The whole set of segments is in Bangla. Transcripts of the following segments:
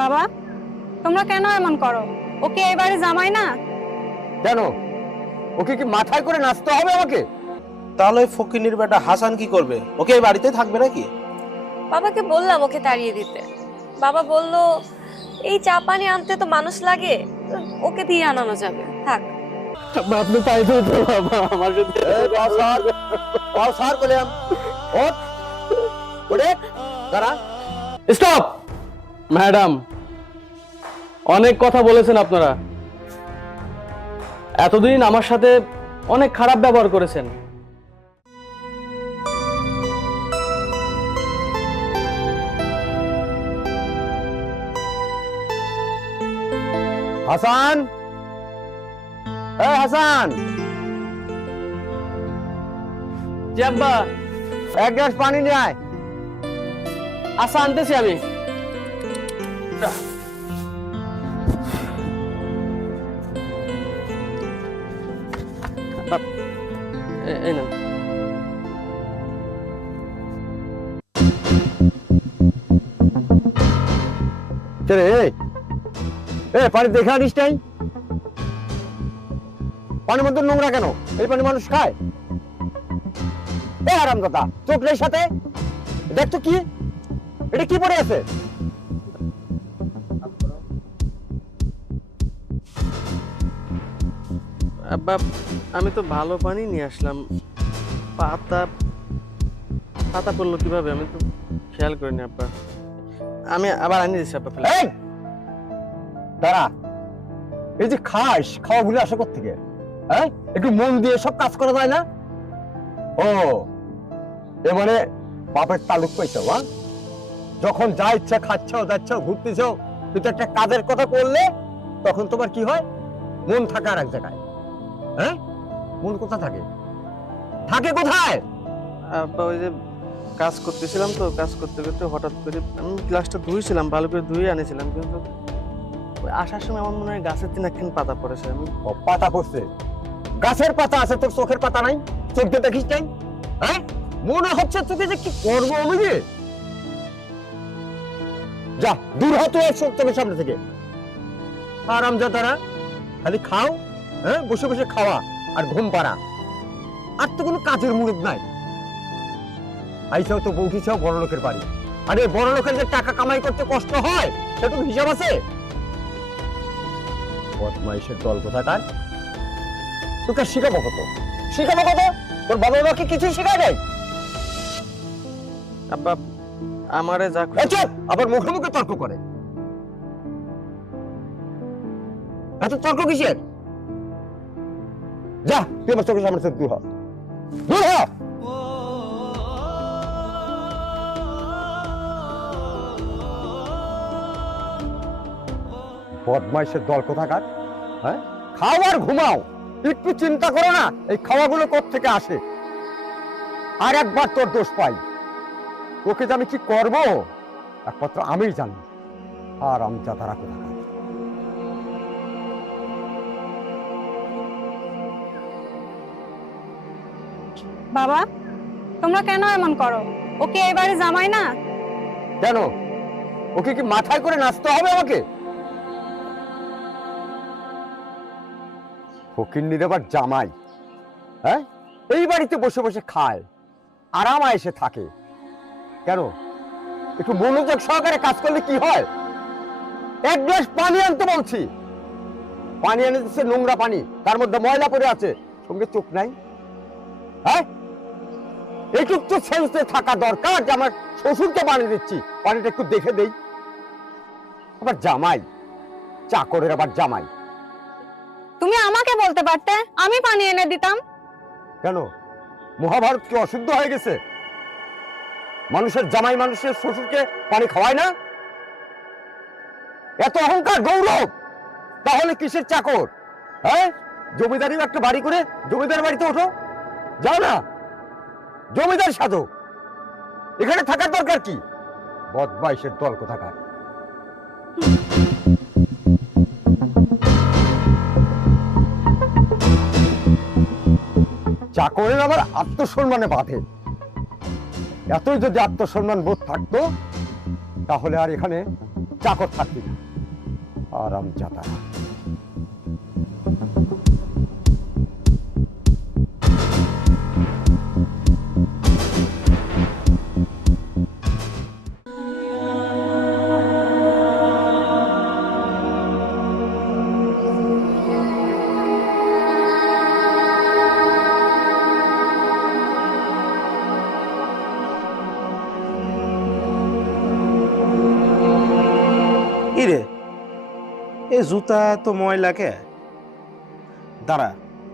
বাবা, তোমরা কেন এমন করো? ওকে এবারে জামাই না? কেন? ওকে কি মাথায় করে নাচতে হবে আমাকে? তাহলে ওই ফকিন্নির বেটা হাসান কি করবে? ওকে এই বাড়িতে থাকবে নাকি? বাবাকে বললাম ওকে তাড়িয়ে দিতে। বাবা বলল এই চা পানি আনতে তো মানুষ লাগে, ওকে দিয়ে আনানো যাবে, থাক। আপনি তাই তো বাবা আমার সাথে স্যার বললাম ওঠ ওঠে দাঁড়া। স্টপ ম্যাডাম, অনেক কথা বলেছেন আপনারা। এতদিন আমার সাথে অনেক খারাপ ব্যবহার করেছেন। হাসান, এই হাসান, জি আব্বা। এক গ্লাস পানি নিয়ে আয়। আচ্ছা, আনতেছি আমি। এই না, পানি দেখে আনিস নাই? পানির মধ্যে নোংরা কেন? এই পানি মানুষ খায়? এ হারামজাদা, চোখ নেই সাথে? দেখ তো কি, এটা কি পড়ে আছে? আব্বা আমি তো ভালো পানি নিয়ে আসলাম, পাতা পাতা পড়লো কিভাবে আমি তো খেয়াল করিনি আব্বা। আমি আবার আনিয়ে দিচ্ছি আব্বা। এই দাঁড়া, এই যে খাস, খাওয়া ভুলে আসা কোত্থেকে? হ্যাঁ, একটু মন দিয়ে সব কাজ করা যায় না? ও এ মানে বাপের তালুক পাইছো? যখন যা ইচ্ছা খাচ্ছ, যাচ্ছ, ঘুরতেছ, কিন্তু একটা কাজের কথা করলে তখন তোমার কি হয়? মন থাকে আর এক জায়গায়। হ্যাঁ, মন কোথায় থাকে? থাকে কোথায়? আব্বা ওই যে কাজ করতেছিলাম, তো কাজ করতে করতে হঠাৎ করে আমি গ্লাসটা ধুইছিলাম, ভালো করে ধুয়ে আনিছিলাম, কিন্তু ওই আসার সময় আমার মনে হয় গাছের দিন একখান পাতা পড়েছে। আমি ও, পাতা পড়ছে? গাছের পাতা আছে, তোর চোখের পাতা নাই? চোখ দিয়ে দেখিস নাই? হ্যাঁ, মনে হচ্ছে তোকে যে কি করবো আমি রে। যা দূর হতো চোখের সামনে থেকে। আরামজাদারা খালি খাও, হ্যাঁ, বসে বসে খাওয়া আর ঘুম পাড়া, আর তো কোনো কাজের মুরুদ নাই। আইসাও তো বউঠিছাও বড় লোকের বাড়ি, আরে বড় লোকের যে টাকা কামাই করতে কষ্ট হয় সেটুকু হিসাব আছে? বদমাইশের দল কোথাকার, তোকে শিখাবো কত? শিখাবো কত? তোর বাবা মাকে কিছুই শেখায় নাই? আব্বা আমারে যা চুপ, আবার মুখে মুখে তর্ক করে। এত তর্ক কিসের? যা তুই আমার চোখের সামনে থেকে দূর হ, দূর হ। বদমাইশের দল কোথাকার, হ্যাঁ? খাও আর ঘুমাও, একটু চিন্তা করো না এই খাওয়াগুলো কোত্থেকে আসে। আর একবার তোর দোষ পাই, ওকে যে আমি কি করবো একমাত্র আমিই জানি। আর আমজাদারা কোথাকার। বাবা, তোমরা কেন এমন করো? ওকে এবারে জামাই না? কেন? ওকে কি মাথায় করে নাচতে হবে আমাকে? ফকিন্নির আবার জামাই? হ্যাঁ, এই বাড়িতে বসে বসে খায়, আরাম এসে থাকে। কেন? একটু মনোযোগ সহকারে কাজ করলে কি হয়? এক গ্লাস পানি আনতে বলছি, পানি এনে দিচ্ছে নোংরা পানি, তার মধ্যে ময়লা পড়ে আছে, সঙ্গে চোখ নাই। হ্যাঁ, এইটুক তো সেন্সে থাকা দরকার যে আমার শ্বশুরকে পানি দিচ্ছি, পানিটা একটু দেখে দেই। আবার জামাই, চাকরের আবার জামাই। তুমি আমাকে বলতে পারতে, আমি পানি এনে দিতাম। কেন? মহাভারত কি অশুদ্ধ হয়ে গেছে? মানুষের জামাই মানুষের শ্বশুরকে পানি খাওয়ায় না? এত অহংকার, গৌরব, তাহলে কিসের চাকর? হ্যাঁ, জমিদারিও একটা বাড়ি করে জমিদার বাড়িতে ওঠো, যাও না, জমিদার সাজো। এখানে থাকার দরকার কি? বদমাইশের দল কোথাকার। চাকরের আবার আত্মসম্মানে বাঁধে। এতই যদি আত্মসম্মান বোধ থাকতো তাহলে আর এখানে চাকর থাকবি না। আরাম জাতা। ইরে, এই জুতা তো ময়লা কে? দাঁড়া,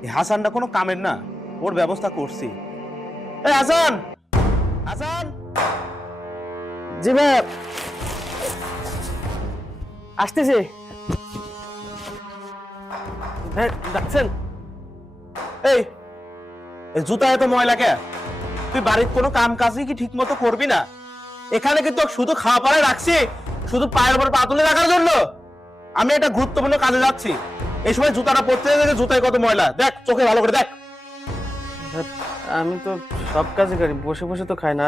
এই হাসানটা কোনো কামের না, ওর ব্যবস্থা করছি। এই হাসান, হাসান! জি ভাই, আসতেছি। ভাই ডাকছেন? এই এই জুতা এত ময়লা কে? তুই বাড়ির কোনো কাম কাজই কি ঠিক মতো করবি না? এখানে কিন্তু শুধু খাওয়া পড়ায় রাখছি, শুধু পায়ের উপর পা তুলে রাখার জন্য। আমি একটা গুরুত্বপূর্ণ কাজে যাচ্ছি, এই সময় জুতাটা পরতে দেখে জুতায় কত ময়লা, দেখ চোখে ভালো করে দেখ। ভাই, আমি তো সব কাজে করি, বসে বসে তো খাই না।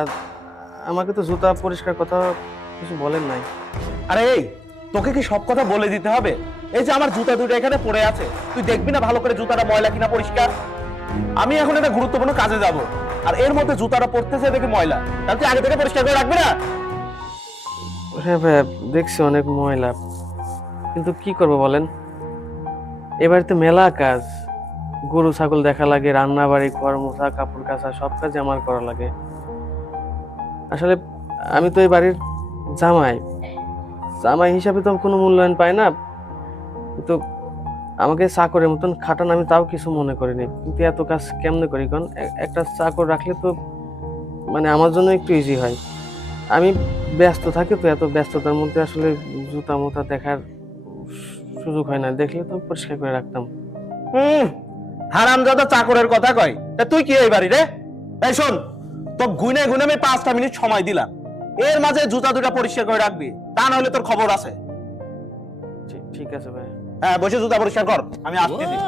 আমাকে তো জুতা পরিষ্কার কথা কিছু বলেন নাই। আরে এই, তোকে কি সব কথা বলে দিতে হবে? এই যে আমার জুতা দুটো এখানে পড়ে আছে, তুই দেখবি না ভালো করে জুতাটা ময়লা কিনা পরিষ্কার? আমি এখন একটা গুরুত্বপূর্ণ কাজে যাব, আর এর মধ্যে জুতাটা পড়তেছে দেখে ময়লা, তাহলে তুই আগে থেকে পরিষ্কার করে রাখবি না? হ্যাঁ ভাই, দেখছি অনেক ময়লা, কিন্তু কি করব বলেন? এবারে তো মেলা কাজ, গরু ছাগল দেখা লাগে, রান্না বাড়ি, ঘর মোছা, কাপড় কাচা, সব কাজ আমার করা লাগে। আসলে আমি তো এই বাড়ির জামাই, জামাই হিসাবে তো কোনো মূল্যায়ন পাই না। তো আমাকে চাকরের মতন খাটান, আমি তাও কিছু মনে করিনি, কিন্তু এত কাজ কেমনে করি? কারণ একটা চাকর রাখলে তো মানে আমার জন্য একটু ইজি হয়। আমি ব্যস্ত থাকি, তো এত ব্যস্ততার মধ্যে আসলে জুতা মোতা দেখার সুযোগ হয় না, দেখলে তো পরিষ্কার করে রাখতাম। হারামজাদা চাকরের কথা কয়, তা তুই কি এই বাড়ি রে? এই শোন, তো গুনে গুনে আমি 5টা মিনিট সময় দিলাম, এর মাঝে জুতা দুটা পরিষ্কার করে রাখবি, তা না হলে তোর খবর আছে। ঠিক আছে ভাই। হ্যাঁ, বসে জুতা পরিষ্কার কর, আমি আসতেছি।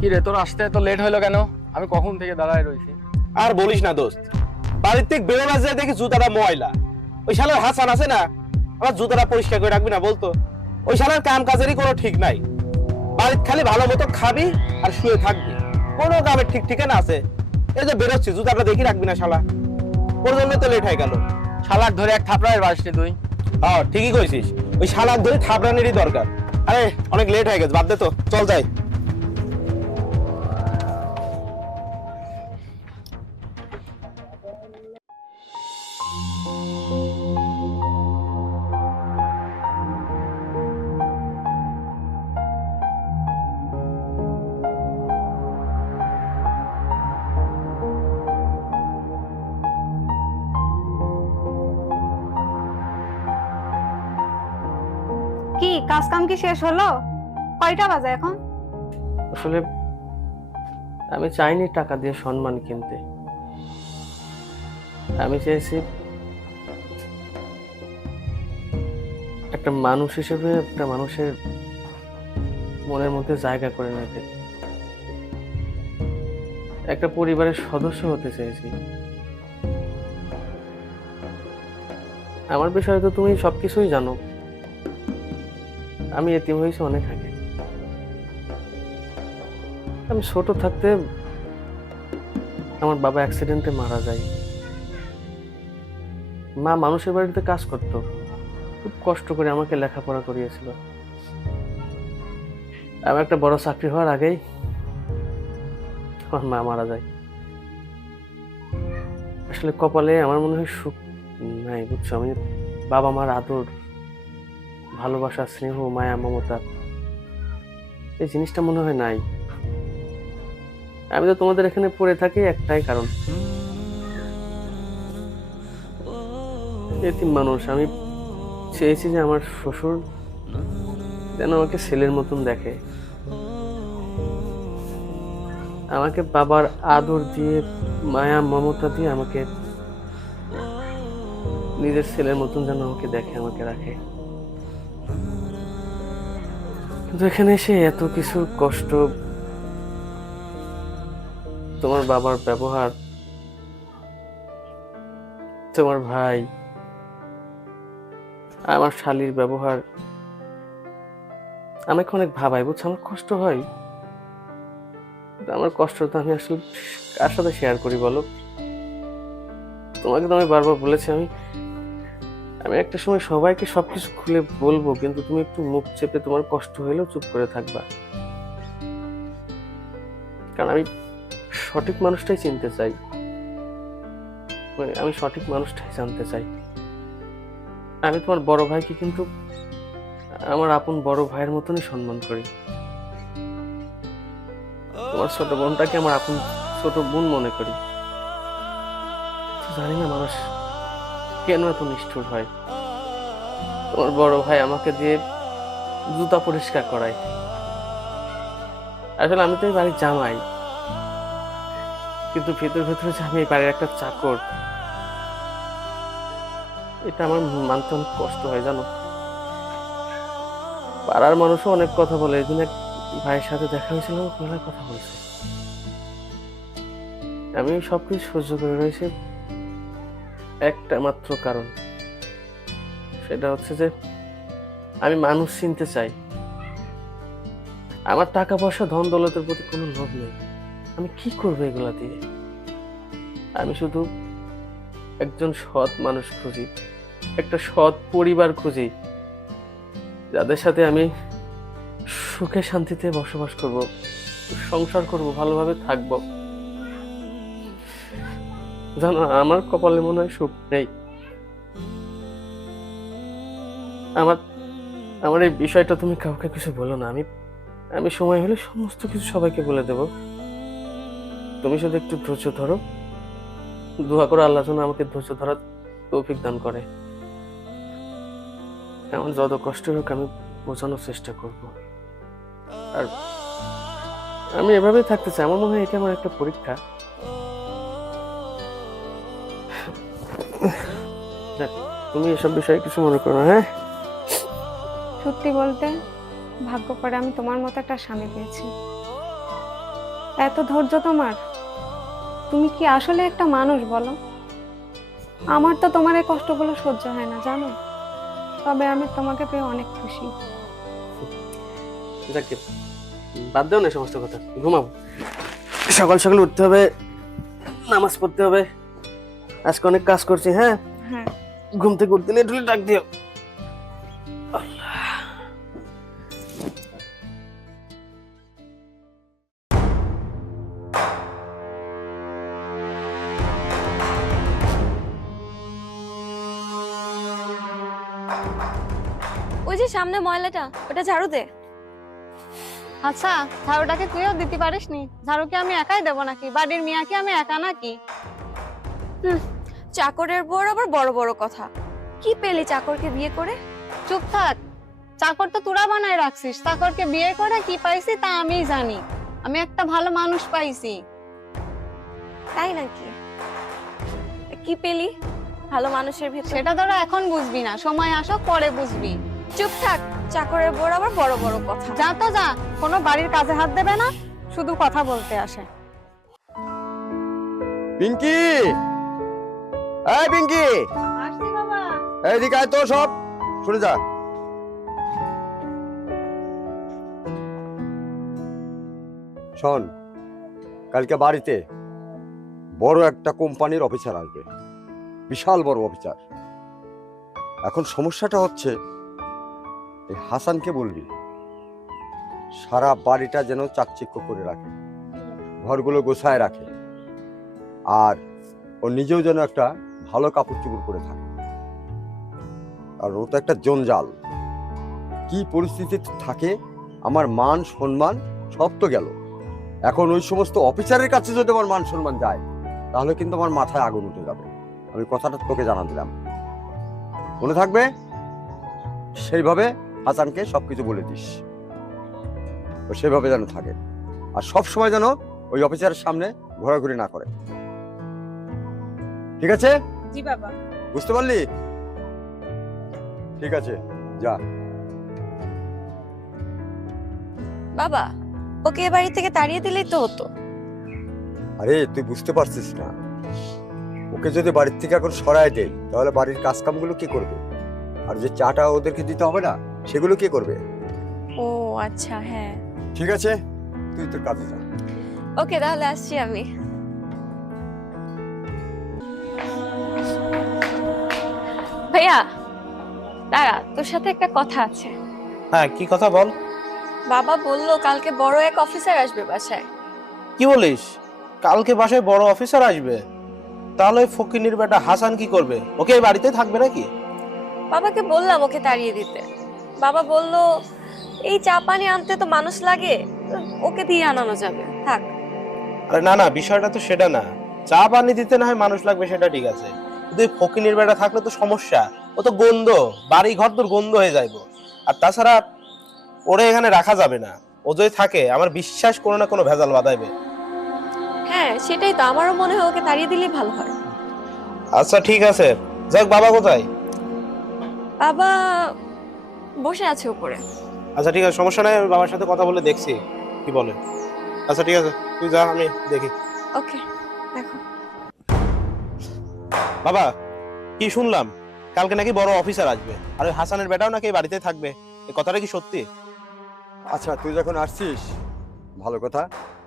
কি রে, তোর আসতে এত লেট হলো কেন? আমি কখন থেকে দাঁড়ায় রয়েছি। আর বলিস না দোস্ত, বাড়ির থেকে বেরোনা যায় দেখি জুতাটা ময়লা। ওই শালার হাসান আছে না, আমার জুতাটা পরিষ্কার করে রাখবি না বলতো? ওই শালার কাম কাজেরই কোনো ঠিক নাই, বাড়ির খালি ভালো মতো খাবি আর শুয়ে থাকবি, কোনো কামের ঠিক ঠিকানা আছে? এই যে বেরোচ্ছি, জুতাটা দেখি রাখবি না শালা, ওর জন্য তো লেট হয়ে গেল। শালাক ধরে এক থাপড়ায় বাসলি তুই। হ্যাঁ ঠিকই কইছিস, ওই শালাক ধরে থাপড়ানেরই দরকার। আরে অনেক লেট হয়ে গেছে, বাদ দে তো, চল যাই। কি কাজ কাম কি শেষ হলো? কয়টা বাজে এখন? আসলে আমি চাইনি টাকা দিয়ে সম্মান কিনতে, আমি চেয়েছি একটা মানুষ হিসেবে একটা মানুষের মনের মধ্যে জায়গা করে নিতে, একটা পরিবারের সদস্য হতে চেয়েছি। আমার বিষয়ে তো তুমি সবকিছুই জানো। আমি এতিম হয়েছি অনেক আগে। আমি ছোট থাকতে আমার বাবা অ্যাক্সিডেন্টে মারা যায়। মা মানুষের বাড়িতে কাজ করতো, খুব কষ্ট করে আমাকে লেখাপড়া করিয়েছিল। আমার একটা বড় চাকরি হওয়ার আগেই আমার মা মারা যায়। আসলে কপালে আমার মনে হয় সুখ নাই, বুঝছো? আমি বাবা মার আদর, ভালোবাসা, স্নেহ, মায়া, মমতা, এই জিনিসটা মনে হয় নাই। আমি তো তোমাদের এখানে পড়ে থাকি একটাই কারণ, এতিম মানুষ। আমি চেয়েছি যে আমার শ্বশুর যেন আমাকে ছেলের মতন দেখে, আমাকে বাবার আদর দিয়ে, মায়া মমতা দিয়ে আমাকে নিজের ছেলের মতন যেন আমাকে দেখে, আমাকে রাখে। কিন্তু এখানে এসে এত কিছুর কষ্ট, তোমার বাবার ব্যবহার, তোমার ভাই, আমার শালীর ব্যবহার আমাকে অনেক ভাবায়, বুঝছো? আমার কষ্ট হয়। আমার কষ্ট তো আমি আসলে কার সাথে শেয়ার করি বলো? তোমাকে তো আমি বারবার বলেছি, আমি আমি একটা সময় সবাইকে সবকিছু খুলে বলবো, কিন্তু তুমি একটু মুখ চেপে তোমার কষ্ট হইলেও চুপ করে থাকবা। কারণ আমি সঠিক মানুষটাই চিনতে চাই, মানে আমি সঠিক মানুষটাই জানতে চাই। আমি তোমার বড় ভাইকে কিন্তু আমার আপন বড় ভাইয়ের মতনই সম্মান করি। তোমার ছোট বোনটাকে আমার আপন ছোট বোন মনে করি। জানি না মানুষ কেন এত নিষ্ঠুর হয়। তোমার বড় ভাই আমাকে দিয়ে জুতা পরিষ্কার করায়। আসলে আমি তো এই বাড়ির জামাই, কিন্তু ভেতর ভেতরে যে আমি এই বাড়ির একটা চাকর, এটা আমার মানতে অনেক কষ্ট হয়, জানো? পাড়ার মানুষও অনেক কথা বলে। এদিন এক ভাইয়ের সাথে দেখা হয়েছিল, অনেক কথা বলছে। আমি সবকিছু সহ্য করে রয়েছি একটা মাত্র কারণ, সেটা হচ্ছে যে আমি মানুষ চিনতে চাই। আমার টাকা পয়সা, ধন দৌলতের প্রতি কোনো লোভ নেই। আমি কি করবো এগুলা দিয়ে? আমি শুধু একজন সৎ মানুষ খুঁজি, একটা সৎ পরিবার খুঁজি, যাদের সাথে আমি সুখে শান্তিতে বসবাস করব, সংসার করব, ভালোভাবে থাকব। জানো, আমার কপালে মনে হয় সুখ নেই। আমার আমার এই বিষয়টা তুমি কাউকে কিছু বলো না। আমি সময় হলে সমস্ত কিছু সবাইকে বলে দেব। তুমি শুধু একটু ধৈর্য ধরো, দোয়া করো আল্লাহ যেন আমাকে ধৈর্য ধরার তৌফিক দান করে। এমন যত কষ্ট হোক আমি বোঝানোর চেষ্টা করব। আর আমি এভাবেই থাকতে চাই। আমার মনে হয় এটা আমার একটা পরীক্ষা। যাক, তুমি এসব বিষয়ে কিছু মনে করো না, হ্যাঁ? সত্যি বলতে ভাগ্য করে আমি তোমার মতো একটা স্বামী পেয়েছি। এত ধৈর্য তোমার! তুমি কি আসলে একটা মানুষ বলো? আমার তো তোমার এই কষ্টগুলো সহ্য হয় না, জানো? তবে আমি তোমাকে পেয়ে অনেক খুশি। যাক, বাদ দাও না সমস্ত কথা, ঘুমাবো। সকাল সকাল উঠতে হবে, নামাজ পড়তে হবে। আজকে অনেক কাজ করছি। হ্যাঁ, হ্যাঁ। ঘুম থেকে উঠতে লেট হলে ডাক দিও। ওই যে সামনে ময়লাটা, ওটা ঝাড়ু দে। আচ্ছা, ঝাড়ুটাকে তুইও দিতে পারিস নি? ঝাড়ু কি আমি একাই দেবো নাকি? বাড়ির মিয়া কি আমি একা নাকি? চাকরের বউর আবার বড় বড় কথা। কি পেলি চাকরকে বিয়ে করে? চুপ থাক। চাকর তো তোরা বানায় রাখছিস। চাকরকে বিয়ে করে কি পাইছি তা আমিই জানি। আমি একটা ভালো মানুষ পাইছি। তাই নাকি? কি পেলি ভালো মানুষের ভিতর? সেটা তোরা এখন বুঝবি না, সময় আসো পরে বুঝবি। চুপ থাক, চাকরের বউর আবার বড় বড় কথা। যা তো যা, কোনো বাড়ির কাজে হাত দেবে না, শুধু কথা বলতে আসে। পিঙ্কি, এই পিঙ্কি, আসছি বাবা। এইদিকে আয় তো সব, শুনে যা। শোন, কালকে বাড়িতে বড় একটা কোম্পানির অফিসার আসবে, বিশাল বড় অফিসার। এখন সমস্যাটা হচ্ছে, এই হাসানকে বলবি সারা বাড়িটা যেন চাকচিক্য করে রাখে, ঘরগুলো গোছায় রাখে, আর ও নিজেও যেন একটা ভালো কাপড় চোপড় করে থাকে। আর ও তো একটা জঞ্জাল, কি পরিস্থিতিতে থাকে, আমার মান সম্মান সব তো গেল। এখন ওই সমস্ত অফিসারের কাছে যদি আমার মান সম্মান যায়, তাহলে কিন্তু আমার মাথায় আগুন উঠে যাবে। আমি কথাটা তোকে জানা দিলাম, মনে থাকবে? সেইভাবে হাসানকে সবকিছু বলে দিস, ও সেভাবে যেন থাকে, আর সব সময় যেন ওই অফিসারের সামনে ঘোরাঘুরি না করে। ঠিক আছে? জি বাবা। বুঝতে পারলি? ঠিক আছে, যা। বাবা, ওকে এ বাড়ি থেকে তাড়িয়ে দিলেই তো হতো। আরে তুই বুঝতে পারছিস না, ওকে যদি বাড়ির থেকে এখন সরায় দেই, তাহলে বাড়ির কাজ কামগুলো কি করবে? আর যে চাটা ওদেরকে দিতে হবে না, সেগুলো কি করবে? ও আচ্ছা, হ্যাঁ। ঠিক আছে, তুই তোর কাজে যা। ওকে, তাহলে আসছি আমি। ভাইয়া দাঁড়া, তোর সাথে একটা কথা আছে। হ্যাঁ, কি কথা বল। বাবা বললো কালকে বড় এক অফিসার আসবে বাসায়। কি বলিস? কালকে বাসায় বড় অফিসার আসবে? তাহলে ওই ফকিনীর বেটা হাসান কি করবে? ওকে এই বাড়িতে থাকবে নাকি? বাবাকে বললাম ওকে তাড়িয়ে দিতে। বাবা বললো এই চা পানি আনতে তো মানুষ লাগে, ওকে দিয়ে আনানো যাবে, থাক। আরে না না, বিষয়টা তো সেটা না। চা পানি দিতে না হয় মানুষ লাগবে, সেটা ঠিক আছে, কিন্তু এই ফকিনীর বেটা থাকলে তো সমস্যা। ও তো গন্ধ, বাড়ি ঘর তোর গন্ধ হয়ে যাইবো। আর তাছাড়া ওরে এখানে রাখা যাবে না। ও যদি থাকে, আমার বিশ্বাস কোনো না কোনো ভেজাল বাঁধাইবে। হ্যাঁ সেটাই তো, আমারও মনে হয় ওকে তাড়িয়ে দিলেই ভালো হয়। আচ্ছা ঠিক আছে, যাক। বাবা কোথায়? বাবা বসে আছে উপরে। আচ্ছা ঠিক আছে, সমস্যা নাই, আমি বাবার সাথে কথা বলে দেখছি কি বলে। আচ্ছা ঠিক আছে, তুই যা, আমি দেখি। ওকে, দেখো। বাবা, কি শুনলাম কালকে নাকি বড় অফিসার আসবে, আর ওই হাসানের বেটাও নাকি এই বাড়িতে থাকবে? এই কথাটা কি সত্যি? আচ্ছা, তুই যখন আসছিস, ভালো কথা,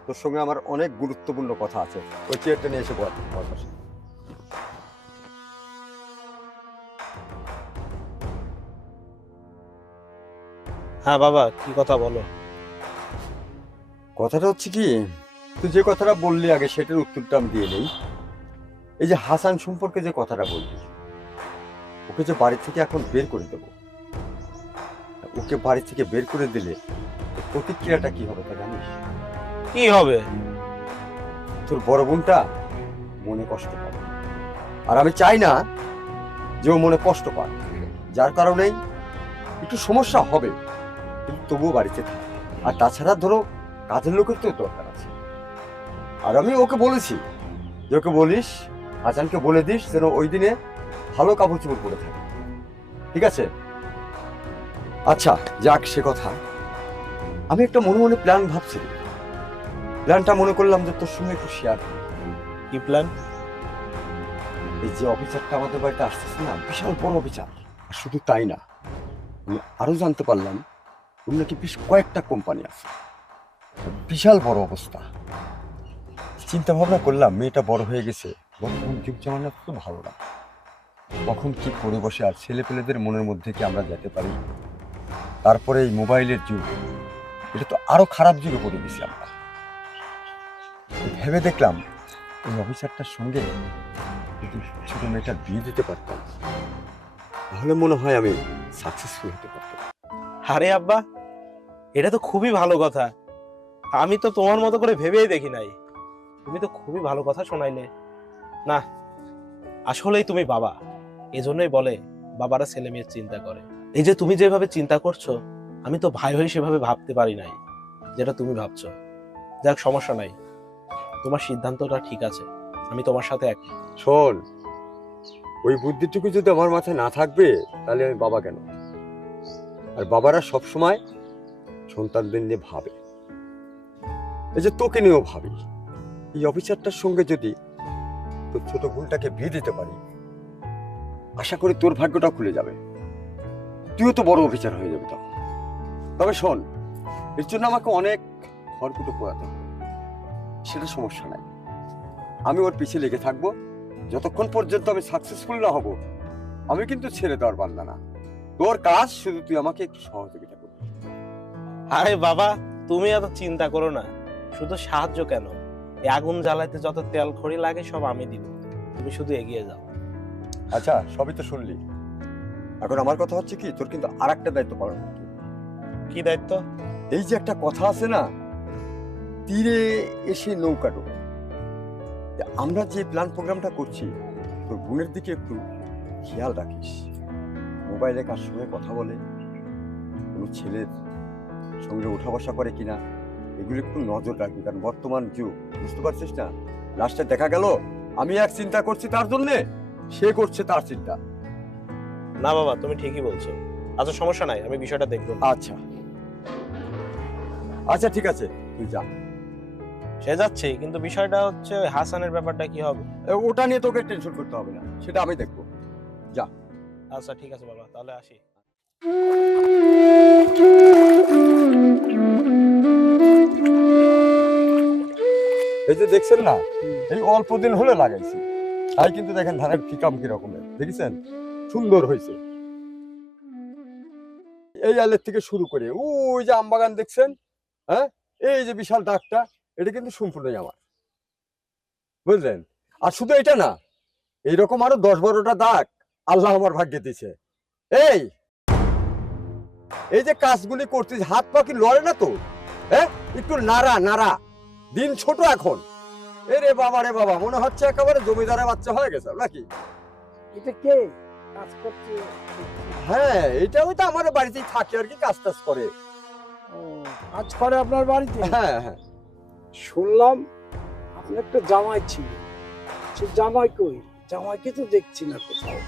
তোর সঙ্গে আমার অনেক গুরুত্বপূর্ণ কথা আছে। ওই চেয়ারটা নিয়ে এসে বল আমার পাশে। হ্যাঁ বাবা, কি কথা বলো। কথাটা হচ্ছে কি, তুই যে কথাটা বললি আগে, সেটার উত্তরটা আমি দিয়ে নেই। এই যে হাসান সম্পর্কে যে কথাটা বললি, ওকে যে বাড়ি থেকে এখন বের করে দেবো, ওকে বাড়ি থেকে বের করে দিলে তোর প্রতিক্রিয়াটা কি হবে তা জানিস? কি হবে? তোর বড় বোনটা মনে কষ্ট পাবে, আর আমি চাই না যে ও মনে কষ্ট পায়। যার কারণেই একটু সমস্যা হবে, কিন্তু তবুও বাড়িতে থাকে। আর তাছাড়া ধরো কাজের লোকের তো দরকার আছে। আর আমি ওকে বলেছি যে ওকে বলিস, হাসানকে বলে দিস যেন ওই দিনে ভালো কাপড় চোপড় পরে থাকে। ঠিক আছে? আচ্ছা যাক, সে কথা। আমি একটা মনে মনে প্ল্যান ভাবছি, প্ল্যানটা মনে করলাম যে তোর সঙ্গে একটু শেয়ার। কি প্ল্যান? এই যে অফিসারটা আমাদের বাড়িতে আসতেছে না, বিশাল বড় অফিসার। আর শুধু তাই না, আমি আরো জানতে পারলাম ওর নাকি বেশ কয়েকটা কোম্পানি আছে, বিশাল বড় অবস্থা। চিন্তা ভাবনা করলাম, মেয়েটা বড় হয়ে গেছে, বর্তমান যুগ জামানা তো ভালো না, কখন কি করে বসে, আর ছেলে পেলেদের মনের মধ্যে কি আমরা যেতে পারি। তারপরে এই মোবাইলের যুগ, এটা তো আরো খারাপ যুগে পড়ে গেছি আমরা। ভেবে দেখলাম এই অফিসারটার সঙ্গে যদি ছোট মেয়েটার বিয়ে দিতে পারতাম, তাহলে মনে হয় আমি সাকসেসফুল হতে পারতাম। আরে আব্বা, এটা তো খুবই ভালো কথা। আমি তো তোমার মতো করে ভেবেই দেখি নাই। তুমি তো খুবই ভালো কথা শোনাইলে। না, আসলেই তুমি বাবা, এজন্যই বলে বাবারা ছেলে মেয়ের চিন্তা করে। এই যে তুমি যেভাবে চিন্তা করছো, আমি তো ভাই হয়ে সেভাবে ভাবতে পারি নাই যেটা তুমি ভাবছো। যাক, সমস্যা নাই, তোমার সিদ্ধান্তটা ঠিক আছে, আমি তোমার সাথে এক। শোন, ওই বুদ্ধিটুকু যদি আমার মাথায় না থাকবে, তাহলে আমি বাবা কেন? আর বাবারা সব সময় সন্তানদের নিয়ে ভাবে, এই যে তোকে নিয়েও ভাবি। এই অফিসারটার সঙ্গে যদি তোর ছোট বোনটাকে বিয়ে দিতে পারি, আশা করি তোর ভাগ্যটাও খুলে যাবে, তুইও তো বড় অফিসার হয়ে যাবে তখন। তবে শোন, এর জন্য আমাকে অনেক খড়কুটো পোড়াতে হবে, সেটা সমস্যা নাই। আমি ওর পিছিয়ে লেগে থাকবো, যতক্ষণ পর্যন্ত আমি সাকসেসফুল না হব আমি কিন্তু ছেড়ে দেওয়ার বান্দা না। তোর কাজ শুধু তুই আমাকে একটু সহযোগিতা করবি। আরে বাবা, তুমি এত চিন্তা করো না, শুধু সাহায্য কেন, এই আগুন জ্বালাইতে যত তেল খড়ি লাগে সব আমি দিব, তুমি শুধু এগিয়ে যাও। আচ্ছা, সবই তো শুনলি, এখন আমার কথা হচ্ছে কি, তোর কিন্তু আর একটা দায়িত্ব পালন করতে হবে। কি দায়িত্ব? এই যে একটা কথা আছে না, তীরে এসে নৌকা ডোবে। আমরা যে প্ল্যান প্রোগ্রামটা করছি, তোর বোনের দিকে একটু খেয়াল রাখিস। মোবাইলে কার সঙ্গে কথা বলে, কোনো ছেলের সঙ্গে উঠা বসা করে কিনা, এগুলো একটু নজর রাখবি, কারণ বর্তমান যুগ, বুঝতে পারছিস না? লাস্টে দেখা গেল আমি এক চিন্তা করছি তার জন্যে, সে করছে তার চিন্তা। না বাবা, তুমি ঠিকই বলছো। আচ্ছা সমস্যা নাই, আমি বিষয়টা দেখবো। আচ্ছা আচ্ছা, ঠিক আছে, তুই যা। সে যাচ্ছে, কিন্তু বিষয়টা হচ্ছে ওই হাসানের ব্যাপারটা কি হবে? ওটা নিয়ে তোকে টেনশন করতে হবে না, সেটা আমি দেখবো। আচ্ছা ঠিক আছে বাবা, তাহলে আসি। এই যে দেখছেন না, এই অল্প দিন হলে লাগাইছি, তাই কিন্তু দেখেন ধানের ফিকাম কি রকমের, দেখেছেন? সুন্দর হয়েছে। এই আলের থেকে শুরু করে ওই যে আমবাগান দেখছেন, হ্যাঁ, এই যে বিশাল দাগটা, এটা কিন্তু সম্পূর্ণই আমার, বুঝলেন? আর শুধু এটা না, এইরকম আরো 10-12টা দাগ আল্লাহ আমার ভাগ্যে দিয়েছে। এই এই যে কাজগুলি করছিস, হাত পা কি লড়ে না তো? হ্যাঁ, একটু নাড়া নাড়া, দিন ছোট এখন। এরে বাবা রে বাবা, মনে হচ্ছে একেবারে জমিদারের বাচ্চা হয়ে গেছে নাকি? এটা কে কাজ করছে? হ্যাঁ, এটাও তো আমার বাড়িতেই থাকে আর কি, কাজ টাজ করে। ও, কাজ করে আপনার বাড়িতে? হ্যাঁ হ্যাঁ। শুনলাম আপনার একটা জামাই ছিল, সে জামাই কই? জামাইকে তো দেখছি না কোথাও।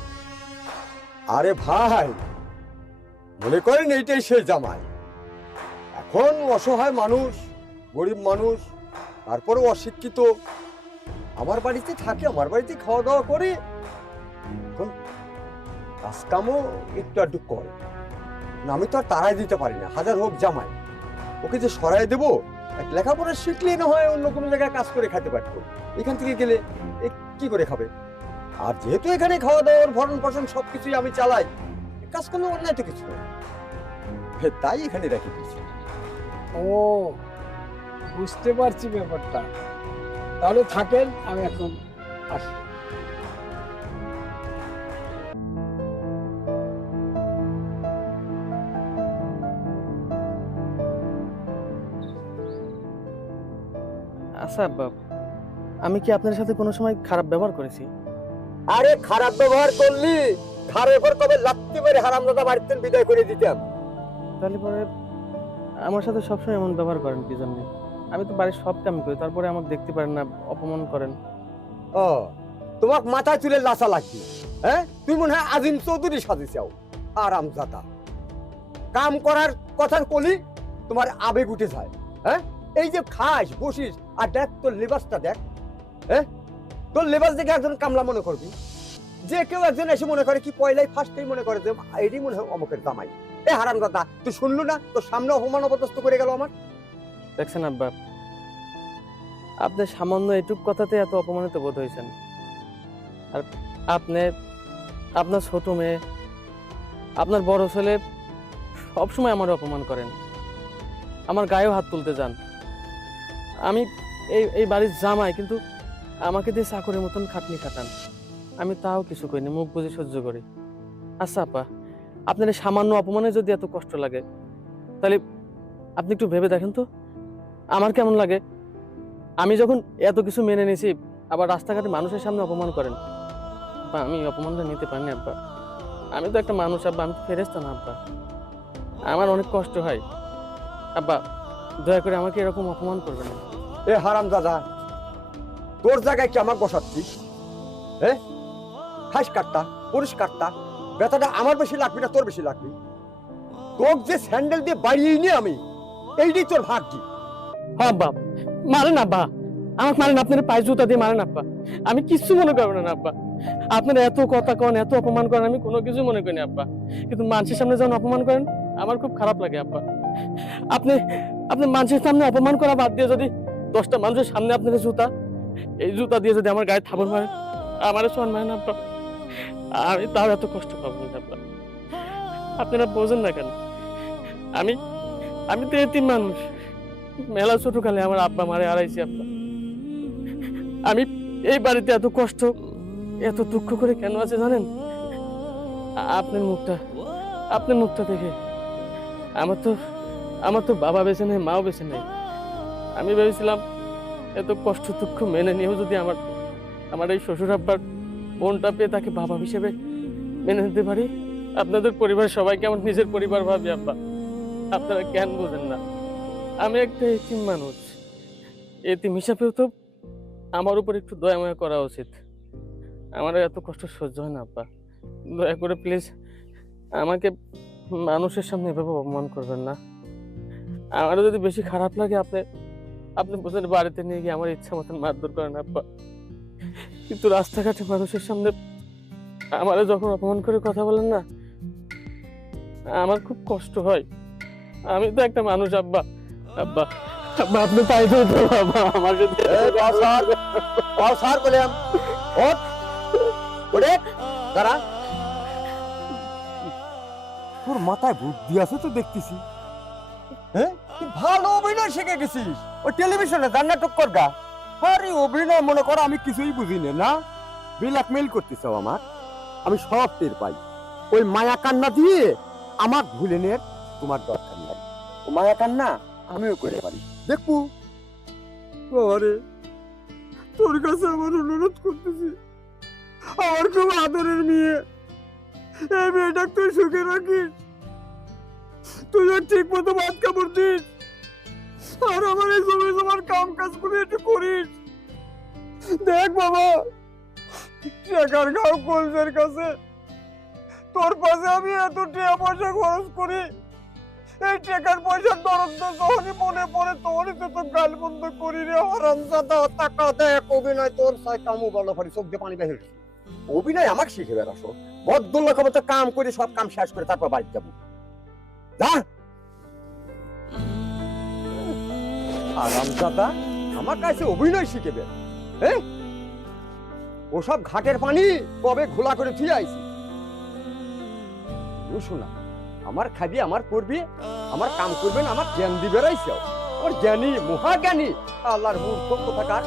আরে ভাই, মনে করেন এইটাই সেই জামাই। এখন অসহায় মানুষ, গরিব মানুষ, তারপরে অশিক্ষিত, আমার বাড়িতে থাকে, আমার বাড়িতে খাওয়া দাওয়া করে, এখন কাজকামও একটু আধটু করে। না, আমি তো আর তাড়াই দিতে পারি না, হাজার হোক জামাই। ওকে যে সরাই দেবো, এক লেখাপড়া শিখলে না হয় অন্য কোনো জায়গায় কাজ করে খেতে পারতো, এখান থেকে গেলে কি করে খাবে? আর যেহেতু এখানে খাওয়া দাওয়ার ভরণ পোষণ সবকিছুই আমি চালাই, কাজ করলে অন্যায় তো কিছু নেই, তাই এখানে রেখে দিয়েছি। ও, বুঝতে পারছি ব্যাপারটা। তাহলে থাকেন, আমি এখন আসি। আচ্ছা আব্বা, আমি কি আপনার সাথে কোনো সময় খারাপ ব্যবহার করেছি? আরে খারাপ ব্যবহার করলি, ঘাড়ের পর কবে লাত্তি মেরে হারামজাদা বাড়িতে বিদায় করে দিতাম। তাহলে পরে আমার সাথে সবসময় এমন ব্যবহার করেন কি জন্য? আমি তো বাড়ির সব কাম করি, তারপরে আমাকে দেখতে পারেন না, অপমান করেন। ও, তোমাক মাথায় তুলে লাসা লাগবে? হ্যাঁ, তুই মনে হয় আজিম চৌধুরী সাজিছাও, হারামজাদা। কাম করার কথা কলি তোমার আবেগ উঠে যায়। হ্যাঁ, এই যে খাস বসিস, আর দেখ তোর লেবাসটা দেখ। হ্যাঁ, তোর লেবাস দেখে একজন কামলা মনে করবি, যে কেউ একজন এসে মনে করে কি পয়লাই ফার্স্টেই মনে করে যে এটাই মনে হয় অমুকের জামাই। এ হারামজাদা, তুই শুনলু না? তোর সামনে অপমান অপদস্থ করে গেল আমার। দেখছেন আব্বা, আপনি সামান্য এটুক কথাতে এত অপমানিত বোধ হয়েছেন। আর আপনি, আপনার ছোট মেয়ে, আপনার বড় ছেলে সবসময় আমার অপমান করেন, আমার গায়েও হাত তুলতে যান। আমি এই বাড়ির জামাই, কিন্তু আমাকে দিয়ে চাকরের মতন খাটনি খাটান, আমি তাও কিছু করিনি, মুখ বুঝে সহ্য করি। আচ্ছা আপা, আপনার এই সামান্য অপমানে যদি এত কষ্ট লাগে, তাহলে আপনি একটু ভেবে দেখেন তো আমার কেমন লাগে। আমি যখন এত কিছু মেনে নিয়েছি, আবার রাস্তাঘাটে মানুষের সামনে অপমান করেন। আব্বা, আমি অপমানটা নিতে পারিনি আব্বা, আমি তো একটা মানুষ আব্বা, আমি তো ফেরেশতা না আব্বা, আমার অনেক কষ্ট হয় আব্বা, দয়া করে আমাকে এরকম অপমান করবেন না। এ হারামজাদা, তোর জায়গায় কি আমার বসাচ্ছিস? হ্যাঁ, খাস কাটতা, পরিষ্কারটা, ব্যথাটা আমার বেশি লাগবে না তোর বেশি লাগবে? তোর যে স্যান্ডেল দিয়ে বাড়িয়ে নিয়ে আমি, এইটাই তোর ভাগ্য। হ্যাঁ আব্বা, মারেন আব্বা, আমাকে মারেন, আপনার পায়ে জুতা দিয়ে মারেন আব্বা, আমি কিচ্ছু মনে করবো না আব্বা। আপনারা এত কথা কন, এত অপমান করেন, আমি কোনো কিছু মনে করিনি আব্বা। কিন্তু মানুষের সামনে যখন অপমান করেন আমার খুব খারাপ লাগে আব্বা। আপনি আপনি মানুষের সামনে অপমান করা বাদ দিয়ে যদি 10টা মানুষের সামনে আপনার জুতা, এই জুতা দিয়ে যদি আমার গায়ে থাপড় মারেন, আমার সম্মান মারেন আব্বা, আমি তাও এত কষ্ট পাবো না আব্বা। আপনারা বোঝেন না কেন? আমি আমি তো এতিম মানুষ, মেলা ছোটকালে আমার আব্বা মারে হারাইছি আব্বা। আমি এই বাড়িতে এত কষ্ট, এত দুঃখ করে কেন আছে জানেন? আপনার মুখটা দেখে। আমার তো বাবা বেঁচে নেই, মাও বেঁচে নেই। আমি ভেবেছিলাম এত কষ্ট দুঃখ মেনে নিয়েও যদি আমার এই শ্বশুর আব্বার বোনটা পেয়ে তাকে বাবা হিসেবে মেনে নিতে পারি, আপনাদের পরিবার সবাইকে আমার নিজের পরিবার ভাবি আব্বা। আপনারা কেন বোঝেন না? আমি একটা এতিম মানুষ, এতিম হিসাবেও তো আমার উপর একটু দয়া মায়া করা উচিত। আমার এত কষ্ট সহ্য হয় না আব্বা। দয়া করে প্লিজ আমাকে মানুষের সামনে এভাবে অপমান করবেন না। আমার যদি বেশি খারাপ লাগে আপনি বোঝেন বাড়িতে নিয়ে গিয়ে আমার ইচ্ছা মতন মারধর করেন আব্বা। কিন্তু রাস্তাঘাটে মানুষের সামনে আমারে যখন অপমান করে কথা বলেন না, আমার খুব কষ্ট হয়। আমি তো একটা মানুষ আব্বা। আব্বা আব্বা আপনি পাই তো বাবা আমার সাথে সার করলাম দাঁড়া, তোর মাথায় বুদ্ধি আছে তো দেখতেছি। হ্যাঁ, তুই ভালো অভিনয় শিখে গেছিস ওই টেলিভিশনে যার নাটক করগা। আরে অভিনয় মনে করো আমি কিছুই বুঝি না, ব্ল্যাকমেইল করতেছ আমার, আমি সব টের পাই। ওই মায়া কান্না দিয়ে আমার ভুলে নে, তোমার দরকার নাই। ও মায়া কান্না আমিও করে পারি, দেখবো। আরে তোর কাছে আমার অনুরোধ করতেছি, আমার খুব আদরের মেয়ে, এই মেয়েটা তুই সুখে রাখিস, তুই ঠিক মতো ভাত কাপড় দিস, আর আমার এই জমি জমার কাম কাজ করে একটু করিস। দেখ বাবা, টাকার গাও কলজের কাছে, তোর পাশে আমি এত টাকা পয়সা খরচ করি, এই টাকার পয়সার দরদ যখনই মনে পড়ে তখনই তো তোর গাল বন্ধ করি রে হারামজাদা। টাকা দেখ, অভিনয় তোর সাই কামু ভালো পারি, চোখ দিয়ে পানি বের হচ্ছে। অভিনয় আমাকে শিখে বেড়াসো, বদুল্লাহ খবর তো কাম করে সব কাম শেষ করে তারপর বাড়ি যাবো। যা হারামজাদা, আমার কাছে অভিনয় শিখেবে। হ্যাঁ, ওসব ঘাটের পানি কবে ঘোলা করে থুয়ে আইছি। শোনা, আমার খাবি, আমার করবি, আমার কাম করবেন, আমার জ্ঞান দিবে রাইছে, আমার জ্ঞানী, মহাজ্ঞানী আল্লাহর মূর্খ কোথাকার।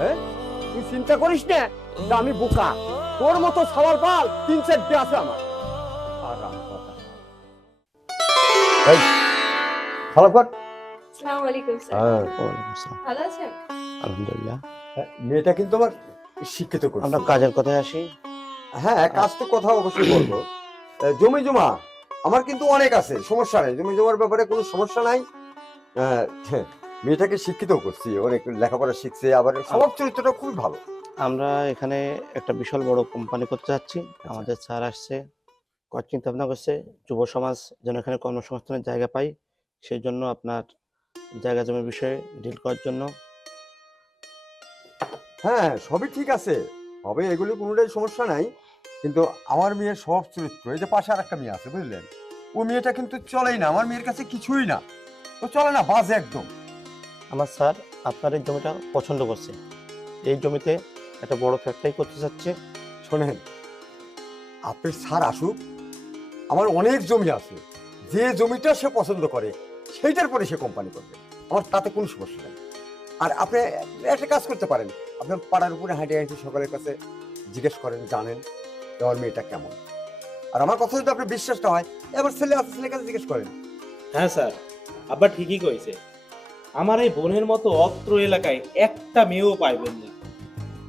হ্যাঁ, তুই চিন্তা করিস না আমি বোকা, তোর মতো সওয়াল পাল 3-4টে আছে আমার। আসসালামু আলাইকুম স্যার। ভালো আছেন? আলহামদুলিল্লাহ। মেয়েটা কিন্তু আমার শিক্ষিত করছে। আমরা কাজের কথায় আসি। হ্যাঁ, কাজ তো কথা অবশ্যই বলবো। জমি জমা আমার কিন্তু অনেক আছে, সমস্যা নেই, জমি জমার ব্যাপারে কোনো সমস্যা নাই। মেয়েটাকে শিক্ষিত করছি, অনেক লেখাপড়া শিখছে, আবার স্বভাব চরিত্রটা খুবই ভালো। আমরা এখানে একটা বিশাল বড় কোম্পানি করতে যাচ্ছি। আমাদের স্যার আসছে, চিন্তা ভাবনা করছে যুব সমাজ যেন এখানে কর্মসংস্থানের জায়গা পাই, সেই জন্য আপনার জায়গা জমির বিষয়ে ডিল করার জন্য। হ্যাঁ, সবই ঠিক আছে, হবে, এগুলি কোনোটাই সমস্যা নাই। কিন্তু আমার মেয়ের স্বভাব চরিত্র, এই যে পাশে আর একটা মেয়ে আছে বুঝলেন, ও মেয়েটা কিন্তু চলেই না, আমার মেয়ের কাছে কিছুই না, ও চলে না, বাজে একদম। আমার স্যার আপনার এই জমিটা পছন্দ করছে, এই জমিতে একটা বড় ফ্যাক্টরি করতে চাচ্ছে। শোনেন, আপনি স্যার আসুক, আমার অনেক জমি আছে, যে জমিটা সে পছন্দ করে সেইটার পরে সে কোম্পানি করবে, আমার তাতে কোনো সমস্যা নেই। আর আপনি একটা কাজ করতে পারেন, আপনার পাড়ার উপরে হাঁটে হাঁটে সকলের কাছে জিজ্ঞেস করেন, জানেন আমার মেয়েটা কেমন। আর আমার কথা যদি আপনার বিশ্বাসটা হয়, এবার ছেলে আছে, ছেলের কাছে জিজ্ঞেস করেন। হ্যাঁ স্যার, আব্বা ঠিকই কইছে। আমার এই বোনের মতো অত্র এলাকায় একটা মেয়েও পাইবেন না।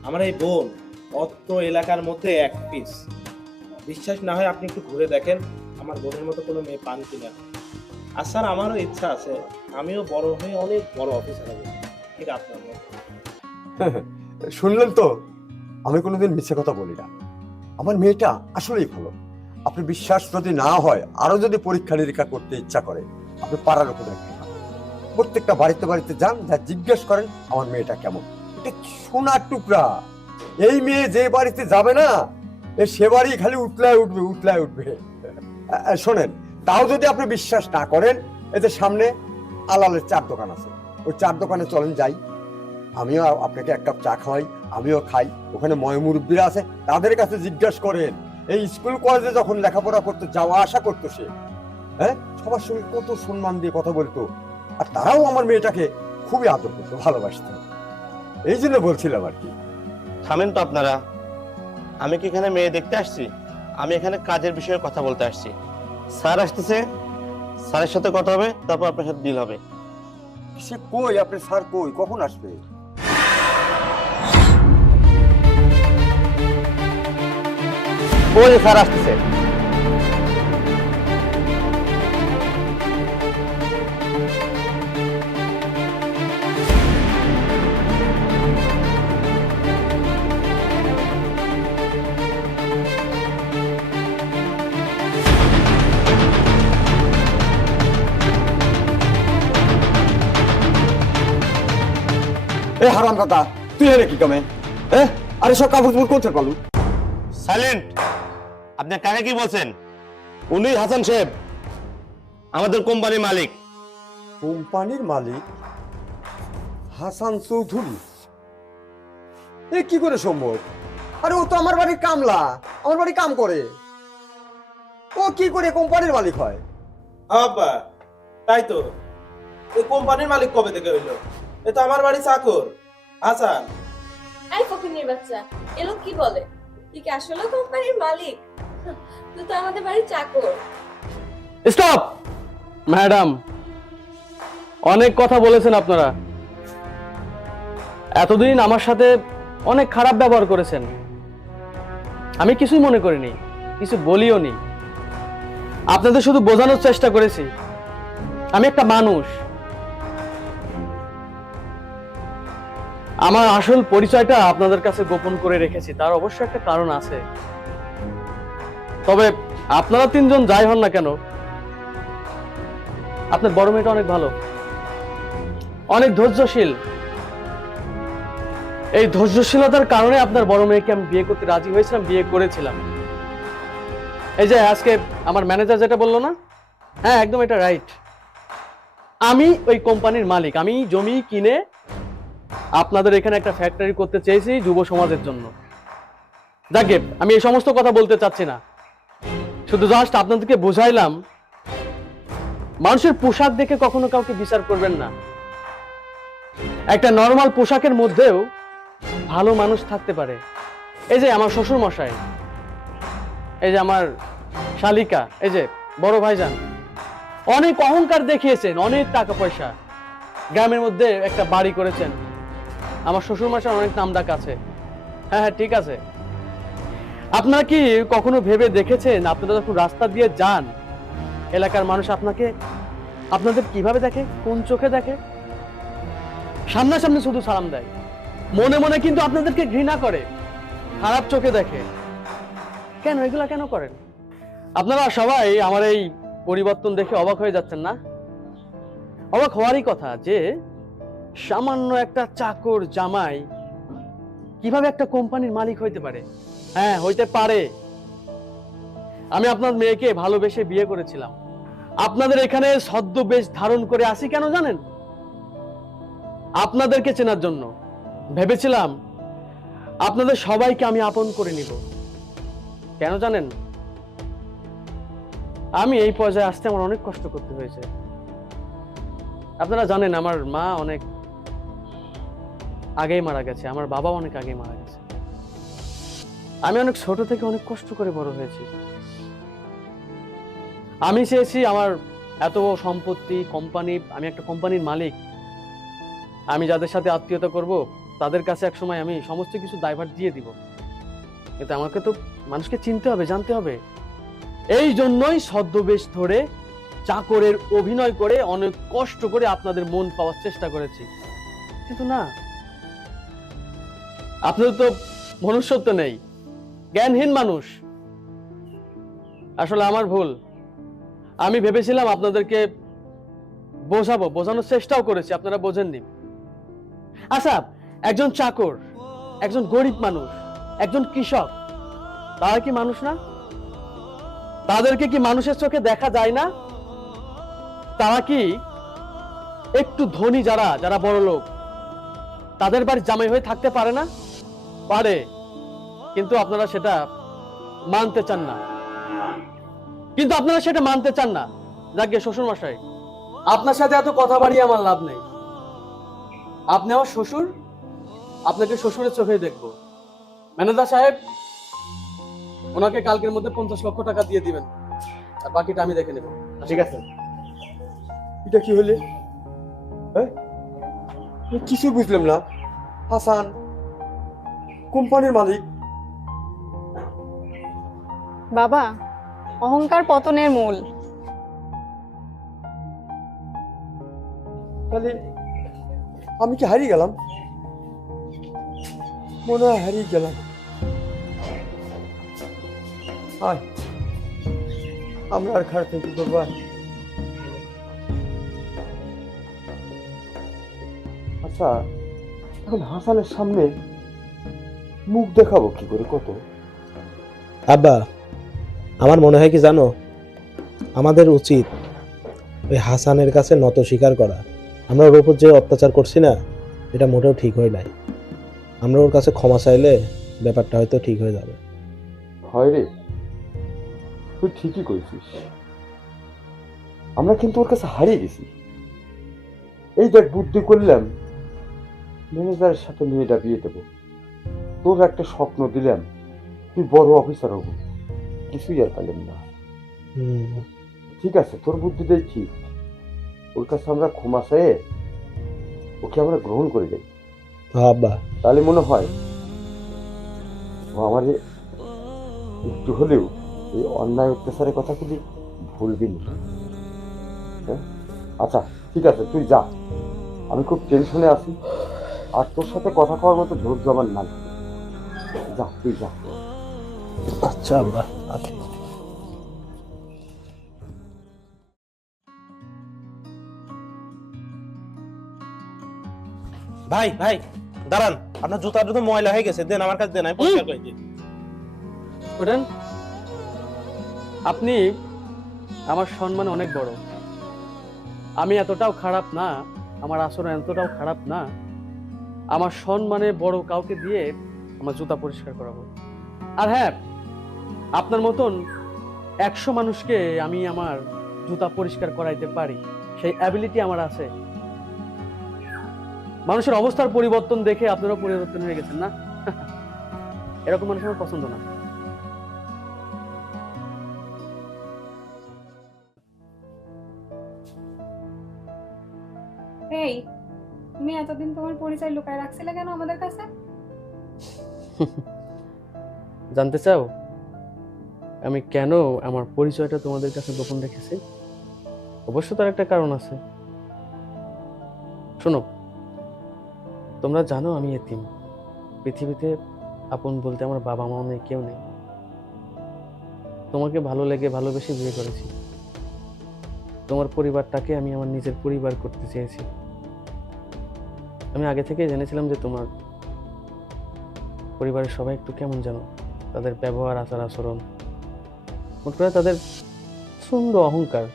আমার এই বোন অত্র এলাকার মধ্যে এক পিস। বিশ্বাস না হয় আপনি একটু ঘুরে দেখেন আমার বোনের মতো কোনো মেয়ে পান কিনা। আর স্যার আমারও ইচ্ছা আছে, আমিও বড় হয়ে অনেক বড় অফিসার হব, ঠিক আপনার মতো। শুনলেন তো, আমি কোনোদিন মিথ্যে কথা বলি না, আমার মেয়েটা আসলেই ভালো। আপনি বিশ্বাস যদি না হয়, আরো যদি পরীক্ষা নিরীক্ষা করতে ইচ্ছা করে, আপনি পাড়ার উপরে প্রত্যেকটা বাড়িতে বাড়িতে যান, যা জিজ্ঞেস করেন আমার মেয়েটা কেমন। এটা সোনার টুকরা, এই মেয়ে যে বাড়িতে যাবে না, সে বাড়ি খালি উতলায় উঠবে, উতলায় উঠবে। শোনেন, তাও যদি আপনি বিশ্বাস না করেন, এই যে সামনে আলালের চার দোকান আছে, ওই চার দোকানে চলেন যাই, আমিও আপনাকে এক কাপ চা খাওয়াই, আমিও খাই। ওখানে ময়মুরব্বীরা আছে, তাদের কাছে জিজ্ঞাসা করেন, এই স্কুল কলেজে যখন লেখাপড়া করতে যাওয়া আসা করতো সে, হ্যাঁ, সবার সঙ্গে কত সম্মান দিয়ে কথা বলতো, আর তারাও আমার মেয়েটাকে খুবই আদর করতো, ভালোবাসতো। এই জন্য বলছিলাম আর কি। থামেন তো আপনারা, আমি কি এখানে মেয়ে দেখতে আসছি? আমি এখানে কাজের বিষয়ে কথা বলতে আসছি। স্যার আসতেছে, স্যারের সাথে কথা হবে, তারপর আপনার সাথে ডিল হবে। সে কই, আপনি স্যার কই, কখন আসবে? ওই যে স্যার আসতেছে। এ হারাম দাদা, তুই এনে কি কামে? হ্যাঁ, আরে সব কাপড় চোপড় করতে পারলু? সাইলেন্ট! আপনি কাকে কি বলছেন? উনি হাসান সাহেব, আমাদের কোম্পানির মালিক। কোম্পানির মালিক হাসান চৌধুরী? এ কি করে সম্ভব? আরে ও তো আমার বাড়ির কামলা, আমার বাড়ি কাম করে, ও কি করে কোম্পানির মালিক হয়? আব্বা, তাই তো। এই কোম্পানির মালিক কবে থেকে হইলো? এ তো আমার বাড়ি চাকর হাসান। এই ফকিনীর বাচ্চা, এলো কি বলে? তুই কি আসলে কোম্পানির মালিক? তুই তো আমাদের বাড়ির চাকর। স্টপ ম্যাডাম, অনেক কথা বলেছেন আপনারা। এতদিন আমার সাথে অনেক খারাপ ব্যবহার করেছেন, আমি কিছুই মনে করিনি, কিছু বলিও নি। আপনাদের শুধু বোঝানোর চেষ্টা করেছি আমি একটা মানুষ। আমার আসল পরিচয়টা আপনাদের কাছে গোপন করে রেখেছি, তার অবশ্য একটা কারণ আছে। তবে আপনারা তিনজন যাই হন না কেন, আপনার বড় মেয়েটা অনেক ভালো, অনেক ধৈর্যশীল। এই ধৈর্যশীলতার কারণে আপনার বড় মেয়েকে আমি বিয়ে করতে রাজি হয়েছিলাম, বিয়ে করেছিলাম। এই যে আজকে আমার ম্যানেজার যেটা বললো না, হ্যাঁ একদম এটা রাইট। আমি ওই কোম্পানির মালিক, আমি জমি কিনে আপনাদের এখানে একটা ফ্যাক্টরি করতে চেয়েছি যুব সমাজের জন্য। যাকে আমি এই সমস্ত কথা বলতে চাচ্ছি না, শুধু জাস্ট আপনাদেরকে বুঝাইলাম মানুষের পোশাক দেখে কখনো কাউকে বিচার করবেন না। একটা নরমাল পোশাকের মধ্যেও ভালো মানুষ থাকতে পারে। এই যে আমার শ্বশুর মশাই, এই যে আমার শালিকা, এই যে বড় ভাইজান, অনেক অহংকার দেখিয়েছেন, অনেক টাকা পয়সা, গ্রামের মধ্যে একটা বাড়ি করেছেন। আমার শ্বশুর মশাই অনেক নামডাক আছে। হ্যাঁ হ্যাঁ ঠিক আছে। আপনারা কি কখনো ভেবে দেখেছেন আপনারা যখন রাস্তা দিয়ে যান, এলাকার মানুষ আপনাদের কিভাবে দেখে, কোন চোখে দেখে? সামনাসামনি শুধু সালাম দেয়, মনে মনে কিন্তু আপনাদেরকে ঘৃণা করে, খারাপ চোখে দেখে। কেন এগুলা কেন করেন? আপনারা সবাই আমার এই পরিবর্তন দেখে অবাক হয়ে যাচ্ছেন না? অবাক হওয়ারই কথা যে সামান্য একটা চাকর জামাই কিভাবে একটা কোম্পানির মালিক হইতে পারে। হ্যাঁ হইতে পারে। আমি আপনার মেয়েকে ভালোবেসে বিয়ে করেছিলাম। আপনাদের এখানে ছদ্মবেশ ধারণ করে আসি কেন জানেন? আপনাদেরকে চেনার জন্য। ভেবেছিলাম আপনাদের সবাইকে আমি আপন করে নিব। কেন জানেন? আমি এই পর্যায়ে আসতে আমার অনেক কষ্ট করতে হয়েছে। আপনারা জানেন আমার মা অনেক আগেই মারা গেছে, আমার বাবা অনেক আগেই মারা গেছে। আমি অনেক ছোট থেকে অনেক কষ্ট করে বড় হয়েছি। আমি চেয়েছি আমার এত সম্পত্তি, কোম্পানি, আমি একটা কোম্পানির মালিক, আমি যাদের সাথে আত্মীয়তা করব তাদের কাছে একসময় আমি সমস্ত কিছু দায়ভার দিয়ে দিব। কিন্তু আমাকে তো মানুষকে চিনতে হবে, জানতে হবে। এই জন্যই ছদ্মবেশ ধরে চাকরের অভিনয় করে অনেক কষ্ট করে আপনাদের মন পাওয়ার চেষ্টা করেছি। কিন্তু না, আপনাদের তো মনুষ্যত্ব নেই, জ্ঞানহীন মানুষ। আসলে আমার ভুল। আমি ভেবেছিলাম আপনাদেরকে বোঝানোর চেষ্টাও করেছি, আপনারা বোঝেননি। আচ্ছা, একজন চাকর একজন গরিব মানুষ, একজন কৃষক, তারা কি মানুষ না? তাদেরকে কি মানুষের চোখে দেখা যায় না? তারা কি একটু ধনী, যারা যারা বড় লোক, তাদের বাড়ি জামাই হয়ে থাকতে পারে না? পারে, কিন্তু আপনারা সেটা মানতে চান না। যাকে শ্বশুর মশাই, আপনার সাথে এত কথা বাড়িয়ে আমার লাভ নেই। আপনি আমার শ্বশুর, আপনাকে শ্বশুরের চোখেই দেখবো। ম্যানেজার সাহেব, ওনাকে কালকের মধ্যে 50 লক্ষ টাকা দিয়ে দিবেন, আর বাকিটা আমি দেখে নেব। ঠিক আছে। এটা কি হলে? হ্যাঁ, আমি কিছু বুঝলাম না। হাসান কোম্পানির মালিক। বাবা, অহংকার পতনের মূল। তাহলে আমি কি হারিয়ে গেলাম? মনে হয় হারিয়ে গেলাম। আয়, আমরা আর খারাপ থেকে করবো। আচ্ছা, এখন হাসানের সামনে মুখ দেখাবো কি করে? কত আব্বা, আমার মনে হয় কি জানো, আমাদের উচিত ওই হাসানের কাছে নত স্বীকার করা। আমরা ওর উপর যে অত্যাচার করছি না, এটা মোটেও ঠিক হয় নাই। আমরা ওর কাছে ক্ষমা চাইলে ব্যাপারটা হয়তো ঠিক হয়ে যাবে। হয় রে, তুই ঠিকই করেছিস। আমরা কিন্তু ওর কাছে হারিয়ে গেছি। এই দেখ, বুদ্ধি করলাম ম্যানেজারের সাথে মেয়েটা বিয়ে দেবো। তোর একটা স্বপ্ন দিলাম, তুই বড় অফিসার হব। কিছুই আর পেলাম না। ঠিক আছে, তোর বুদ্ধিটাই ঠিক। ওর কাছে আমরা ক্ষমা চেয়ে ওকে আমরা গ্রহণ করে যাই। আব্বা, তাহলে মনে হয় ও আমার একটু হলেও এই অন্যায় অত্যাচারের কথাগুলি ভুলবি না। হ্যাঁ, আচ্ছা ঠিক আছে, তুই যা। আমি খুব টেনশনে আছি, আর তোর সাথে কথা কওয়ার মতো ধৈর্য আমার নাই। যা, তুই যা। আচ্ছা আব্বা, আচ্ছা। ভাই ভাই দাঁড়ান, আপনার জুতাটা তো ময়লা হয়ে গেছে, দেন আমার কাছে দেন, আমি পরিষ্কার করে দিই। ওঠেন। আপনি আমার সম্মানে অনেক বড়। আমি এতটাও খারাপ না, আমার আচরণ এতটাও খারাপ না। আমার সম্মানে বড় কাউকে দিয়ে আমার জুতা পরিষ্কার করাবো। আর হ্যাঁ, আপনার মতন 100 মানুষকে আমি আমার জুতা পরিষ্কার করাইতে পারি, সেই অ্যাবিলিটি আমার আছে। মানুষের অবস্থার পরিবর্তন দেখে আপনারাও পরিবর্তন হয়ে গেছেন না? এরকম মানুষ আমার পছন্দ না। এই, তুমি এতদিন তোমার পরিচয় লুকায় রাখছিলে কেন আমাদের কাছে? জানতে চাও আমি কেন আমার পরিচয়টা তোমাদের কাছে গোপন রেখেছি? অবশ্য তার একটা কারণ আছে। শোনো, তোমরা জানো আমি এতিম। পৃথিবীতে আপন বলতে আমার বাবা মা নেই, কেউ নেই। তোমাকে ভালো লেগে ভালোবেসে বিয়ে করেছি। তোমার পরিবারটাকে আমি আমার নিজের পরিবার করতে চেয়েছি। আমি আগে থেকেই জেনেছিলাম যে তোমার পরিবারের সবাই একটু কেমন জানো, তাদের ব্যবহার, আচার আচরণ, মোট করে তাদের সুন্দর অহংকার।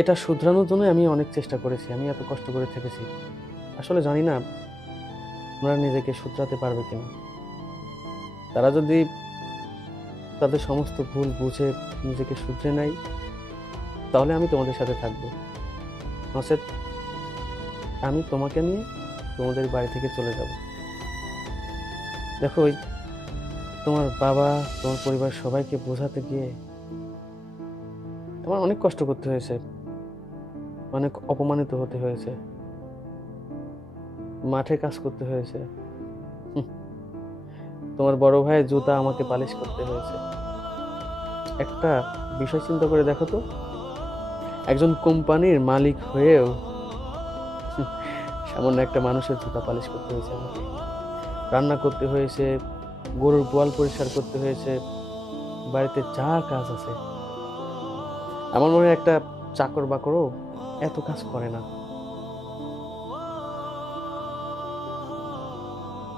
এটা শুধরানোর জন্য আমি অনেক চেষ্টা করেছি, আমি এত কষ্ট করে থেকেছি। আসলে জানি না ওনারা নিজেকে শুধরাতে পারবে কিনা। তারা যদি তাদের সমস্ত ভুল বুঝে নিজেকে শুধরে নেয়, তাহলে আমি তোমাদের সাথে থাকবো। নচেৎ আমি তোমাকে নিয়ে তোমাদের বাড়ি থেকে চলে যাব। দেখো, ওই তোমার বাবা, তোমার পরিবার সবাইকে বোঝাতে গিয়ে আমার অনেক কষ্ট করতে হয়েছে, অনেক অপমানিত হতে হয়েছে, মাঠে কাজ করতে হয়েছে। তোমার বড় ভাইয়ের জুতা আমাকে পালিশ করতে হয়েছে। একটা বিষয় চিন্তা করে দেখো তো, একজন কোম্পানির মালিক হয়েও সামান্য একটা মানুষের জুতা পালিশ করতে হয়েছে আমাকে। রান্না করতে হয়েছে, গরুর গোয়াল পরিষ্কার করতে হয়েছে, বাড়িতে যা কাজ আছে। আমার মনে হয় একটা চাকর বাকরও এত কাজ করে না।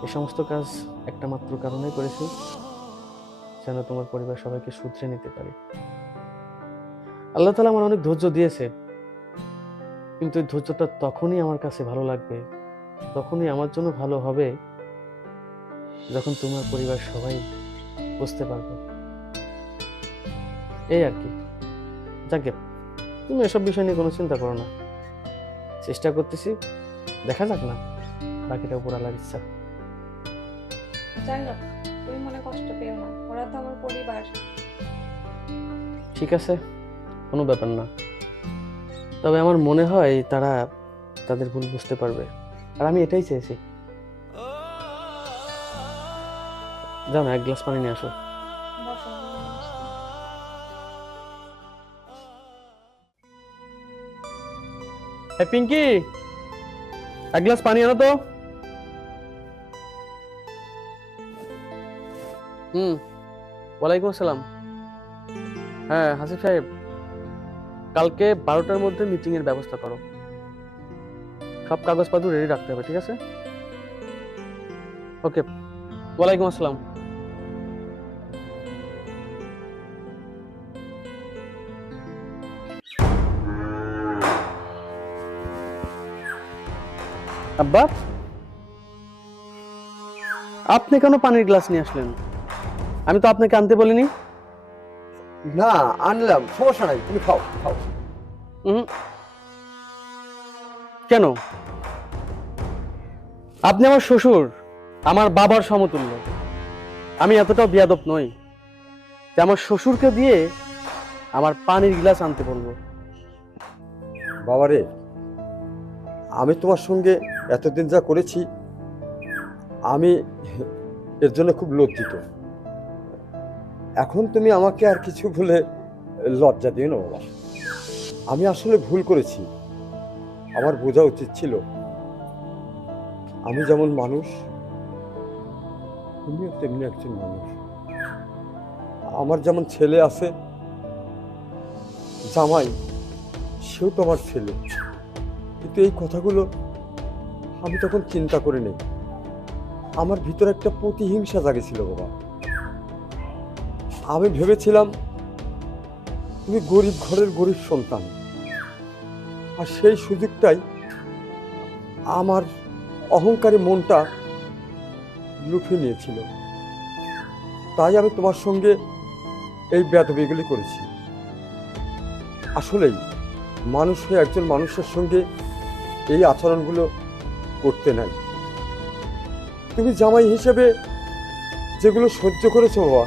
এই সমস্ত কাজ একটা মাত্র কারণেই করেছি, যেন তোমার পরিবার সবাইকে শুধরে নিতে পারি। আল্লাহ তাআলা আমার অনেক ধৈর্য দিয়েছে, কিন্তু এই ধৈর্যটা তখনই আমার কাছে ভালো লাগবে, তখনই আমার জন্য ভালো হবে, যখন তোমার পরিবার সবাই বুঝতে পারবে। এই আর কি। যাকে তুমি এসব বিষয় নিয়ে কোনো চিন্তা করো না, চেষ্টা করতেছি, দেখা যাক না, বাকিটা উপর আল্লাহর ইচ্ছা। যাই হোক, তুমি মনে কষ্ট পেও না, ওরা তো আমার পরিবার। ঠিক আছে, কোনো ব্যাপার না। তবে আমার মনে হয় তারা তাদের ভুল বুঝতে পারবে, আর আমি এটাই চেয়েছি। যাও না, এক গ্লাস পানি নিয়ে আসো। বসো, আমি নিয়ে আসছি। পিঙ্কি, এক গ্লাস পানি আনো তো। ওয়ালাইকুম আসসালাম। হ্যাঁ হাসিফ সাহেব, কালকে 12টার মধ্যে মিটিং এর ব্যবস্থা করো, সব কাগজপত্র রেডি রাখতে হবে, ঠিক আছে? ওকে, ওয়ালাইকুম আসসালাম। আব্বা, আপনি কেন পানির গ্লাস নিয়ে আসলেন? আমি তো আপনাকে আনতে বলিনি। না, আনলাম, সমস্যা নাই, তুমি খাও খাও। কেন? আপনি আমার শ্বশুর, আমার বাবার সমতুল্য। আমি এতটাও বিয়াদব নই যে আমার শ্বশুরকে দিয়ে আমার পানির গ্লাস আনতে বলবো। বাবারে, আমি তোমার সঙ্গে এতদিন যা করেছি, আমি এর জন্য খুব লজ্জিত। এখন তুমি আমাকে আর কিছু বলে লজ্জা দিও না বাবা। আমি আসলে ভুল করেছি, আমার বোঝা উচিত ছিল। আমি যেমন মানুষ, তুমিও তেমনি একজন মানুষ। আমার যেমন ছেলে আছে, জামাই সেও তো আমার ছেলে। কিন্তু এই কথাগুলো আমি তখন চিন্তা করে নেই। আমার ভিতরে একটা প্রতিহিংসা জাগেছিল বাবা। আমি ভেবেছিলাম তুমি গরিব ঘরের গরিব সন্তান, আর সেই সুযোগটাই আমার অহংকারী মনটা লুফে নিয়েছিল। তাই আমি তোমার সঙ্গে এই বেয়াদবিগুলি করেছি। আসলেই মানুষ হয়ে একজন মানুষের সঙ্গে এই আচরণগুলো করতে নাই। তুমি জামাই হিসেবে যেগুলো সহ্য করেছো বাবা,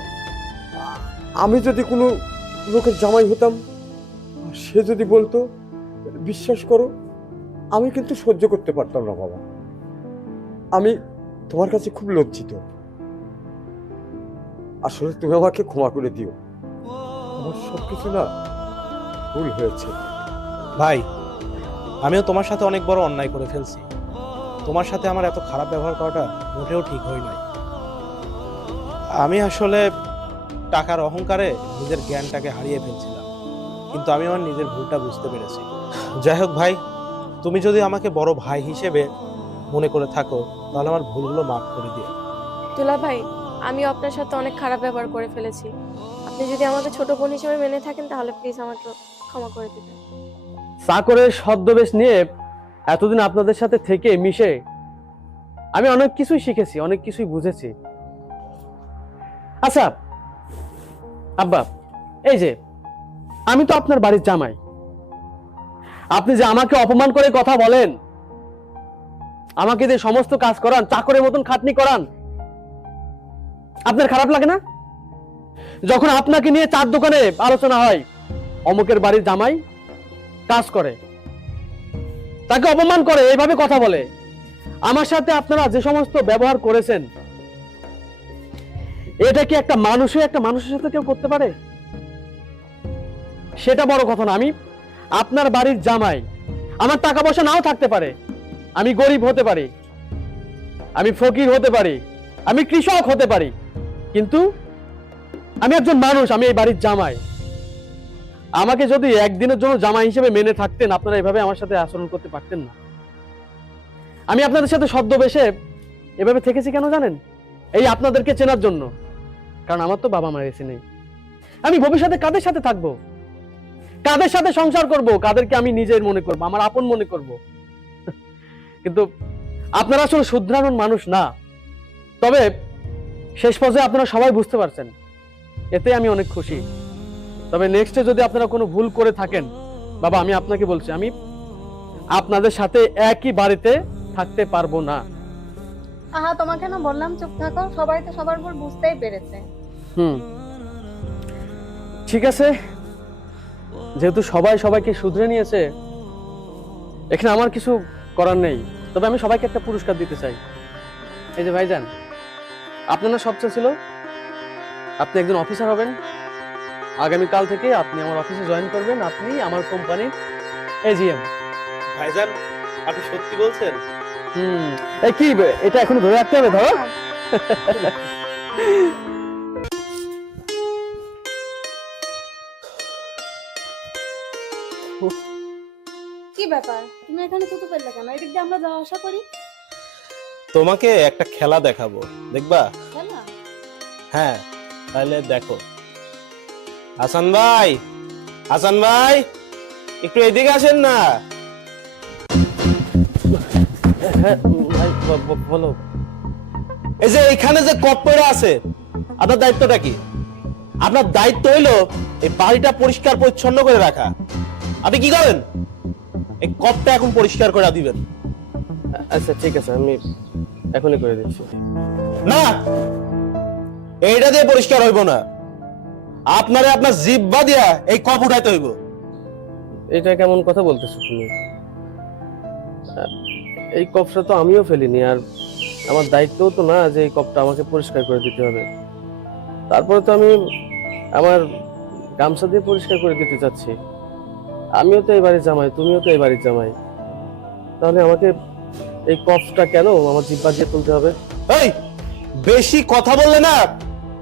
আমি যদি কোনো লোকের জামাই হতাম, সে যদি বলতো, বিশ্বাস করো আমি কিন্তু সহ্য করতে পারতাম না বাবা। আমি তোমার কাছে খুব লজ্জিত। আসলে তুমি আমাকে ক্ষমা করে দিও, আমার সবকিছু না ভুল হয়েছে। ভাই, আমিও তোমার সাথে অনেক বড় অন্যায় করে ফেলছি। তোমার সাথে আমার এত খারাপ ব্যবহার করাটা মোটেও ঠিক হয় নাই। আমি আসলে টাকার অহংকারে নিজের জ্ঞানটাকে হারিয়ে ফেলছিলাম, কিন্তু আমি আমার নিজের ভুলটা বুঝতে পেরেছি। যাই হোক ভাই, তুমি যদি আমাকে বড় ভাই হিসেবে মনে করে থাকো, তাহলে আমার ভুলগুলো মাফ করে দিও। দুলা ভাই, আমিও আপনার সাথে অনেক খারাপ ব্যবহার করে ফেলেছি। আপনি যদি আমাকে ছোট বোন হিসেবে মেনে থাকেন, তাহলে প্লিজ আমাকে ক্ষমা করে দিবেন। চাকরের ছদ্মবেশ নিয়ে এতদিন আপনাদের সাথে থেকে মিশে আমি অনেক কিছুই শিখেছি, অনেক কিছুই বুঝেছি। আচ্ছা আব্বা, এই যে আমি তো আপনার বাড়ির জামাই, আপনি যে আমাকে অপমান করে কথা বলেন, আমাকে যে সমস্ত কাজ করান, চাকরের মতন খাটনি করান, আপনার খারাপ লাগে না? যখন আপনাকে নিয়ে চার দোকানে আলোচনা হয়, অমুকের বাড়ির জামাই কাজ করে, তাকে অপমান করে, এইভাবে কথা বলে, আমার সাথে আপনারা যে সমস্ত ব্যবহার করেছেন, এটা কি একটা মানুষের সাথে কেউ করতে পারে? সেটা বড় কথা না। আমি আপনার বাড়ির জামাই, আমার টাকা পয়সা নাও থাকতে পারে, আমি গরিব হতে পারি, আমি ফকির হতে পারি, আমি কৃষক হতে পারি, কিন্তু আমি একজন মানুষ, আমি এই বাড়ির জামাই। আমাকে যদি একদিনের জন্য জামাই হিসেবে মেনে থাকতেন, আপনারা এভাবে আমার সাথে আচরণ করতে পারতেন না। আমি আপনাদের সাথে ছদ্মবেশে এভাবে থেকেছি কেন জানেন? এই আপনাদেরকে চেনার জন্য। কারণ আমার তো বাবা মা এসে নেই। আমি ভবিষ্যতে কাদের সাথে থাকবো, কাদের সাথে সংসার করব, কাদেরকে আমি নিজের মনে করব, আমার আপন মনে করব। কিন্তু আপনারা আসলে শুধরানোর মানুষ না। তবে শেষ পর্যায়ে আপনারা সবাই বুঝতে পারছেন, এতে আমি অনেক খুশি। তবে নেক্সটে যদি আপনারা কোনো ভুল করে থাকেন, বাবা আমি আপনাকে বলছি, আমি আপনাদের সাথে একই বাড়িতে থাকতে পারবো না। আহা, তোমাকে না বললাম চুপ থাকো, সবাই তো সবার ভুল বুঝতেই পেরেছে। ঠিক আছে, যেহেতু সবাই সবাইকে শুধরে নিয়েছে, এখানে আমার কিছু করার নেই। তবে আমি সবাইকে একটা পুরস্কার দিতে চাই। এই যে ভাইজান, আপনার না সব ছিল আপনি একজন অফিসার হবেন। আগামীকাল থেকে আপনি আমার অফিসে জয়েন করবেন। আপনি আমার কোম্পানির এজিএম। ভাইজান, আপনি সত্যি বলছেন? এই কি, এটা এখন ধরে রাখতে হবে? ধরো। কি ব্যাপার, তুমি এখানে থুতু ফেললে কেন? এদিক দিয়ে আমরা যাওয়া আসা করি। তোমাকে একটা খেলা দেখাবো, দেখবা? খেলা? হ্যাঁ, তাহলে দেখো। হাসান ভাই, হাসান ভাই, একটু এদিকে আসেন না। হ্যাঁ ভাই, বলো। এই যে এখানে যে কপ্পেরা আছে, আপনার দায়িত্বটা কি? আপনার দায়িত্ব হইলো এই বাড়িটা পরিষ্কার পরিচ্ছন্ন করে রাখা। আপনি কি করেন? এই কপটা এখন পরিষ্কার করে দিবেন। আচ্ছা ঠিক আছে, আমি এখনই করে দিচ্ছি। না, এইটা দিয়ে পরিষ্কার হইব না। আপনারে আপনার জিহ্বা দিয়া এই কপ উঠাইতে হইব। এটা কেমন কথা বলতেছো তুমি? এই কপটা তো আমিও ফেলিনি, আর আমার দায়িত্বও তো না যে এই কপটা আমাকে পরিষ্কার করে দিতে হবে। তারপরে তো আমি আমার গামছা দিয়ে পরিষ্কার করে দিতে চাচ্ছি। আমিও তো এই বাড়ির জামাই, তুমিও তো এই বাড়ির জামাই, তাহলে আমাকে এই কপটা কেন আমার জিহ্বা দিয়ে তুলতে হবে? এই বেশি কথা বললে না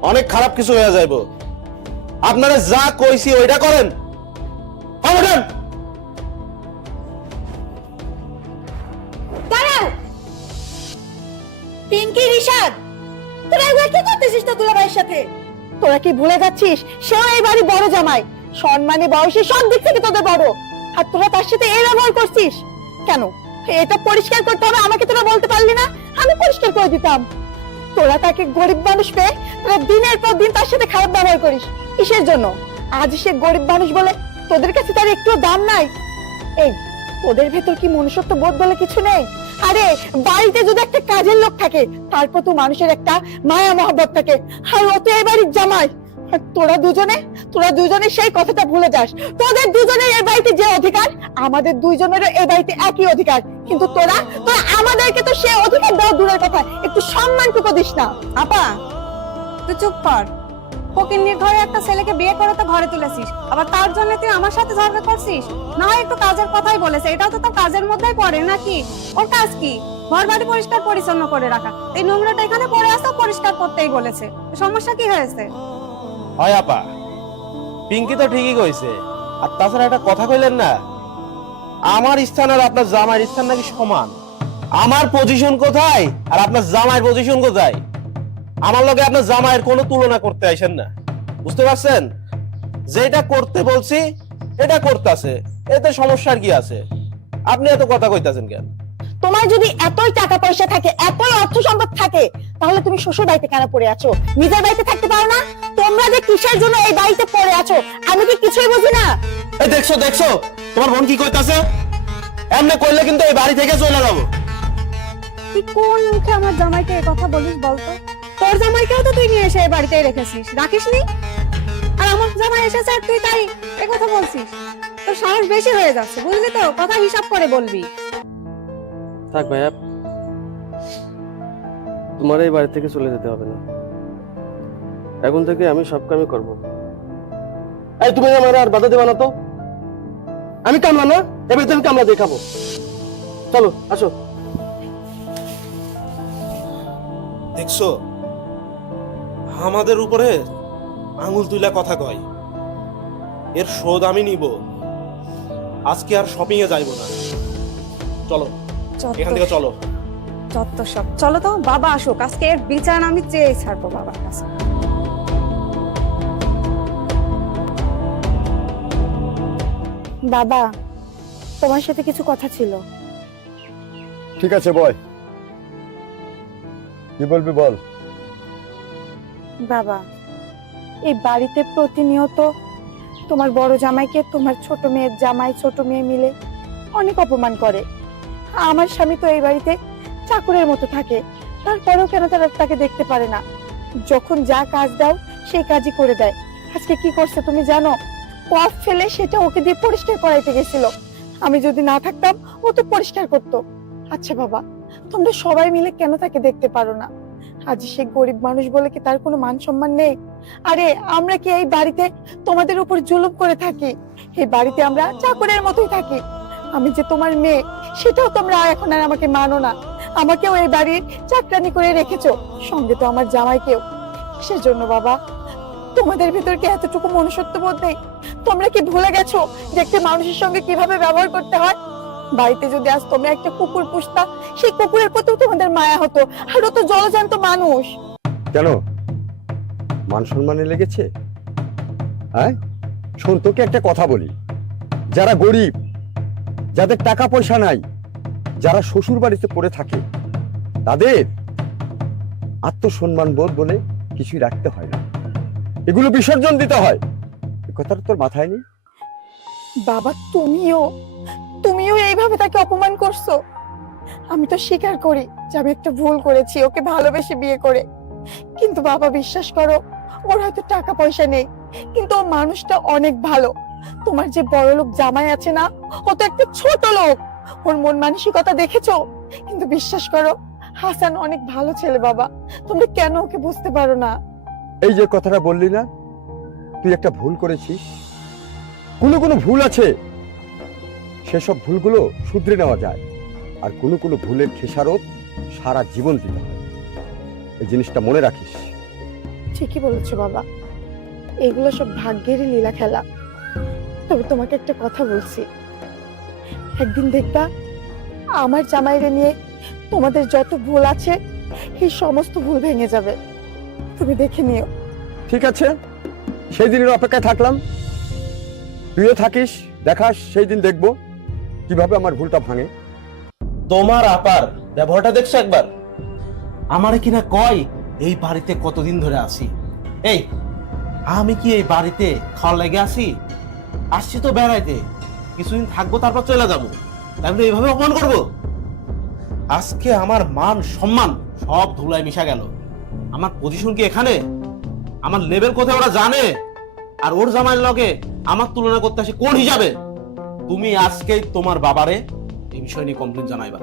অনেক খারাপ কিছু হয়ে যাইব। আপনারা যা কইছি ওইটা করেন। ওঠেন। দাঁড়াও, পিঙ্কি, রিশাদ, তোরা এগুলো কি করতেছিস তো দুলাভাইয়ের সাথে? তোরা কি ভুলে যাচ্ছিস সেও এই বাড়ি বড় জামাই, সম্মানী বয়সে সব দিক থেকে তোদের বড়, আর তোরা তার সাথে এই ব্যবহার করছিস কেন? এটা পরিষ্কার করতে হবে, আমাকে তোরা বলতে পারলি না? আমি পরিষ্কার করে দিতাম। তোরা তাকে গরিব মানুষ পেয়ে তোরা দিনের পর দিন তার সাথে খারাপ ব্যবহার করিস। কিসের জন্য? আজ সে গরিব মানুষ বলে তোদের কাছে তার একটু দাম নাই? এই তোদের ভেতর কি মনুষ্যত্ব বোধ বলে কিছু নেই? আরে বাড়িতে যদি একটা কাজের লোক থাকে, তারপর তো মানুষের একটা মায়া মহব্বত থাকে, আর ও তো এই বাড়ির জামাই। আর তোরা দুজনে সেই কথাটা ভুলে যাস। তোদের দুজনের এই বাড়িতে যে অধিকার, আমাদের দুইজনেরও এই বাড়িতে একই অধিকার। কিন্তু তোরা আমাদেরকে তো সে অধিকার দেওয়া দূরের কথা, একটু সম্মানটুকু দিস না। আপা তুই চুপ কর। ফকিন্নির ঘরে একটা ছেলেকে বিয়ে করে তো ঘরে তুলেছিস, আবার তার জন্য তুই আমার সাথে ঝগড়া করছিস? না হয় একটু কাজের কথাই বলেছে, এটাও তো তোর কাজের মধ্যেই পড়ে নাকি? ওর কাজ কি? ঘর বাড়ি পরিষ্কার পরিচ্ছন্ন করে রাখা। এই নোংরাটা এখানে পড়ে আসো, পরিষ্কার করতেই বলেছে। সমস্যা কি হয়েছে? হয় আপা, পিঙ্কি তো ঠিকই কইছে। আর তাছাড়া একটা কথা কইলেন না, আমার স্থান আর আপনার জামাইয়ের স্থান নাকি সমান। আমার পজিশন কোথায় আর আপনার জামাইয়ের পজিশন কোথায়? আমার লগে আপনার জামাইয়ের কোনো তুলনা করতে আইছেন না, বুঝতে পারছেন? যেটা করতে বলছি এটা করতেছে, এতে সমস্যার কি আছে? আপনি এত কথা কইতাছেন কেন? তোমার যদি এতই টাকা পয়সা থাকে, এতই অর্থ সম্পদ থাকে, তাহলে তুমি শ্বশুর বাড়িতে কেন পড়ে আছো? নিজের বাড়িতে থাকতে পারো না? তোমরা যে কিসের জন্য এই বাড়িতে পড়ে আছো আমি কি কিছুই বুঝি না? এই দেখছো দেখছো তোমার বোন কি কইতাছে? এমনি কইলে কিন্তু এই বাড়ি থেকে চলে যাবো। তুই কোন মুখে আমার জামাইকে এই কথা বলিস বলতো? তোর জামাইকেও তো তুই নিয়ে এসে এই বাড়িতেই রেখেছিস, রাখিসনি? আর আমার জামাই এসেছে আর তুই তাই এই কথা বলছিস? তোর সাহস বেশি হয়ে যাচ্ছে, বুঝলি তো? কথা হিসাব করে বলবি। থাক ভাইয়া, তোমার এই বাড়ি থেকে চলে যেতে হবে না। এখন থেকে আমি সব কামই করব। এই তুমি আমার আর বাধা দেবা না তো? আমি কামলা না, এবার তুমি কামলা দিয়ে খাবো। চলো আসো। দেখছো আমাদের উপরে আঙুল তুইলা কথা কয়। এর শোধ আমি নিব। আজকে আর শপিং এ যাইবো না। চলো এখান থেকে চলো। যত সব। চলো তো, বাবা আসুক, আজকে এর বিচার আমি চেয়ে ছাড়বো বাবার কাছে। বাবা, তোমার সাথে কিছু কথা ছিল। ঠিক আছে বল, কি বলবি বল। বাবা, এই বাড়িতে প্রতিনিয়ত তোমার বড় জামাইকে তোমার ছোট মেয়ের জামাই ছোট মেয়ে মিলে অনেক অপমান করে। আমার স্বামী তো এই বাড়িতে চাকরের মতো থাকে, তারপরেও কেন তারা তাকে দেখতে পারে না? যখন যা কাজ দাও সেই কাজই করে দেয়। আজকে কি করছে তুমি জানো? কফ ফেলে সেটা ওকে দিয়ে পরিষ্কার করাইতে গেছিল। আমি যদি না থাকতাম ও তো পরিষ্কার করতো। আচ্ছা বাবা, তোমরা সবাই মিলে কেন তাকে দেখতে পারো না? আজ সে গরিব মানুষ বলে কি তার কোনো মান সম্মান নেই? আরে আমরা কি এই বাড়িতে তোমাদের উপর জুলুম করে থাকি? এই বাড়িতে আমরা চাকরের মতোই থাকি। আমি যে তোমার মেয়ে সেটাও তোমরা এখন আর আমাকে মানো না। আমাকেও এই বাড়ির চাকরানি করে রেখেছো, সঙ্গে তো আমার জামাইকেও। সেজন্য বাবা, তোমাদের ভিতর কি এতটুকু মনুষ্যত্ব বোধ নেই? তোমরা কি ভুলে গেছো যে একটা মানুষের সঙ্গে কিভাবে ব্যবহার করতে হয়? বাড়িতে যদি আজ তোমরা একটা কুকুর পুষতা, সেই কুকুরের প্রতিও তোমাদের মায়া হতো। আর ও তো জলজান্ত মানুষ। কেন, মান সম্মানে লেগেছে? হ্যাঁ শোন, তোকে একটা কথা বলি, যারা গরিব, যাদের টাকা পয়সা নাই, যারা শ্বশুর বাড়িতে পড়ে থাকে, তাদের আত্মসম্মান বোধ বলে কিছুই রাখতে হয় না, এগুলো বিসর্জন দিতে হয়। এ কথাটা তোর মাথায় নেই? বাবা, তুমিও এইভাবে তাকে অপমান করছো। আমি তো স্বীকার করি যে আমি একটা ভুল করেছি ওকে ভালোবেসে বিয়ে করে। কিন্তু বাবা বিশ্বাস করো, ওর হয়তো টাকা পয়সা নেই, কিন্তু ও মানুষটা অনেক ভালো। তোমার যে বড়লোক জামাই আছে না, ও তো একটা ছোট লোক। ওর মন মানসিকতা দেখেছো? কিন্তু বিশ্বাস করো, হাসান অনেক ভালো ছেলে বাবা। তোমরা কেন ওকে বুঝতে পারো না? এই যে কথাটা বললি না, তুই একটা ভুল করেছিস, কোনো ভুল আছে, সেসব ভুলগুলো শুধরে নেওয়া যায়। আর কোনো ভুলের খেসারত সারা জীবন দিতে হয়, এই জিনিসটা মনে রাখিস। ঠিকই বলেছো বাবা, এগুলো সব ভাগ্যেরই লীলা খেলা। তবে তোমাকে একটা কথা বলছি, একদিন দেখবা আমার জামাইরে নিয়ে তোমাদের যত ভুল আছে এই সমস্ত ভুল ভেঙে যাবে। তুমি দেখে নিও। ঠিক আছে, সেই দিনের অপেক্ষায় থাকলাম, তুইও থাকিস, দেখাস, সেই দিন দেখবো কিভাবে আমার ভুলটা ভাঙে। তোমার আপার ব্যবহারটা দেখছো একবার? আমারে কিনা কয় এই বাড়িতে কতদিন ধরে আছি। এই আমি কি এই বাড়িতে খাওয়া লেগে আসি? আসছি তো বেড়াইতে, কিছুদিন থাকবো তারপর চলে যাবো, তাহলে এইভাবে অপমান করবো? আজকে আমার মান সম্মান সব ধুলায় মিশা গেল। আমার পজিশন কি এখানে? আমার লেভেল কোথায় ওরা জানে? আর ওর জামাইয়ের লগে আমার তুলনা করতে আসে কোন হিসাবে? তুমি আজকেই তোমার বাবারে এই বিষয় নিয়ে কমপ্লেন জানাইবা।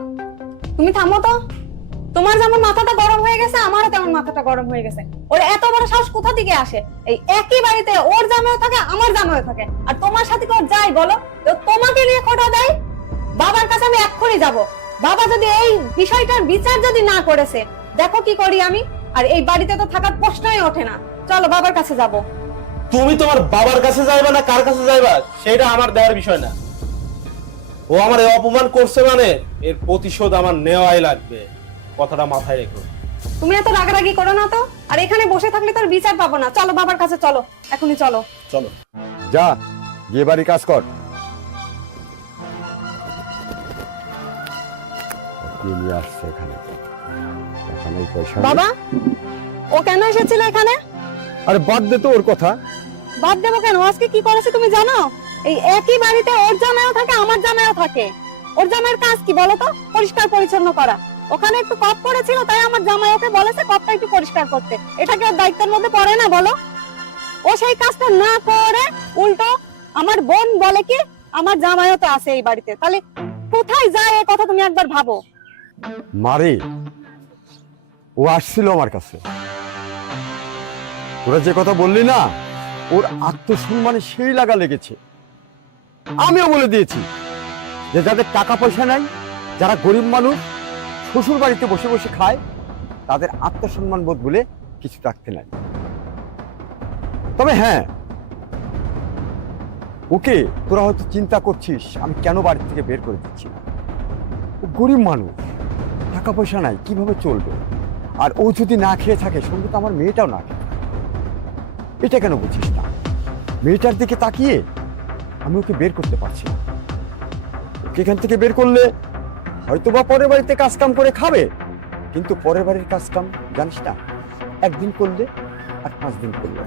তুমি থামো তো। তোমার যেমন মাথাটা গরম হয়ে গেছে, আমারও তেমন মাথাটা গরম হয়ে গেছে। ওর এত বড় সাহস কোথা থেকে আসে? এই একই বাড়িতে ওর জামাইও থাকে, আমার জামাইও থাকে, আর তোমার সাথে কি ওর যায় বলো? তো তোমাকে নিয়ে খোটা দেয়। বাবার কাছে আমি এক্ষুনি যাব। বাবা যদি এই বিষয়টার বিচার যদি না করেছে, দেখো কি করি আমি। আর এই বাড়িতে তো থাকার প্রশ্নই ওঠে না। চলো বাবার কাছে যাব। তুমি তোমার বাবার কাছে যাইবা না কার কাছে যাইবা সেটা আমার দেওয়ার বিষয় না। ও আমার অপমান করছে মানে এর প্রতিশোধ আমার নেওয়াই লাগবে, কথাটা মাথায় রেখো। তুমি এত রাগারাগি করো না তো। আর এখানে বসে থাকলে তোর বিচার পাবো না। চলো বাবার কাছে, চলো এখনই চলো। চলো যা, গিয়ে বাড়ি কাজ কর। কি নিয়ে আসছে এখানে? এখানেই পয়সা নেই। বাবা, ও কেন এসেছিল এখানে? আরে বাদ দে তো ওর কথা। বাদ দেবো কেন? আজকে কি করেছে তুমি জানো? এই একই বাড়িতে ওর জামাইও থাকে, আমার জামাইও থাকে। ওর জামাইয়ের কাজ কি বলো তো? পরিষ্কার পরিচ্ছন্ন করা। ওখানে একটু কপ পড়েছিল, তাই আমার জামাই ওকে বলেছে কপটা একটু পরিষ্কার করতে। এটা কি ওর দায়িত্বের মধ্যে পড়ে না বলো? ও সেই কাজটা না করে উল্টো আমার বোন বলে কি আমার জামাইও তো আছে এই বাড়িতে। তাহলে কোথায় যায় এই কথা তুমি একবার ভাবো। মারে, ও আসছিল আমার কাছে, তোরা যে কথা বললি না, ওর আত্মসম্মানে সেই লাগা লেগেছে। আমিও বলে দিয়েছি যে যাদের টাকা পয়সা নাই, যারা গরিব মানুষ, শ্বশুর বাড়িতে বসে বসে খায়, তাদের আত্মসম্মান বোধ বলে কিছু রাখতে নাই। তবে হ্যাঁ, ওকে তোরা হয়তো চিন্তা করছিস আমি কেন বাড়ি থেকে বের করে দিচ্ছি না। ও গরিব মানুষ, টাকা পয়সা নাই, কিভাবে চলবে? আর ও যদি না খেয়ে থাকে, সঙ্গে তো আমার মেয়েটাও না খেয়ে থাকে। এটা কেন বুঝিস না? মেয়েটার দিকে তাকিয়ে আমি ওকে বের করতে পারছি না। ওকে এখান থেকে বের করলে হয়তোবা পরের বাড়িতে কাজকাম করে খাবে, কিন্তু পরের বাড়ির কাজকাম জানিস না, একদিন করলে আর 5 দিন করলে,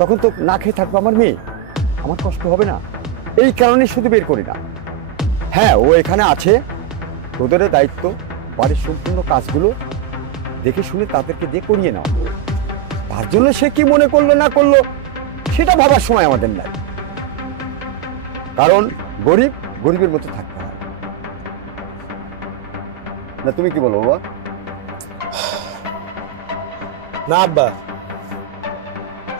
তখন তো না খেয়ে থাকবে আমার মেয়ে, আমার কষ্ট হবে না? এই কারণে শুধু বের করি না। হ্যাঁ, ও এখানে আছে, তোদেরও দায়িত্ব বাড়ির সম্পূর্ণ কাজগুলো দেখে শুনে তাদেরকে দিয়ে করিয়ে নাও। তার জন্য সে কি মনে করলো না করলো সেটা ভাবার সময় আমাদের নাই, কারণ গরিব গরিবের মতো থাকতে হয়। না, তুমি কি বলো বাবা? না আব্বা,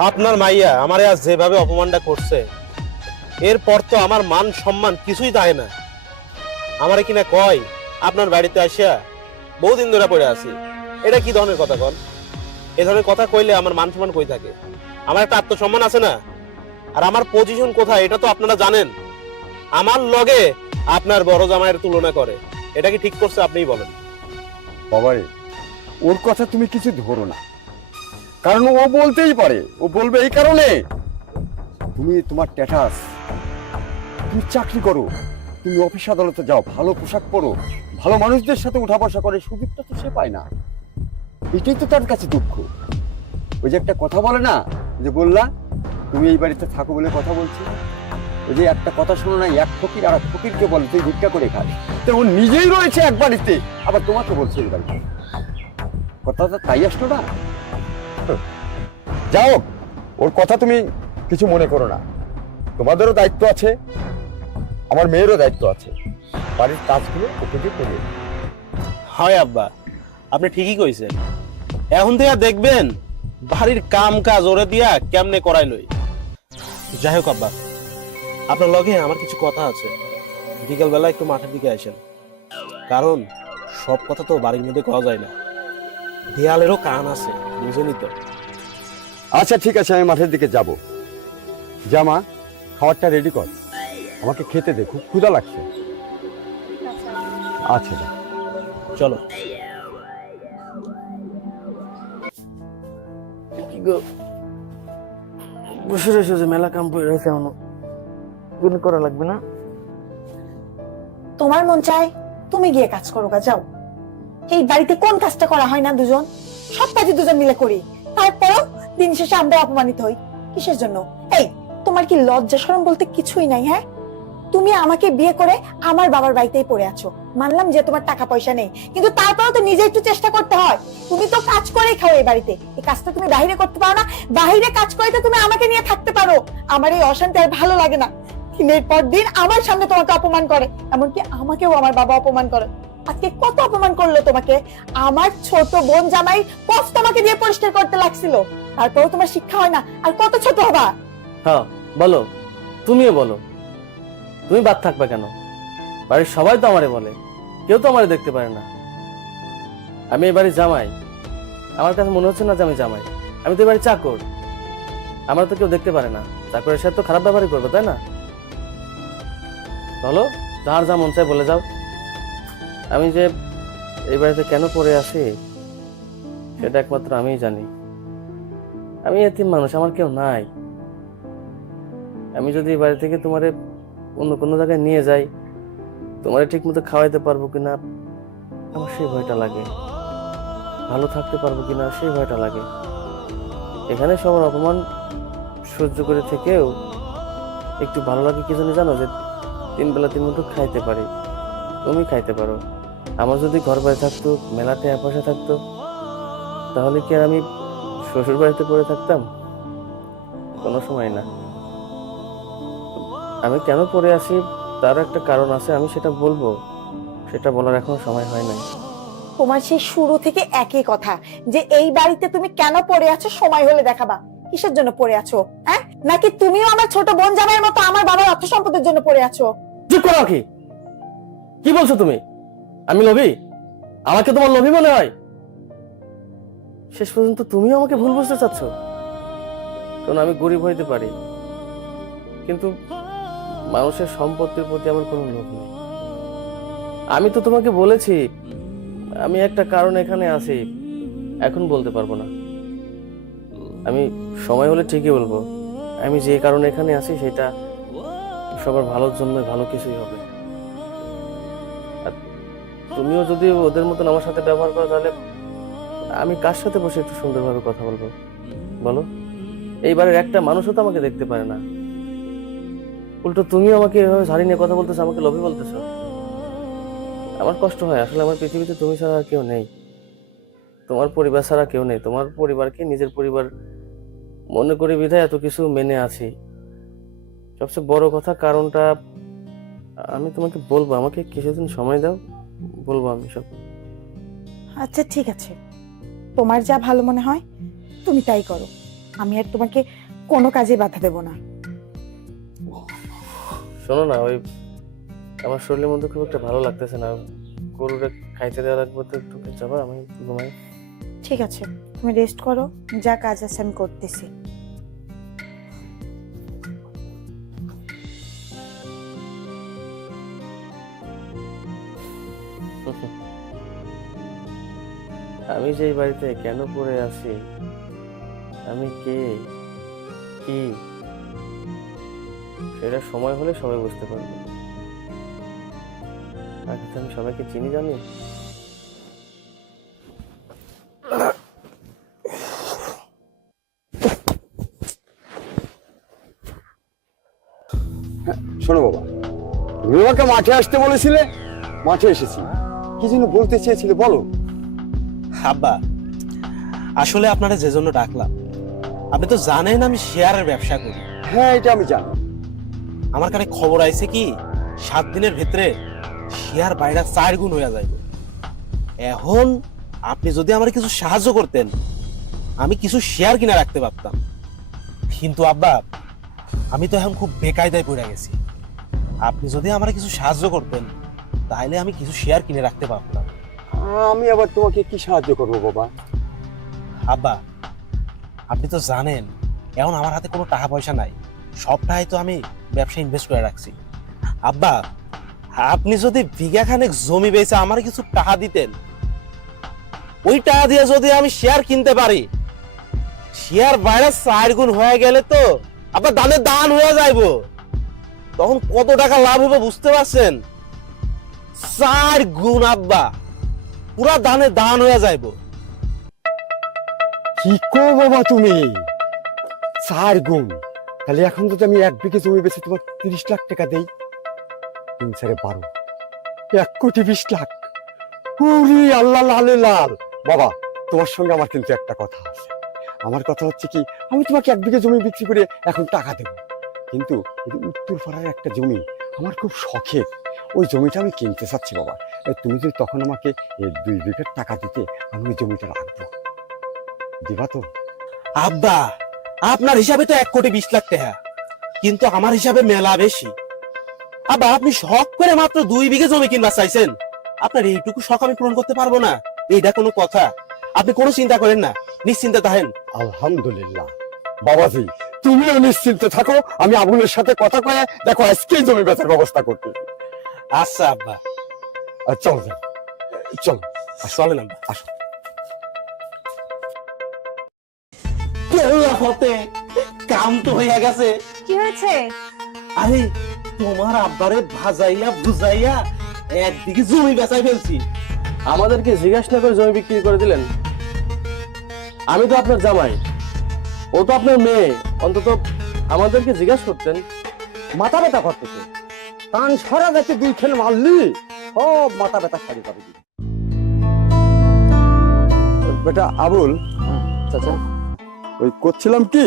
আপনার মাইয়া আমারে আজ যেভাবে অপমানটা করছে, এরপর তো আমার মান সম্মান কিছুই থাকে না। আমারে কিনা কয় আপনার বাড়িতে আসিয়া বহুদিন ধরে পড়ে আছি। এটা কি ধরনের কথা কন? এ ধরনের কথা কইলে আমার মান সম্মান কই থাকে? আমার একটা আত্মসম্মান আছে না? আর আমার পজিশন কোথায় এটা তো আপনারা জানেন। আমার লগে আপনার বড় জামাইয়ের তুলনা করে, এটা কি ঠিক করছে? আপনিই বলেন। বাবারে, ওর কথা তুমি কিছু ধরো না, কারণ ও বলতেই পারে, ও বলবে এই কারণে। তুমি তোমার স্ট্যাটাস, তুমি চাকরি করো, তুমি অফিস আদালতে যাও, ভালো পোশাক পরো, ভালো মানুষদের সাথে উঠা বসা করে, সুযোগটা তো সে পায় না। এটাই তো তার কাছে দুঃখ। ওই যে একটা কথা বলে না, যে বললা তুমি এই বাড়িতে থাকো বলে কথা বলছি, ওই যে একটা কথা শোনো না, এক ফকির আর এক ফকিরকে বলে তুই ভিক্ষা করে খাস, তো ও নিজেই রয়েছে এক বাড়িতে, আবার তোমাকে বলছে এই বাড়িতে। কথাটা তাই আসলো না? যাও, ওর কথা তুমি কিছু মনে করো না। তোমাদেরও দায়িত্ব আছে, আমার মেয়েরও দায়িত্ব আছে, বাড়ির কাজগুলো ওকে দিয়ে করে। হয় আব্বা, আপনি ঠিকই কইছেন। এখন থেকে দেখবেন বাড়ির কাম কাজ ওরে দিয়া কেমনে করাই লই। যাই হোক আব্বা, আপনার লগে আমার কিছু কথা আছে। বিকাল বেলা একটু মাঠের দিকে আসেন, কারণ সব কথা তো বাড়ির মধ্যে কওয়া যায় না, দেয়ালেরও কান আছে, বুঝেনি তো? আচ্ছা ঠিক আছে, আমি মাঠের দিকে যাব। জামা, খাবারটা রেডি কর, আমাকে খেতে দে, খুব ক্ষুধা লাগছে। আচ্ছা যা। চলো। কি গো, বসে রয়েছে যে মেলা কাম পড়ে রয়েছে, এমন কোনো করা লাগবে না? তোমার মন চায় তুমি গিয়ে কাজ করো গা, যাও। এই বাড়িতে কোন কাজটা করা হয় না দুজন? সব কাজই দুজন মিলে করি, তারপরেও দিন শেষে আমরা অপমানিত হই। কিসের জন্য? এই, তোমার কি লজ্জা শরম বলতে কিছুই নাই? হ্যাঁ, তুমি আমাকে বিয়ে করে আমার বাবার বাড়িতেই পড়ে আছো। মানলাম যে তোমার টাকা পয়সা নেই, কিন্তু তারপরেও তো নিজে একটু চেষ্টা করতে হয়। তুমি তো কাজ করেই খাও এই বাড়িতে, এই কাজটা তুমি বাইরে করতে পারো না? বাইরে কাজ করে তো তুমি আমাকে নিয়ে থাকতে পারো। আমার এই অশান্তি আর ভালো লাগে না। দিনের পর দিন আমার সামনে তোমাকে অপমান করে, এমনকি আমাকেও আমার বাবা অপমান করে। আজকে কত অপমান করলো তোমাকে। আমার ছোট বোন জামাই কষ্ট তোমাকে দিয়ে পরিষ্কার করতে লাগছিল, তারপরেও তোমার শিক্ষা হয় না। আর কত ছোট হবা? হ্যাঁ বলো, তুমিও বলো, তুমি বাদ থাকবে কেন? বাড়ির সবাই তো আমারে বলে, কেউ তো আমারে দেখতে পারে না। আমি এই বাড়ির জামাই, আমার কাছে মনে হচ্ছে না যে আমি জামাই। আমি তো এই বাড়ির চাকর, আমার তো কেউ দেখতে পারে না। চাকরের সাথে তো খারাপ ব্যবহারই করবে, তাই না? বলো, যার যা মন চায় বলে যাও। আমি যে এই বাড়িতে কেন পড়ে আসি সেটা একমাত্র আমিই জানি। আমি এতিম মানুষ, আমার কেউ নাই। আমি যদি এই বাড়ি থেকে তোমারে অন্য কোনো জায়গায় নিয়ে যাই, তোমারে ঠিক মতো খাওয়াইতে পারবো কিনা আমার সেই ভয়টা লাগে, ভালো থাকতে পারবো কিনা সেই ভয়টা লাগে। এখানে সবার অপমান সহ্য করে থেকেও একটু ভালো লাগে কি জানি জানো, যে 3 বেলা 3 মুঠো খাইতে পারি, তুমি খাইতে পারো। আমার যদি ঘর বাড়ি থাকতো, মেলাতে পয়সা থাকতো, তাহলে কি আর আমি শ্বশুর বাড়িতে পড়ে থাকতাম? কোনো সময় না। আমি কেন পড়ে আসি তার একটা কারণ আছে, আমি সেটা বলবো, সেটা বলার এখনো সময় হয় নাই। তোমার সেই শুরু থেকে একই কথা, যে এই বাড়িতে তুমি কেন পড়ে আছো সময় হলে দেখাবা। কিসের জন্য পড়ে আছো? হ্যাঁ, নাকি তুমিও আমার ছোট বোন জামাইয়ের মতো আমার বাবার অর্থ সম্পদের জন্য পড়ে আছো? চুপ করো। কি বলছো তুমি? আমি লোভী? আমাকে তোমার লোভী মনে হয়? শেষ পর্যন্ত তুমিও আমাকে ভুল বুঝতে চাচ্ছ। কারণ আমি গরিব হইতে পারি, কিন্তু মানুষের সম্পত্তির প্রতি আমার কোনো লোভ নেই। আমি তো তোমাকে বলেছি আমি একটা কারণ এখানে আছি, এখন বলতে পারবো না। আমি সময় হলে ঠিকই বলবো। আমি যে কারণে এখানে আছি সেটা সবার ভালোর জন্য, ভালো কিছুই হবে। আর তুমিও যদি ওদের মতন আমার সাথে ব্যবহার করো, তাহলে আমি কার সাথে বসে একটু সুন্দরভাবে কথা বলবো বলো? এইবারের একটা মানুষও তো আমাকে দেখতে পারে না, উল্টো তুমিও আমাকে এভাবে ঝাড়ি নিয়ে কথা বলতেছো, আমাকে লোভী বলতেছো। আমার কষ্ট হয় আসলে। আমার পৃথিবীতে তুমি ছাড়া আর কেউ নেই, তোমার পরিবার ছাড়া কেউ নেই। তোমার পরিবারকে নিজের পরিবার মনে করি বিধায় এত কিছু মেনে আছি। সবচেয়ে বড় কথা কারণটা আমি তোমাকে বলবো, আমাকে কিছুদিন সময় দাও, বলবো আমি সব। আচ্ছা ঠিক আছে, তোমার যা ভালো মনে হয় তুমি তাই করো। আমি আর তোমাকে কোনো কাজে বাধা দেব না। শোনো না, ওই আমার শরীরের মধ্যে খুব একটা ভালো লাগতেছে না। গরুটা খাইতে দেওয়া লাগবে তো, একটু যাবা? আমি একটু ঘুমাই। ঠিক আছে, তুমি রেস্ট করো, যা কাজ আছে আমি করতেছি। আমি যে এই বাড়িতে কেন পড়ে আছি, আমি কে, কি, সেটা সময় হলে সবাই বুঝতে পারবে। আগে তো আমি সবাইকে চিনি, জানি। শোনো বাবা, তুমি আমাকে মাঠে আসতে বলেছিলে, মাঠে এসেছি। কি জন্য বলতে চেয়েছিলে বলো? আব্বা, আসলে আপনারা যে জন্য ডাকলাম, আপনি তো জানেন আমি শেয়ারের ব্যবসা করি। হ্যাঁ, এটা আমি জানি। আমার কাছে খবর আইছে কি 7 দিনের ভিতরে শেয়ার বাইরে 4 গুণ হয়ে যাবে। এখন আপনি যদি আমার কিছু সাহায্য করতেন, আমি কিছু শেয়ার কিনে রাখতে পারতাম। কিন্তু আব্বা, আমি তো এখন খুব বেকায়দায় পড়ে গেছি। আপনি যদি আমার কিছু সাহায্য করতেন, তাহলে আমি কিছু শেয়ার কিনে রাখতে পারতাম। আমি আবার তোমাকে কি সাহায্য করবো বাবা? আব্বা, আপনি তো জানেন এখন আমার হাতে কোনো টাকা পয়সা নাই, সবটাই তো আমি ব্যবসায় ইনভেস্ট করে রাখছি। আব্বা, আপনি যদি বিঘা খানেক জমি বেচে আমার কিছু টাকা দিতেন, ওই টাকা দিয়ে যদি আমি শেয়ার কিনতে পারি, শেয়ার বাইরে 4 গুণ হয়ে গেলে তো আবার দানের দান হয়ে যাইবো। তখন কত টাকা লাভ হবে বুঝতে পারছেন? 4 গুণ আব্বা, পুরা দানে দান হয়ে যাইবো। কি কো বাবা তুমি? 4 গুণ? তাহলে এখন যদি আমি 1 বিঘে জমি বেচে তোমার 30 লাখ টাকা দেই, 3 4 12, 1 কোটি 20 লাখ। ওরে আল্লাহ, লালে লাল। বাবা, তোমার সঙ্গে আমার কিন্তু একটা কথা আছে। আমার কথা হচ্ছে কি, আমি তোমাকে 1 বিঘে জমি বিক্রি করে এখন টাকা দেবো, কিন্তু উত্তর পাড়ার একটা জমি আমার খুব শখের, ওই জমিটা আমি কিনতে চাচ্ছি বাবা। তুমি যদি তখন আমাকে 2 বিঘের টাকা দিতে, আমি ওই জমিটা রাখবো, দিবা তো? আব্বা, আপনার হিসাবে তো 1 কোটি 20 লাখ টাকা, কিন্তু আমার হিসাবে মেলা বেশি। আব্বা, আপনি শখ করে মাত্র 2 বিঘে জমি কিনবা চাইছেন, আপনার এইটুকু শখ আমি পূরণ করতে পারবো না? এইটা কোনো কথা? আপনি কোনো চিন্তা করেন না, নিশ্চিন্তে থাকেন। আলহামদুলিল্লাহ বাবাজি, তুমিও নিশ্চিন্তে থাকো। আমি আবুলের সাথে কথা কয়ে দেখো আজকেই জমি বেচার ব্যবস্থা করতে। আচ্ছা আব্বা, চলো যাই, চলো চলেন আব্বা। আসো। কাম তো হয়ে গেছে। কি হয়েছে? আরে তোমার আব্বারে ভাজাইয়া বুঝাইয়া একদিকে জমি বেচাই ফেলছি। আমাদেরকে জিজ্ঞাসা না করে জমি বিক্রি করে দিলেন? আমি তো আপনার জামাই, ও তো আপনার মেয়ে, অন্তত আমাদেরকে জিজ্ঞাসা করতেন। মাথা ব্যথা করতেছে, কান সারা যাচ্ছে 2 খেল মারলি সব মাথা ব্যথা সারি পাবে। বেটা আবুল, চাচা। ওই করছিলাম কি,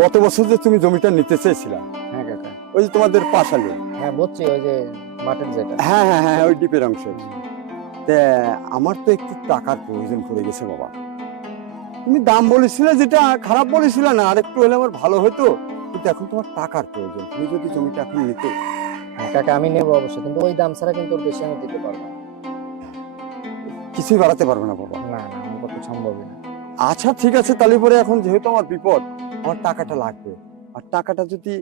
গত বছর যে তুমি জমিটা নিতে চেয়েছিলাম, হ্যাঁ কাকা। ওই যে তোমাদের পাশালি, হ্যাঁ বুঝছি, ওই যে মাঠের যেটা। হ্যাঁ হ্যাঁ হ্যাঁ, ওই ডিপের অংশ। তা আমার তো একটু টাকার প্রয়োজন পড়ে গেছে বাবা। তুমি দাম বলেছিলে, যেটা খারাপ বলেছিলে না, আর একটু হলে আমার ভালো হতো, কিন্তু এখন তোমার টাকার প্রয়োজন। তুমি যদি জমিটা এখন নিতে। হ্যাঁ কাকা, আমি নেবো অবশ্যই, কিন্তু ওই দাম ছাড়া কিন্তু ওর বেশি আমি দিতে পারবো না। কিছুই বাড়াতে পারবে না বাবা? না না, আমার পক্ষে সম্ভবই না। আচ্ছা ঠিক আছে, তাহলে পরে এখন যেহেতু আমার বিপদ, আমার টাকাটা লাগবে, আর টাকাটা যদি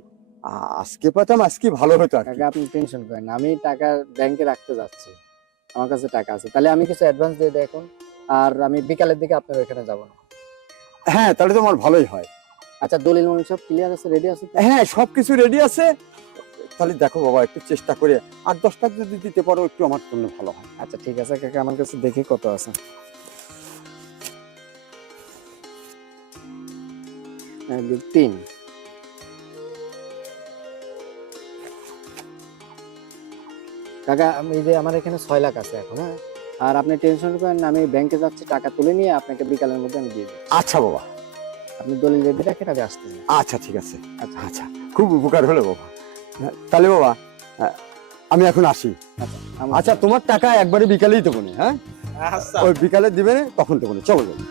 আজকে পেতাম আজকে ভালো হতো আর কি। কাকা আপনি টেনশন করেন না, আমি টাকা ব্যাংকে রাখতে যাচ্ছি। আমার কাছে টাকা আছে, তাহলে আমি কিছু অ্যাডভান্স দিয়ে দিই এখন, আর আমি বিকালের দিকে আপনার ওইখানে যাব না। হ্যাঁ, তাহলে তো আমার ভালোই হয়। আচ্ছা, দলিল মলিল সব ক্লিয়ার আছে, রেডি আছে তো? হ্যাঁ, সবকিছু রেডি আছে। তাহলে দেখো বাবা, একটু চেষ্টা করে 8-10 টাকা যদি দিতে পারো একটু আমার জন্য ভালো হয়। আচ্ছা ঠিক আছে কাকা, আমার কাছে দেখি কত আছে। 1, 2, 3। কাকা, আমি এই যে আমার এখানে 6 লাখ আছে এখন। হ্যাঁ, আর আপনি টেনশন করেন না, আমি ব্যাংকে যাচ্ছি, টাকা তুলে নিয়ে আপনাকে বিকালের মধ্যে আমি দিয়ে দেব। আচ্ছা বাবা। আপনি দলিল রেডি রাখেন, আমি আসতেছি। আচ্ছা ঠিক আছে। আচ্ছা আচ্ছা, খুব উপকার হলো বাবা। তাহলে বাবা আমি এখন আসি। আচ্ছা, তোমার টাকা একবারে বিকালেই দেবো না। হ্যাঁ, আচ্ছা ওই বিকালে দিবে না, তখন দেবো না। চলো যাবো।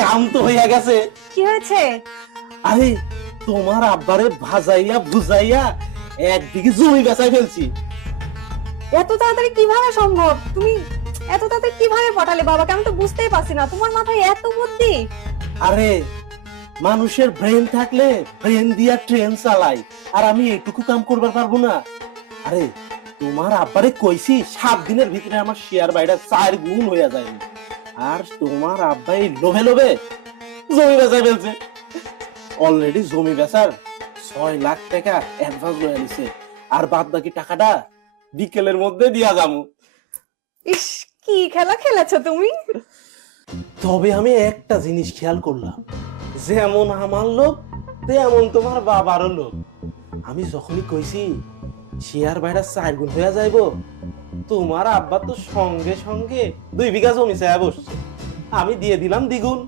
কাম তো হইয়া গেছে। কি হয়েছে? আরে তোমার আব্বারে ভাজাইয়া ভুজাইয়া একদিকে জমি বেচাই ফেলছি। এত তাড়াতাড়ি কিভাবে সম্ভব? তুমি এত তাড়াতাড়ি কিভাবে পটালে বাবাকে? আমি তো বুঝতেই পারছি না, তোমার মাথায় এত বুদ্ধি। আরে মানুষের ব্রেন থাকলে ব্রেন দিয়া ট্রেন চালাই, আর আমি এইটুকু কাম করবার পারবো না? আরে তোমার আব্বারে কইছি 7 দিনের ভিতরে আমার শেয়ার বাইটা 4 গুণ হইয়া যায়, আর তোমার আব্বাই লোভে লোভে জমি বেচাই ফেলছে। অলরেডি জমি বেচার 6 লাখ টাকা অ্যাডভান্স লয়ে নিছে, আর বাদ বাকি টাকাটা বিকেলের মধ্যে দিয়া যাবো। ইস, কি খেলা খেলেছো তুমি! তবে আমি একটা জিনিস খেয়াল করলাম, যেমন আমার লোক তেমন তোমার বাবারও লোক। আমি যখনই কইছি শেয়ার বাইরা 4 গুণ হয়ে যাইবো, তোমার আব্বা তো সঙ্গে সঙ্গে 2 বিঘা জমি চাইয়া বসছে। আমি দিয়ে দিলাম দ্বিগুণ,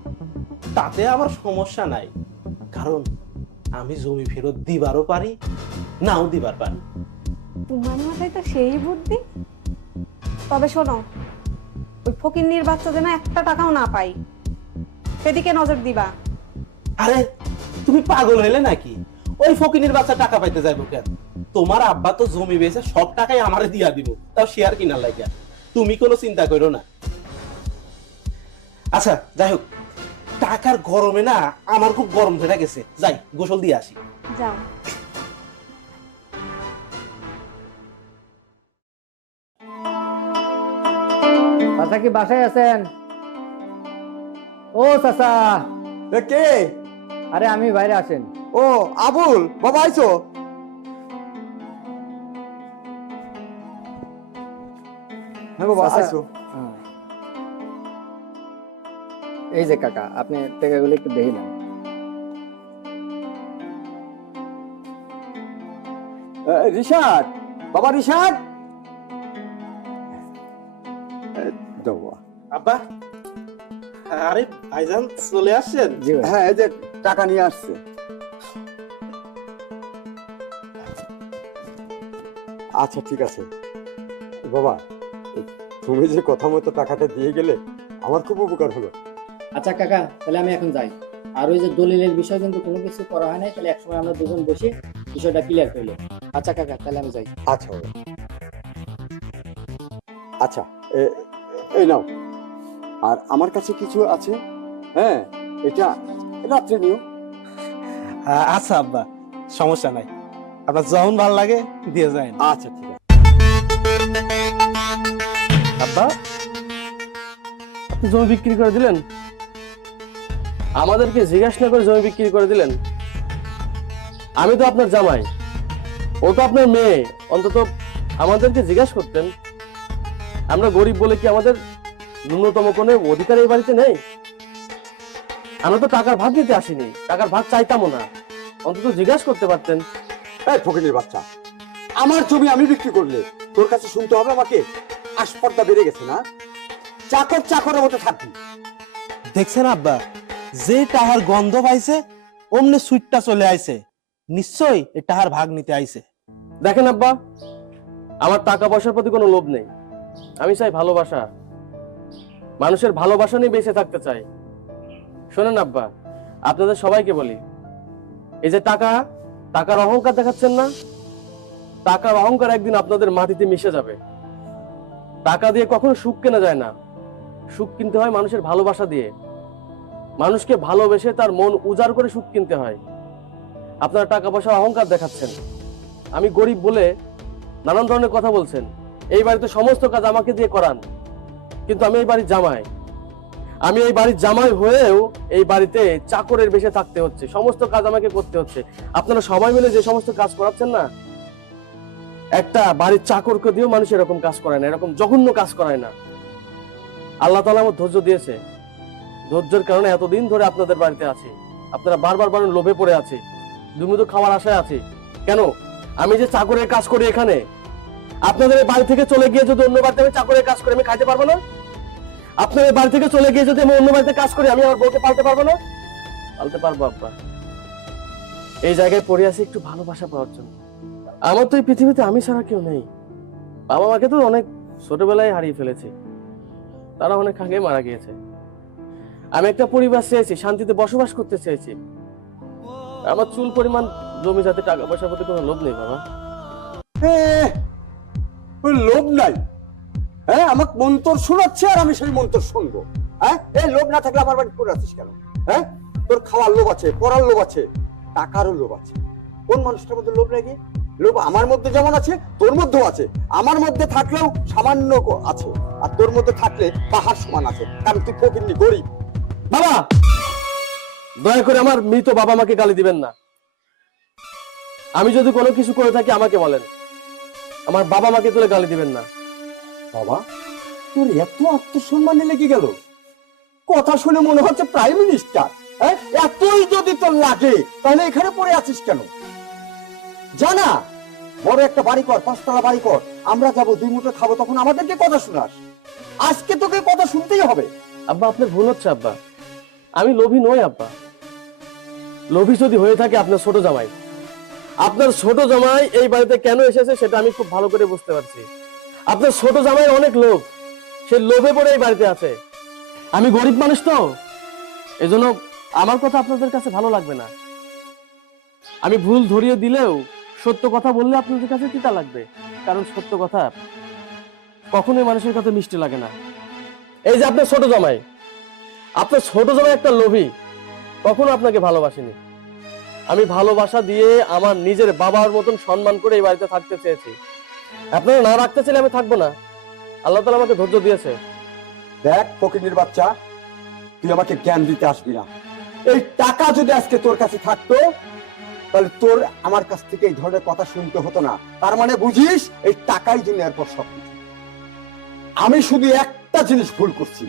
তাতে আমার সমস্যা নাই, কারণ আমি জমি ফেরত দিবারও পারি, নাও দিবার পারি। তোমার মাথায় তো সেই বুদ্ধি। তবে শোনো, ওই ফকিন্নির বাচ্চা যেন একটা টাকাও না পাই, সেদিকে নজর দিবা। আরে তুমি পাগল হইলে নাকি? ওই ফকিনের বাচ্চা টাকা পাইতে যাইবো কেন? তোমার আব্বা তো জমি বেচে সব টাকাই আমারে দিয়া দিব, তাও শেয়ার কিনার লাগিয়া। তুমি কোনো চিন্তা করো না। আচ্ছা যাই হোক, টাকার গরমে না আমার খুব গরম ধরে গেছে, যাই গোসল দিয়ে আসি। যাও। চাচা কি বাসায় আছেন? ও চাচা। কে? আরে আমি বাইরে, আসেন। ও আবুল, বাবা আইছো? হ্যাঁ বাবা চাচা, আইছো। হ্যাঁ। এই যে কাকা, আপনি টাকাগুলো একটু দেখে নেন। রিশাদ, বাবা রিশাদ। দাও বাবা। আব্বা, আরে ভাইজান চলে আসছেন? জি ভাই। হ্যাঁ, এই যে টাকা নিয়ে আসছে। আচ্ছা ঠিক আছে বাবা, তুমি যে কথা মতো টাকাটা দিয়ে গেলে আমার খুব উপকার হলো। আচ্ছা কাকা, তাহলে আমি এখন যাই। আর ওই যে দলিলের বিষয় কিন্তু কোনো কিছু করা হয় নাই, তাহলে একসময় আমরা দুজন বসে বিষয়টা ক্লিয়ার করলে। আচ্ছা কাকা, তাহলে আমি যাই। আচ্ছা বাবা। আচ্ছা, এই নাও। আর আমার কাছে কিছু আছে, হ্যাঁ, এটা রাত্রে নিও। আচ্ছা আব্বা, সমস্যা নাই, আপনার যখন ভালো লাগে দিয়ে যায়। আচ্ছা ঠিক আছে। আব্বা, আপনি জমি বিক্রি করে দিলেন? আমাদেরকে জিজ্ঞাসা না করে জমি বিক্রি করে দিলেন? আমি তো আপনার জামাই, ও তো আপনার মেয়ে, অন্তত আমাদেরকে জিজ্ঞাসা করতেন। আমরা গরিব বলে কি আমাদের ন্যূনতম কোনো অধিকার এই বাড়িতে নেই? আমরা তো টাকার ভাগ নিতে আসিনি, টাকার ভাগ চাইতামও না, অন্তত জিজ্ঞাসা করতে পারতেন। এই ফকিরের বাচ্চা, আমার জমি আমি বিক্রি করলে তোর কাছে শুনতে হবে আমাকে? আসপর্দা বেড়ে গেছে না? চাকর চাকরের মতো থাকবি। দেখছেন আব্বা, যে টাহার গন্ধ পাইছে অমনি সুইটটা চলে আইছে, নিশ্চয়ই এ টাহার ভাগ নিতে আইছে। দেখেন আব্বা, আমার টাকা পয়সার প্রতি কোনো লোভ নেই, আমি চাই ভালোবাসা, মানুষের ভালোবাসা নিয়ে বেঁচে থাকতে চাই। শোনেন আব্বা, আপনাদের সবাইকে বলি, এই যে টাকার অহংকার দেখাচ্ছেন না, টাকার অহংকার একদিন আপনাদের মাটিতে মিশে যাবে। টাকা দিয়ে কখনো সুখ কেনা যায় না, সুখ কিনতে হয় মানুষের ভালোবাসা দিয়ে। মানুষকে ভালোবেসে তার মন উজাড় করে সুখ কিনতে হয়। আপনারা টাকা পয়সা অহংকার দেখাচ্ছেন, আমি গরিব বলে নানান ধরনের কথা বলছেন। এই বাড়িতে সমস্ত কাজ আমাকে দিয়ে করান, কিন্তু আমি এই বাড়ির জামাই। আমি এই বাড়ির জামাই হয়েও এই বাড়িতে চাকরের বেশে থাকতে হচ্ছে, সমস্ত কাজ আমাকে করতে হচ্ছে। আপনারা সবাই মিলে যে সমস্ত কাজ করাচ্ছেন না, একটা বাড়ির চাকরকে দিয়েও মানুষ এরকম কাজ করায় না, এরকম জঘন্য কাজ করায় না। আল্লাহ তাআলা আমার ধৈর্য দিয়েছে, ধৈর্যের কারণে এতদিন ধরে আপনাদের বাড়িতে আছি। আপনারা বারবার বলেন লোভে পড়ে আছে, দুমুঠো খাওয়ার আশায় আছে। কেন? আমি যে চাকরের কাজ করি এখানে, আপনাদের এই বাড়ি থেকে চলে গিয়ে যদি অন্য বাড়িতে আমি চাকরের কাজ করি, আমি খাইতে পারবো না? আপনার এই বাড়ি থেকে চলে গিয়ে যদি আমি অন্য বাড়িতে কাজ করি, আমি আমার বউকে পালতে পারবো না? পালতে পারবো আব্বা। এই জায়গায় পড়ে আছি একটু ভালোবাসা পাওয়ার জন্য। আমার তো এই পৃথিবীতে আমি ছাড়া কেউ নেই। বাবা মাকে তো অনেক ছোটবেলায় হারিয়ে ফেলেছি, তারা অনেক আগে মারা গিয়েছে। আমি একটা পরিবার চেয়েছি, শান্তিতে বসবাস করতে চেয়েছি। আমার চুল পরিমাণ জমি যাতে টাকা পয়সার প্রতি কোনো লোভ নেই বাবা। ওই লোভ নাই? হ্যাঁ, আমাকে মন্তর শোনাচ্ছে আর আমি সেই মন্তর শুনবো? হ্যাঁ, এই লোভ না থাকলে আমার বাড়ি করে আছিস কেন? হ্যাঁ, তোর খাওয়ার লোভ আছে, পড়ার লোভ আছে, টাকারও লোভ আছে। কোন মানুষটার মধ্যে লোভ লাগে? লোভ আমার মধ্যে যেমন আছে তোর মধ্যেও আছে। আমার মধ্যে থাকলেও সামান্য আছে, আর তোর মধ্যে থাকলে পাহাড় সমান আছে, কারণ তুই ফকিন্নি, গরিব। বাবা, দয়া করে আমার মৃত বাবা মাকে গালি দিবেন না। আমি যদি কোনো কিছু করে থাকি আমাকে বলেন, আমার বাবা মাকে তুলে গালি দিবেন না। বাবা, তোর এত আত্মসম্মানে লেগে গেল? কথা শুনে মনে হচ্ছে প্রাইম মিনিস্টার। হ্যাঁ, এতই যদি তোর লাগে তাহলে এখানে পড়ে আছিস কেন? জানা, বড় একটা বাড়ি কর, 5 তলা বাড়ি কর, আমরা যাবো, 2 মুঠো খাবো, তখন আমাদেরকে কথা শোনাস। আজকে তোকে কথা শুনতেই হবে। আব্বা, আপনার ভুল হচ্ছে আব্বা। আমি লোভী নই আব্বা। লোভী যদি হয়ে থাকে আপনার ছোট জামাই। আপনার ছোট জামাই এই বাড়িতে কেন এসেছে সেটা আমি খুব ভালো করে বুঝতে পারছি। আপনার ছোট জামাইয়ের অনেক লোভ, সে লোভে পড়ে এই বাড়িতে আছে। আমি গরিব মানুষ তো, এজন্য আমার কথা আপনাদের কাছে ভালো লাগবে না। আমি ভুল ধরিয়ে দিলেও সত্য কথা বললে আপনাদের কাছে তিতা লাগবে, কারণ সত্য কথা কখনোই মানুষের কাছে মিষ্টি লাগে না। এই যে আপনার ছোট জামাই, আপনার ছোট জামাই একটা লোভী, কখনো আপনাকে ভালোবাসেনি। আমি ভালোবাসা দিয়ে আমার নিজের বাবার মতন সম্মান করে এই বাড়িতে থাকতে চেয়েছি। আপনারা না রাখতে চাইলে আমি থাকবো না। আল্লাহ তাআলা আমাকে ধৈর্য দিয়েছে। দেখ ফকিন্নির বাচ্চা, তুই আমাকে জ্ঞান দিতে আসবি না। এই টাকা যদি আজকে তোর কাছে থাকতো তাহলে তোর আমার কাছ থেকে এই ধরনের কথা শুনতে হতো না। তার মানে বুঝিস, এই টাকাই দুনিয়ার পর সব। আমি শুধু একটা জিনিস ভুল করছি,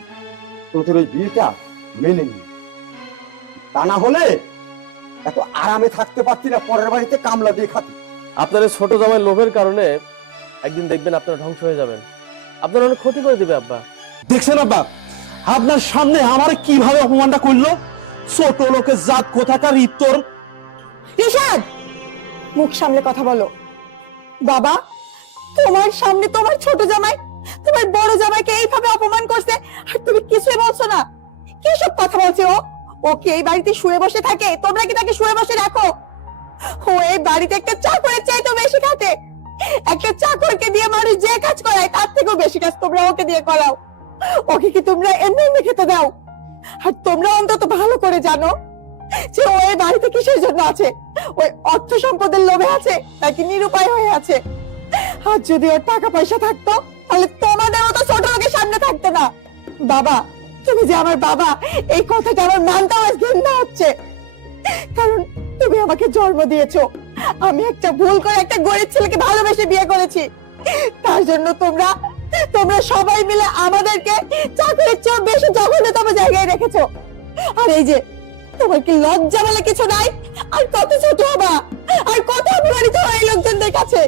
তোদের ওই বিয়েটা মেনে নি। তা না হলে এত আরামে থাকতে পারতি না, পরের বাড়িতে কামলা দিয়ে খাতি। আপনার এই ছোট জামাই লোভের কারণে একদিন দেখবেন আপনারা ধ্বংস হয়ে যাবেন। আপনার অনেক ক্ষতি করে দিবে আব্বা। দেখছেন আব্বা, আপনার সামনে আমার কিভাবে অপমানটা করলো? ছোট লোকের জাত কোথাকার ইত্তর। রিশাদ, মুখ সামলে কথা বলো। বাবা, তোমার সামনে তোমার ছোট জামাই তোমার বড় জামাইকে এইভাবে অপমান করছে, আর তুমি কিছুই বলছো না। কি সব কথা বলছে ও? ও কি এই বাড়িতে শুয়ে বসে থাকে? তোমরা কি তাকে শুয়ে বসে রাখো? ও এই বাড়িতে একটা চাকরের চাইতে বেশি খাটে। একটা চাকরকে দিয়ে মানুষ যে কাজ করায় তার থেকেও বেশি কাজ তোমরা ওকে দিয়ে করাও। ওকে কি তোমরা এমনি খেতে দাও? আর তোমরা অন্তত ভালো করে জানো যে ও এই বাড়িতে কিসের জন্য আছে। ওই অর্থ সম্পদের লোভে আছে নাকি নিরুপায় হয়ে আছে? আর যদি ওর টাকা পয়সা থাকতো তাহলে তোমাদের মতো ছোট লোকের সামনে থাকতো না। বাবা, তুমি যে আমার বাবা, এই কথাটা আমার মানতে আজ ঘৃণা হচ্ছে। কারণ তুমি আমাকে জন্ম দিয়েছো, আমি একটা ভুল করে একটা গরিব ছেলেকে ভালোবেসে বিয়ে করেছি। তার জন্য তোমরা সবাই মিলে আমাদেরকে চাকরির চেয়ে বেশি জঘন্যতম জায়গায় রেখেছো। আর এই যে, তোমার কি লজ্জা বলে কিছু নাই? আর কত ছোট হবা, আর কত অপমানিত হয় এই লোকজনদের কাছে।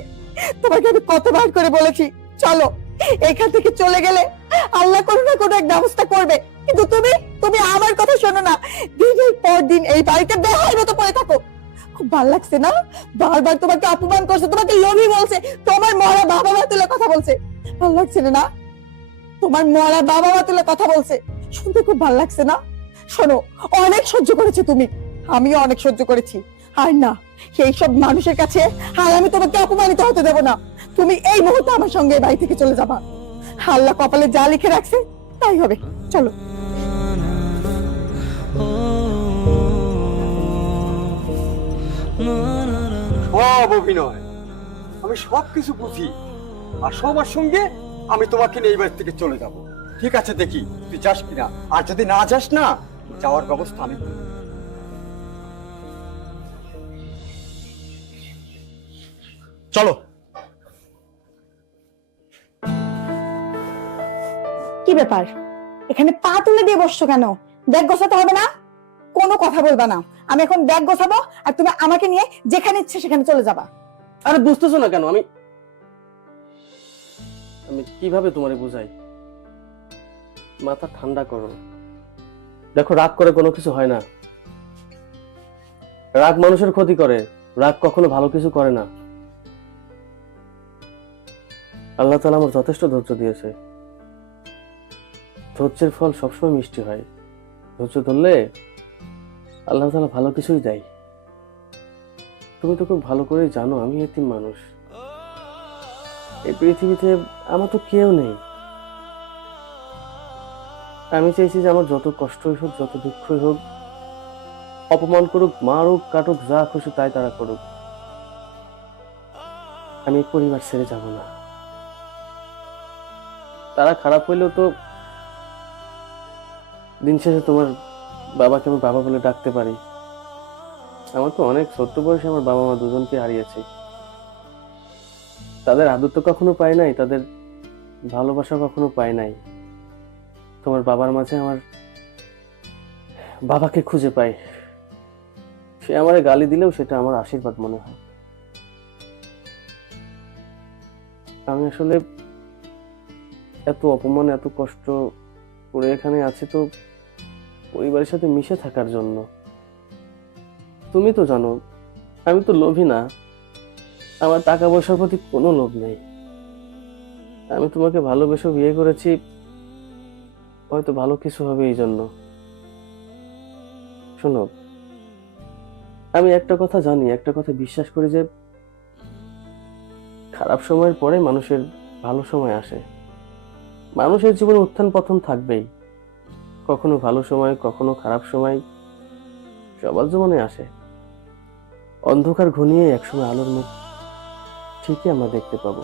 তোমাকে আমি কতবার করে বলেছি চলো, এখান থেকে চলে গেলে আল্লাহ কোনো না কোনো এক ব্যবস্থা করবে, কিন্তু তুমি আমার কথা শোনো না। দিনের পর দিন এই বাড়িতে বেহায়ের মতো পড়ে থাকো। খুব ভালো লাগছে না? বারবার তোমাকে অপমান করছে, তোমাকে লোভী বলছে, তোমার মরা বাবা মা তুলে কথা বলছে। ভালো লাগছে না? তোমার মরা বাবা মা তুলে কথা বলছে, শুনতে খুব ভালো লাগছে না? শোনো, অনেক সহ্য করেছো তুমি, আমিও অনেক সহ্য করেছি। আর না, সেই সব মানুষের কাছে আর আমি তোমাকে অপমানিত হতে দেব না। তুমি এই মুহূর্তে আমার সঙ্গে এই বাড়ি থেকে চলে যাবা। আল্লাহ কপালে যা লিখে রাখছে তাই হবে। চলো। সব অভিনয়, আমি সব কিছু বুঝি, আর সবার সঙ্গে আমি তোমাকে নিয়ে এই বাড়ি থেকে চলে যাব। ঠিক আছে, দেখি তুই যাস কিনা, আর যদি না যাস না, যাওয়ার ব্যবস্থা আমি করব। চলো। কি ব্যাপার, এখানে পা তুলে দিয়ে বসছো কেন? ব্যাগ গোছাতে হবে না? কোনো কথা বলবা না। আমি এখন ব্যাগ গোছাবো, আর তুমি আমাকে নিয়ে যেখানে ইচ্ছে সেখানে চলে যাবা। আরে বুঝতেছো না কেন? আমি কিভাবে তোমারে বুঝাই? মাথা ঠান্ডা করো। দেখো, রাগ করে কোনো কিছু হয় না। রাগ মানুষের ক্ষতি করে, রাগ কখনো ভালো কিছু করে না। আল্লাহ তাআলা আমার যথেষ্ট ধৈর্য দিয়েছে। ধৈর্যের ফল সবসময় মিষ্টি হয়। ধৈর্য ধরলে আল্লাহ তাআলা ভালো কিছুই দেয়। তুমি তো খুব ভালো করেই জানো আমি এতিম মানুষ। এই পৃথিবীতে আমার তো কেউ নেই। আমি চাইছি যে আমার যত কষ্টই হোক, যত দুঃখই হোক, অপমান করুক, মারুক, কাটুক, যা খুশি তাই তারা করুক, আমি পরিবার ছেড়ে যাব না। তারা খারাপ হইলেও তো দিন শেষে তোমার বাবাকে আমি বাবা বলে ডাকতে পারি। আমার তো অনেক ছোট্ট বয়সে আমার বাবা মা দুজনকে হারিয়েছে। তাদের আদর তো কখনো পাই নাই, তাদের ভালোবাসা কখনো পাই নাই। তোমার বাবার মাঝে আমার বাবাকে খুঁজে পাই। সে আমারে গালি দিলেও সেটা আমার আশীর্বাদ মনে হয়। আমি আসলে এত অপমান, এত কষ্ট করে এখানে আছি তো পরিবারের সাথে মিশে থাকার জন্য। তুমি তো জানো আমি তো লোভী না, আমার টাকা পয়সার প্রতি কোনো লোভ নেই। আমি তোমাকে ভালোবেসে বিয়ে করেছি, হয়তো ভালো কিছু হবে এই জন্য। শোনো, আমি একটা কথা জানি, একটা কথা বিশ্বাস করি যে খারাপ সময়ের পরে মানুষের ভালো সময় আসে। মানুষের জীবনে উত্থান পতন থাকবেই, কখনো ভালো সময়, কখনো খারাপ সময়, সবার জীবনে আসে। অন্ধকার ঘনিয়ে একসময় আলোর মুখ ঠিকই আমরা দেখতে পাবো।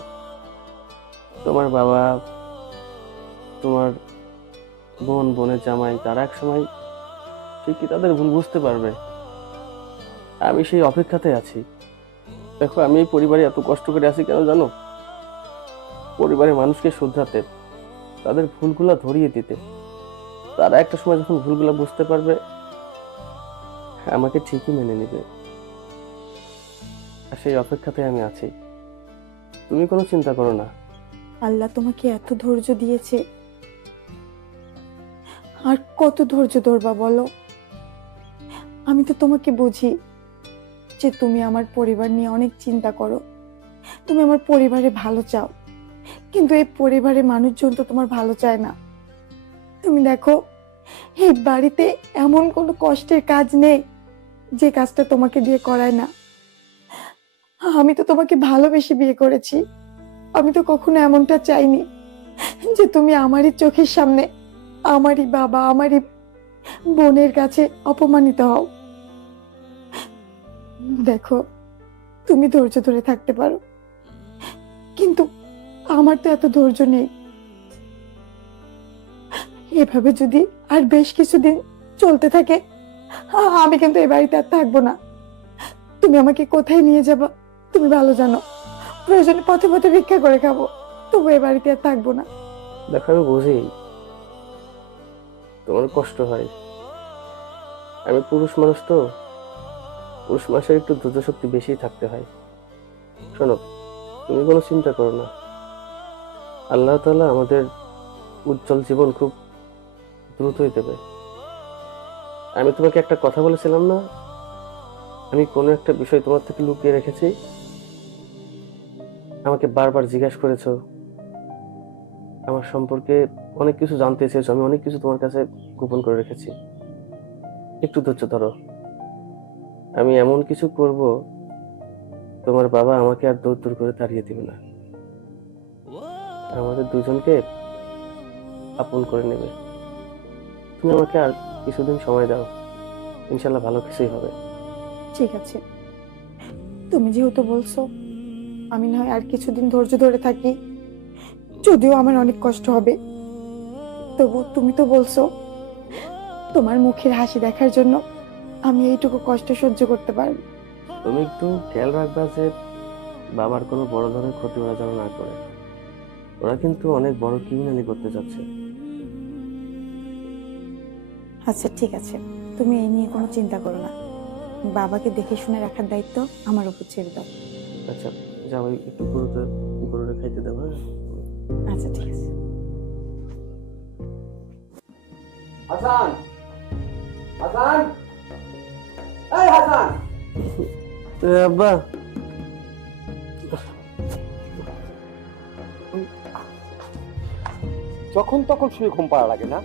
তোমার বাবা, তোমার বোন, বোনের জামাই, তারা এক সময় ঠিকই তাদের ভুল বুঝতে পারবে। আমি সেই অপেক্ষাতে আছি। দেখো, আমি এই পরিবারে এত কষ্ট করে আছি কেন জানো? পরিবারের মানুষকে শুধরাতে, তাদের ভুলগুলা ধরিয়ে দিতে। তারা একটা সময় যখন ভুলগুলা বুঝতে পারবে, আমাকে ঠিকই মেনে নেবে। আর সেই অপেক্ষাতে আমি আছি। তুমি কোনো চিন্তা করো না। আল্লাহ তোমাকে এত ধৈর্য দিয়েছে, আর কত ধৈর্য ধরবা বলো? আমি তো তোমাকে বুঝি যে তুমি আমার পরিবার নিয়ে অনেক চিন্তা করো, তুমি আমার পরিবারে ভালো চাও, কিন্তু এই পরিবারের মানুষজন তো তোমার ভালো চায় না। তুমি দেখো, এই বাড়িতে এমন কোনো কষ্টের কাজ নেই যে কাজটা তোমাকে দিয়ে করায় না। আমি তো তোমাকে ভালোবেসে বিয়ে করেছি, আমি তো কখনো এমনটা চাইনি যে তুমি আমারই চোখের সামনে, আমারই বাবা, আমারই বোনের কাছে অপমানিত হও। দেখো, তুমি ধৈর্য ধরে থাকতে পারো, কিন্তু আমার তো এত ধৈর্য নেই। এভাবে যদি আর বেশ কিছুদিন চলতে থাকে, আমি কিন্তু এই বাড়িতে আর থাকবো না। তুমি আমাকে কোথায় নিয়ে যাবা তুমি ভালো জানো। প্রয়োজনে পথে পথে ভিক্ষা করে খাবো, তবু এই বাড়িতে আর থাকবো না। দেখো, আমি বুঝি তোমার কষ্ট হয়। আমি পুরুষ মানুষ তো, পুরুষ মানুষের একটু ধৈর্য শক্তি বেশি থাকতে হয়। শোনো, তুমি কোনো চিন্তা করো না। আল্লাহ তাআলা আমাদের উজ্জ্বল জীবন খুব দ্রুতই দেবে। আমি তোমাকে একটা কথা বলেছিলাম না, আমি কোনো একটা বিষয় তোমার থেকে লুকিয়ে রেখেছি। আমাকে বারবার জিজ্ঞাসা করেছো, আমার সম্পর্কে অনেক কিছু জানতে চেয়েছো, আমি অনেক কিছু তোমার কাছে গোপন করে রেখেছি। একটু ধৈর্য ধরো, আমি এমন কিছু করব তোমার বাবা আমাকে আর দূর দূর করে তাড়িয়ে দিবে না। আমাদের দুজনকে আপন করে নেবে। তুমি আমাকে আর কিছুদিন সময় দাও, ইনশাল্লাহ ভালো কিছুই হবে। ঠিক আছে, তুমি যেহেতু বলছো, আমি না হয় আর কিছুদিন ধৈর্য ধরে থাকি, যদিও আমার অনেক কষ্ট হবে। তবু তুমি তো বলছো তোমার মুখের হাসি দেখার জন্য আমি এইটুকু কষ্ট সহ্য করতে পারবো। তুমি একটু খেয়াল রাখবা যে বাবার কোনো বড় ধরনের ক্ষতি ওরা যেন না করে। ওরা কিন্তু অনেক বড় ক্রিমিনালি করতে যাচ্ছে। আচ্ছা ঠিক আছে, তুমি এই নিয়ে কোনো চিন্তা করো না। বাবাকে দেখে শুনে রাখার দায়িত্ব আমার উপর ছেড়ে দাও। আচ্ছা যাও, একটু গরুটা খাইতে দেবো। হ্যাঁ? আচ্ছা ঠিক আছে। হাসান, হাসান, এই হাসান, আব্বা, যখন তখন শুয়ে ঘুম পাড়া লাগে না?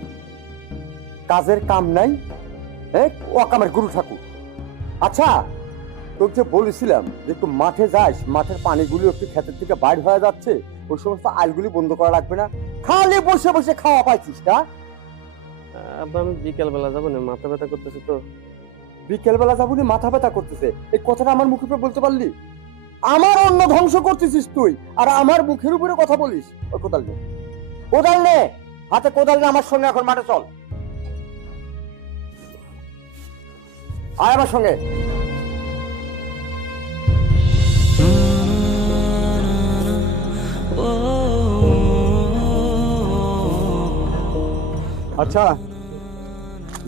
কাজের কাম নাই, অকামের গুরু ঠাকুর। আচ্ছা, তোকে যে বলেছিলাম যে একটু মাঠে যাস, মাঠের পানিগুলো একটু ক্ষেতের থেকে বাইর হয়ে যাচ্ছে, ওই সমস্ত আইলগুলি বন্ধ করা লাগবে না, খালি বসে বসে খাওয়া পাইছিস না? আব্বা আমি বিকেল বেলা যাবো না, মাথা ব্যথা করতেছে তো। বিকেল বেলা যাবো না, মাথা ব্যথা করতেছে, এই কথাটা আমার মুখের উপরে বলতে পারলি? আমার অন্ন ধ্বংস করতেছিস তুই, আর আমার মুখের উপরে কথা বলিস। ওই কোদাল নে, কোদাল নে, হাতে কোদাল নে, আমার সঙ্গে এখন মাঠে চল। আয় আমার সঙ্গে। আচ্ছা,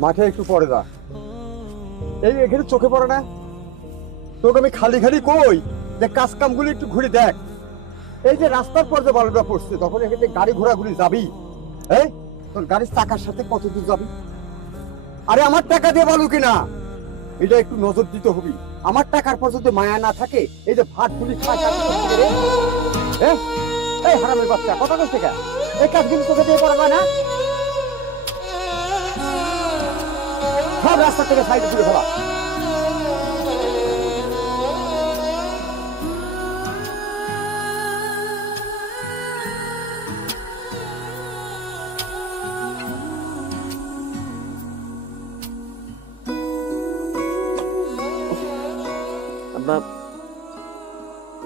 মাঠে একটু পরে যা। এই এখানে চোখে পড়ে না তোকে আমি খালি খালি কই যে কাজ কামগুলি একটু ঘুরে দেখ। এই যে রাস্তার পর যে বালুটা পড়ছে, তখন এখানে গাড়ি ঘোড়াগুলি যাবি, এই তোর গাড়ির চাকার সাথে কত দূর যাবি? আরে আমার টাকা দিয়ে বালু কিনা, এটা একটু নজর দিতে হবে। আমার টাকার পর যদি মায়া না থাকে, এই যে ভাত গুলি এই হারামের বাচ্চা, কথা বলছে কেন? এই কাজগুলি তোকে দিয়ে করা হয় না? সব রাস্তা থেকে সাইডে ঘুরে ফেলা। আব্বা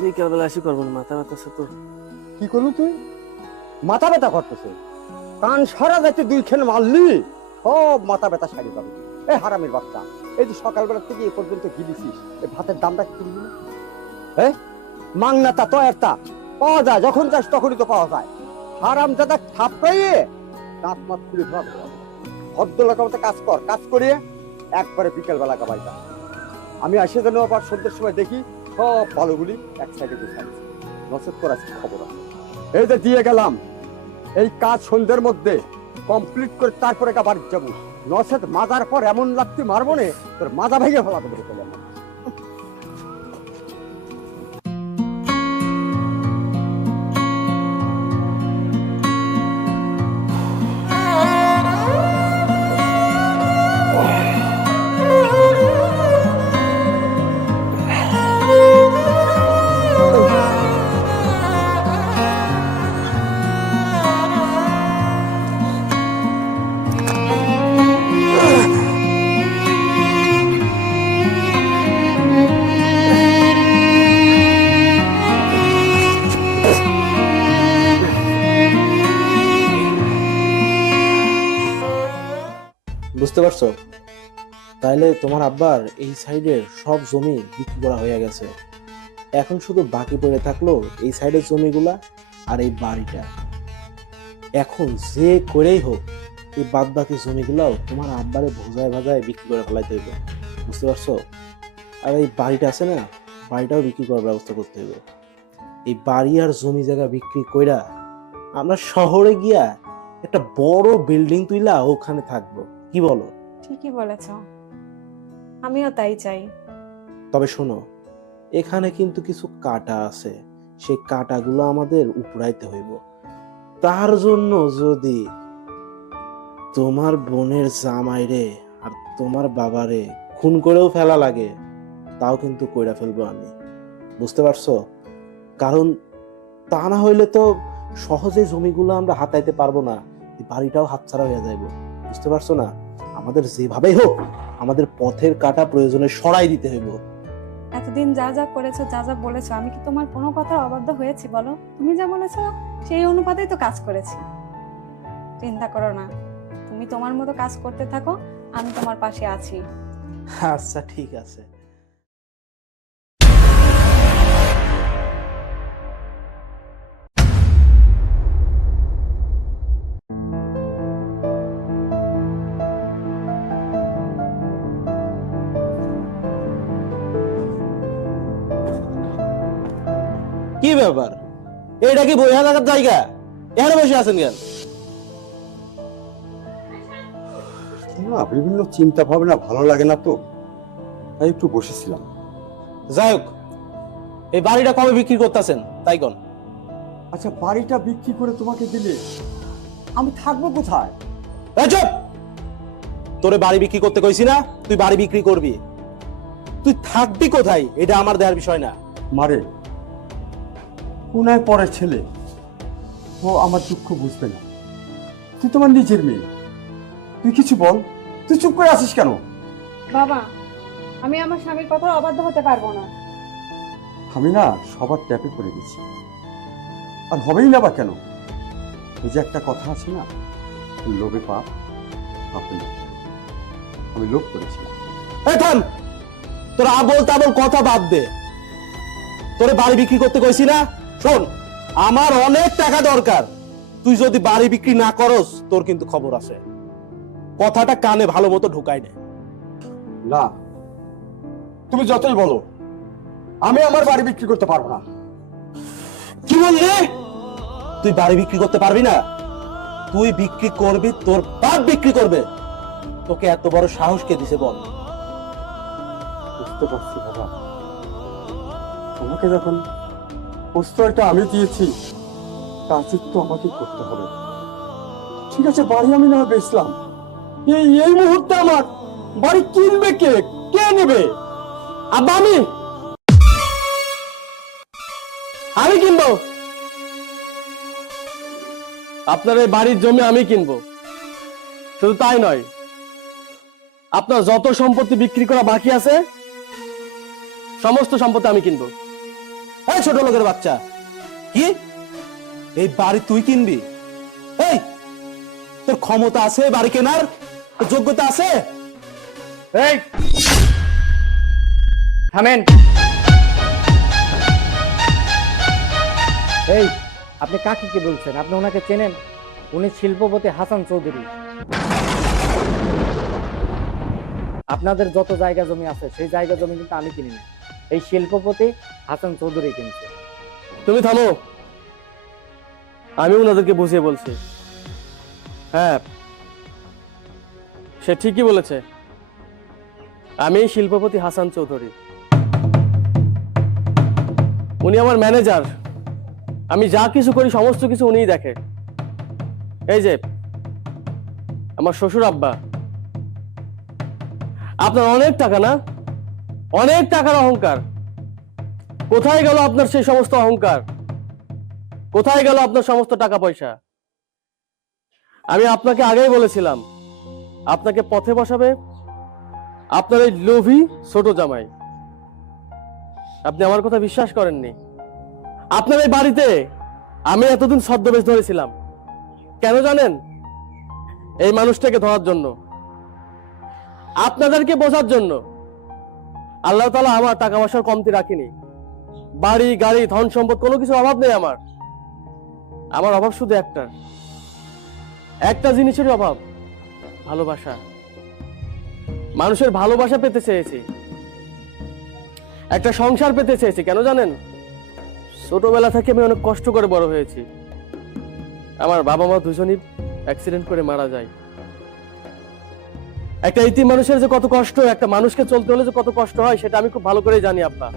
বিকেল বেলা আসি করবো না, মাথা ব্যথা আছে তো। কি করলি তুই? মাথা ব্যথা করতেছে, কান সারা যাচ্ছে, দুই খেন মারলি, সব মাথা ব্যথা সারি যাবে। এই হারামের বাচ্চা, এই যে সকালবেলা থেকে এ পর্যন্ত গিলিছিস, এই ভাতের দামটা কিনবি না? মাংনাতা তো একটা পাওয়া যায়, যখন চাস তখনই তো পাওয়া যায়। হারাম দাদা থাপড়াইয়ে দাঁত মাত খুলে ধরা ভদ্রলোকের মতো কাজ কর, কাজ করিয়ে একবারে বিকেল বেলা কাবাই যা। আমি আসে যেন আবার সন্ধ্যের সময় দেখি সব ভালোগুলি এক সাইডে গুছাইছে, নসেদ করার খবর আছে। এই যে দিয়ে গেলাম, এই কাজ সন্ধ্যের মধ্যে কমপ্লিট করে তারপরে বাড়ি যাবো, নসেদ মাজার পর এমন লাগতে মারবো না তোর মাজা ভেঙে ফেলাতে বলে চলে। বুঝতে পারছো? তাইলে তোমার আব্বার এই সাইডের সব জমি বিক্রি করা হয়ে গেছে, এখন শুধু বাকি পড়ে থাকলো এই সাইডের জমিগুলা আর এই বাড়িটা। এখন যে করেই হোক এই বাদ বাকি জমিগুলাও তোমার আব্বারে ভোজায় ভাজায় বিক্রি করে ফেলাইতে হইব, বুঝতে পারছো? আর এই বাড়িটা আছে না, বাড়িটাও বিক্রি করার ব্যবস্থা করতে হইব। এই বাড়ি আর জমি জায়গা বিক্রি কইরা আমরা শহরে গিয়া একটা বড় বিল্ডিং তুইলা ওখানে থাকবো, কি বলো? ঠিকই বলেছ, আমিও তাই চাই। তবে শোনো, এখানে কিন্তু কিছু কাটা আছে, সেই কাটাগুলো আমাদের উপড়াইতে হইব। তার জন্য যদি তোমার বোনের জামাইরে আর তোমার বাবারে খুন করেও ফেলা লাগে, তাও কিন্তু কইরা ফেলবো আমি, বুঝতে পারছো? কারণ তা না হইলে তো সহজে জমিগুলো আমরা হাতাইতে পারবো না, বাড়িটাও হাতছাড়া হয়ে যাইব, বুঝতে পারছো না? আমাদের যেভাবেই হোক আমাদের পথের কাটা প্রয়োজনে সরাই দিতে হইব। এতদিন যা যা করেছো, যা যা বলেছো, আমি কি তোমার কোনো কথার অবাধ্য হয়েছি বলো? তুমি যা বলেছো সেই অনুপাতেই তো কাজ করেছি। চিন্তা করো না, তুমি তোমার মতো কাজ করতে থাকো, আমি তোমার পাশে আছি। আচ্ছা ঠিক আছে। কি ব্যাপার, এটা কি বইয়া থাকার জায়গা? এখানে বসে আছেন কেন? না, বিভিন্ন চিন্তা ভাবনা ভালো লাগে না তো, তাই একটু বসেছিলাম। যাই হোক, এই বাড়িটা কবে বিক্রি করতেছেন তাই কোন? আচ্ছা, বাড়িটা বিক্রি করে তোমাকে দিলে আমি থাকবো কোথায়? এই চুপ! তোরে বাড়ি বিক্রি করতে কইছি না? তুই বাড়ি বিক্রি করবি, তুই থাকবি কোথায় এটা আমার দেওয়ার বিষয় না। মারে, কোনায় পড়ে ছেলে, ও আমার দুঃখ বুঝবে না। তুই তোমার নিজের মেয়ে, তুই কিছু বল। তুই চুপ করে আছিস কেন? বাবা, আমি আমার স্বামীর কথা অবাধ্য হতে পারবো না। আমি না সবার ট্যাপে করে গেছি, আর হবেই না বা কেন? ওই যে একটা কথা আছে না, লোভে পাপ, পাপে না। আমি লোভ করেছিলাম। এই থাম, তোর আবল তাবল কথা বাদ দে। তোরে বাড়ি বিক্রি করতে কইছি না? শোন, আমার অনেক টাকা দরকার, তুই যদি বাড়ি বিক্রি না করস তোর কিন্তু খবর আছে। কথাটা কানে ভালো মতো ঢুকাই নে। না, তুমি যতই বলো, আমি আমার বাড়ি বিক্রি করতে পারবো না। কি বললি? তুই বাড়ি বিক্রি করতে পারবি না? তুই বিক্রি করবি, তোর বাপ বিক্রি করবে। তোকে এত বড় সাহস কে দিছে বল? বুঝতে পারছি বাবা, তোমাকে যখন প্রশ্রয়টা আমি দিয়েছি, কাজ তো আমাকে করতে হবে। ঠিক আছে, বাড়ি আমি না বেচলাম, এই মুহূর্তে আমার বাড়ি কিনবে কে? কে নেবে? আব্বা, আমি কিনবো। আপনার এই বাড়ির জমি আমি কিনবো। শুধু তাই নয়, আপনার যত সম্পত্তি বিক্রি করা বাকি আছে সমস্ত সম্পত্তি আমি কিনবো। এই ছোট লোকের বাচ্চা, কি এই বাড়ি তুই কিনবি? এই, তোর ক্ষমতা আছে বাড়ি কেনার? তোর যোগ্যতা আছে? এই থামেন। এই, আপনি কাকে কি বলছেন? আপনি ওনাকে চেনেন? উনি শিল্পপতি হাসান চৌধুরী। আপনাদের যত জায়গা জমি আছে সেই জায়গা জমি কিন্তু আমি কিনিনি, এই শিল্পপতি হাসান চৌধুরী কিনছে। তুমি থামো, আমি ওনাদেরকে বুঝিয়ে বলছি। হ্যাঁ, সে ঠিকই বলেছে, আমি শিল্পপতি হাসান চৌধুরী। উনি আমার ম্যানেজার, আমি যা কিছু করি সমস্ত কিছু উনিই দেখে। এই যে আমার শ্বশুর আব্বা, আপনার অনেক টাকা না, অনেক টাকার অহংকার। কোথায় গেল আপনার সেই সমস্ত অহংকার? কোথায় গেল আপনার সমস্ত টাকা পয়সা? আমি আপনাকে আগেই বলেছিলাম, আপনাকে পথে বসাবে আপনার এই লোভী ছোট জামাই। আপনি আমার কথা বিশ্বাস করেননি। আপনার এই বাড়িতে আমি এতদিন ছদ্মবেশ ধরেছিলাম, কেন জানেন? এই মানুষটাকে ধরার জন্য, আপনাদেরকে বোঝার জন্য। আল্লাহ তাআলা আমার টাকা পয়সার কমতি রাখিনি। বাড়ি গাড়ি ধন সম্পদ কোনো কিছু অভাব নেই আমার। আমার অভাব শুধু একটা জিনিসের অভাব, ভালোবাসা। মানুষের ভালোবাসা পেতে চেয়েছি, একটা সংসার পেতে চেয়েছি। কেন জানেন? ছোটবেলা থেকে আমি অনেক কষ্ট করে বড় হয়েছি। আমার বাবা মা দুজনই অ্যাক্সিডেন্ট করে মারা যায়। একটা ইতিম মানুষের যে কত কষ্ট, একটা মানুষকে চলতে হলে যে কত কষ্ট হয় সেটা আমি খুব ভালো করে জানি আব্বা।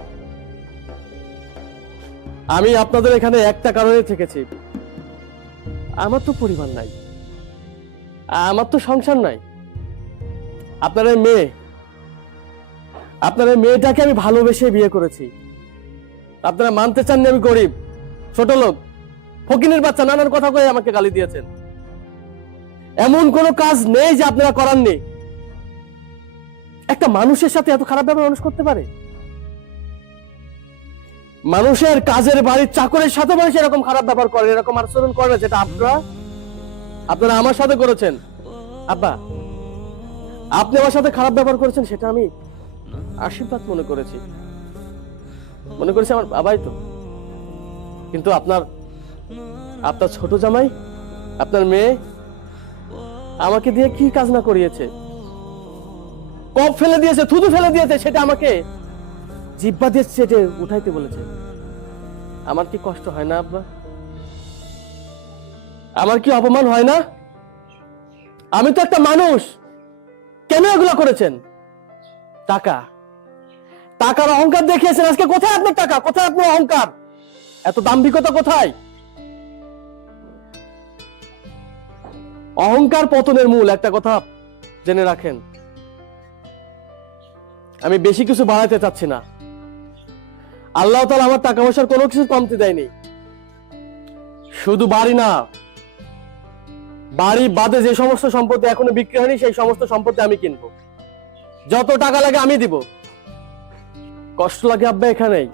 আমি আপনাদের এখানে একটা কারণে থেকেছি, আমার তো পরিবার নাই, আমার তো সংসার নাই। আপনার এই মেয়েটাকে আমি ভালোবেসে বিয়ে করেছি। আপনারা মানতে চাননি আমি গরিব, ছোট লোক, ফকিনের বাচ্চা, নানান কথা কয়ে আমাকে গালি দিয়েছেন। এমন কোনো কাজ নেই যে আপনারা করাননি। একটা মানুষের সাথে এত খারাপ ভাবে মানুষ করতে পারে? মানুষের কাজের বাড়ির চাকরের সাথে মানুষ এরকম খারাপ ব্যবহার করে, এরকম আচরণ করে না, যেটা আপনারা আমার সাথে করেছেন। আব্বা, আপনি আমার সাথে খারাপ ব্যবহার করেছেন, সেটা আমি আশীর্বাদ মনে করেছি আমার বাবাই তো। কিন্তু আপনার ছোট জামাই, আপনার মেয়ে আমাকে দিয়ে কি কাজ না করিয়েছে, কপ ফেলে দিয়েছে, থুতু ফেলে দিয়েছে, সেটা আমাকে জিহ্বা দিয়ে চেটে উঠাইতে বলেছে। আমার কি কষ্ট হয় না আব্বা? আমার কি অপমান হয় না? আমি তো একটা মানুষ। কেন এগুলা করেছেন? টাকার অহংকার দেখিয়েছেন। আজকে কোথায় আপনার টাকা, কোথায় আপনার অহংকার, এত দাম্ভিকতা কোথায়? অহংকার পতনের মূল। একটা কথা জেনে রাখেন, আমি বেশি কিছু বাড়াতে চাচ্ছি না। আল্লাহ তাআলা আমার টাকা পয়সার কোনো কিছু কমতি দেয়নি। শুধু বাড়ি না, বাড়ি বাদে যে সমস্ত সম্পত্তি এখনো বিক্রি হয়নি, সেই সমস্ত সম্পত্তি আমি কিনবো। যত টাকা লাগে আমি দিব। কষ্ট লাগে আব্বা এখানেই,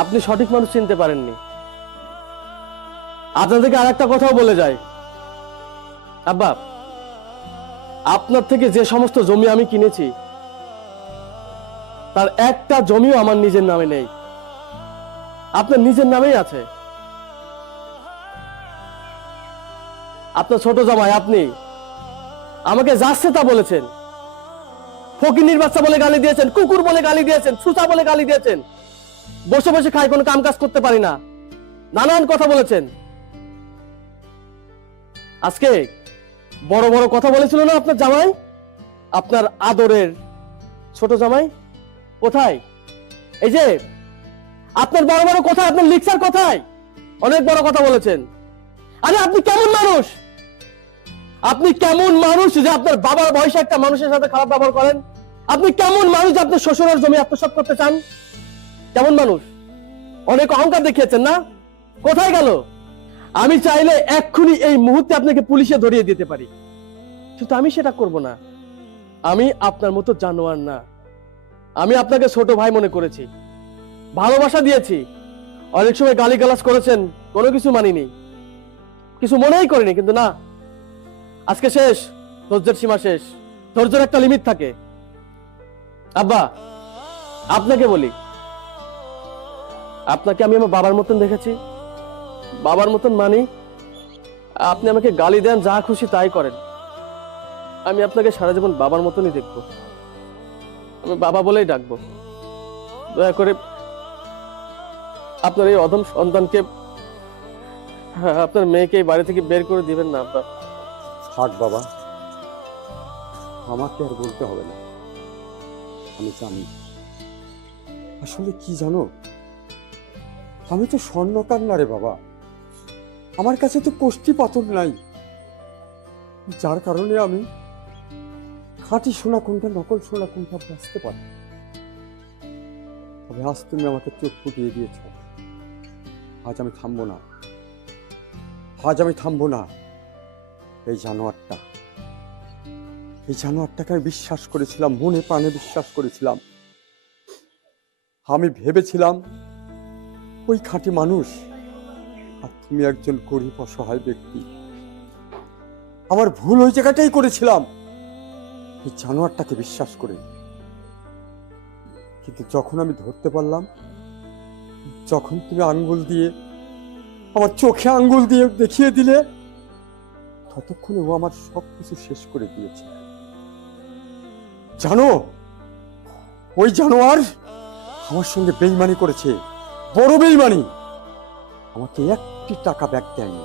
আপনি সঠিক মানুষ চিনতে পারেননি। আপনাদেরকে আর একটা কথাও বলে যায়, আব্বা, আপনার থেকে যে সমস্ত জমি আমি কিনেছি, তার একটা জমিও আমার নিজের নামে নেই, আপনার নিজের নামেই আছে। আপনার ছোট জামাই, আপনি আমাকে যাচ্ছে তা বলেছেন, ফকিন্নির বাচ্চা বলে গালি দিয়েছেন, কুকুর বলে গালি দিয়েছেন, সুসা বলে গালি দিয়েছেন, বসে বসে খাই, কোনো কাম কাজ করতে পারি না, নানান কথা বলেছেন। আজকে বড় বড় কথা বলেছিল না আপনার জামাই, আপনার আদরের ছোট জামাই? কোথায়? এই যে আপনার বড় বড় কথা, আপনার লিকচার কোথায়? অনেক বড় কথা বলেছেন। আরে আপনি কেমন মানুষ? আপনি কেমন মানুষ যে আপনার বাবার বয়সে একটা মানুষের সাথে খারাপ ব্যবহার করেন? আপনি কেমন মানুষ যে আপনার শ্বশুরের জমি আত্মসাৎ করতে চান? কেমন মানুষ? অনেক অহংকার দেখিয়েছেন না? কোথায় গেল? আমি চাইলে এক্ষুনি এই মুহূর্তে আপনাকে পুলিশে ধরিয়ে দিতে পারি, কিন্তু আমি সেটা করব না। আমি আপনার মতো জানোয়ার না। আমি আপনাকে ছোট ভাই মনে করেছি, ভালোবাসা দিয়েছি। অনেক সময় গালিগালাজ করেছেন, কোনো কিছু মানিনি, কিছু মনেই করিনি, কিন্তু না, আজকে শেষ, ধৈর্যের সীমা শেষ। ধৈর্যের একটা লিমিট থাকে। আব্বা, আপনাকে বলি, আপনাকে আমি আমার বাবার মতন দেখেছি, বাবার মতন মানি। আপনি আমাকে গালি দেন, যা খুশি তাই করেন, আমি আপনাকে সারা জীবন বাবার মতনই দেখবো, আমি বাবা বলেই ডাকবো। দয়া করে আপনার এই অধম সন্তানকে, আপনার মেয়েকে এই বাড়ি থেকে বের করে দিবেন না আব্বা। থাক বাবা, আমাকে আর বলতে হবে না, আমি জানি। আসলে কি জানো, আমি তো স্বর্ণকার না রে বাবা, আমার কাছে তো কোষ্ঠী পাথর নাই, যার কারণে আমি খাঁটি সোনা কোনটা, নকল সোনা কোনটা বুঝতে পারি। তবে আজ তুমি আমাকে চোখ ফুটিয়ে দিয়েছ। আজ আমি থামবো না, আজ আমি থামবো না। এই জানোয়ারটাকে আমি বিশ্বাস করেছিলাম, মনে প্রাণে বিশ্বাস করেছিলাম। আমি ভেবেছিলাম ওই খাঁটি মানুষ, আর তুমি একজন গরিব অসহায় ব্যক্তি। আমার ভুল ওই জায়গাটাই করেছিলাম, এই জানোয়ারটাকে বিশ্বাস করে। কিন্তু যখন আমি ধরতে পারলাম, যখন তুমি আঙ্গুল দিয়ে, আমার চোখে আঙ্গুল দিয়ে দেখিয়ে দিলে, ততক্ষণে ও আমার সবকিছু শেষ করে দিয়েছে। জানো, ওই জানোয়ার আমার সঙ্গে বেইমানি করেছে, বড় বেইমানি। আমাকে একটি টাকা ব্যাক দেয়নি,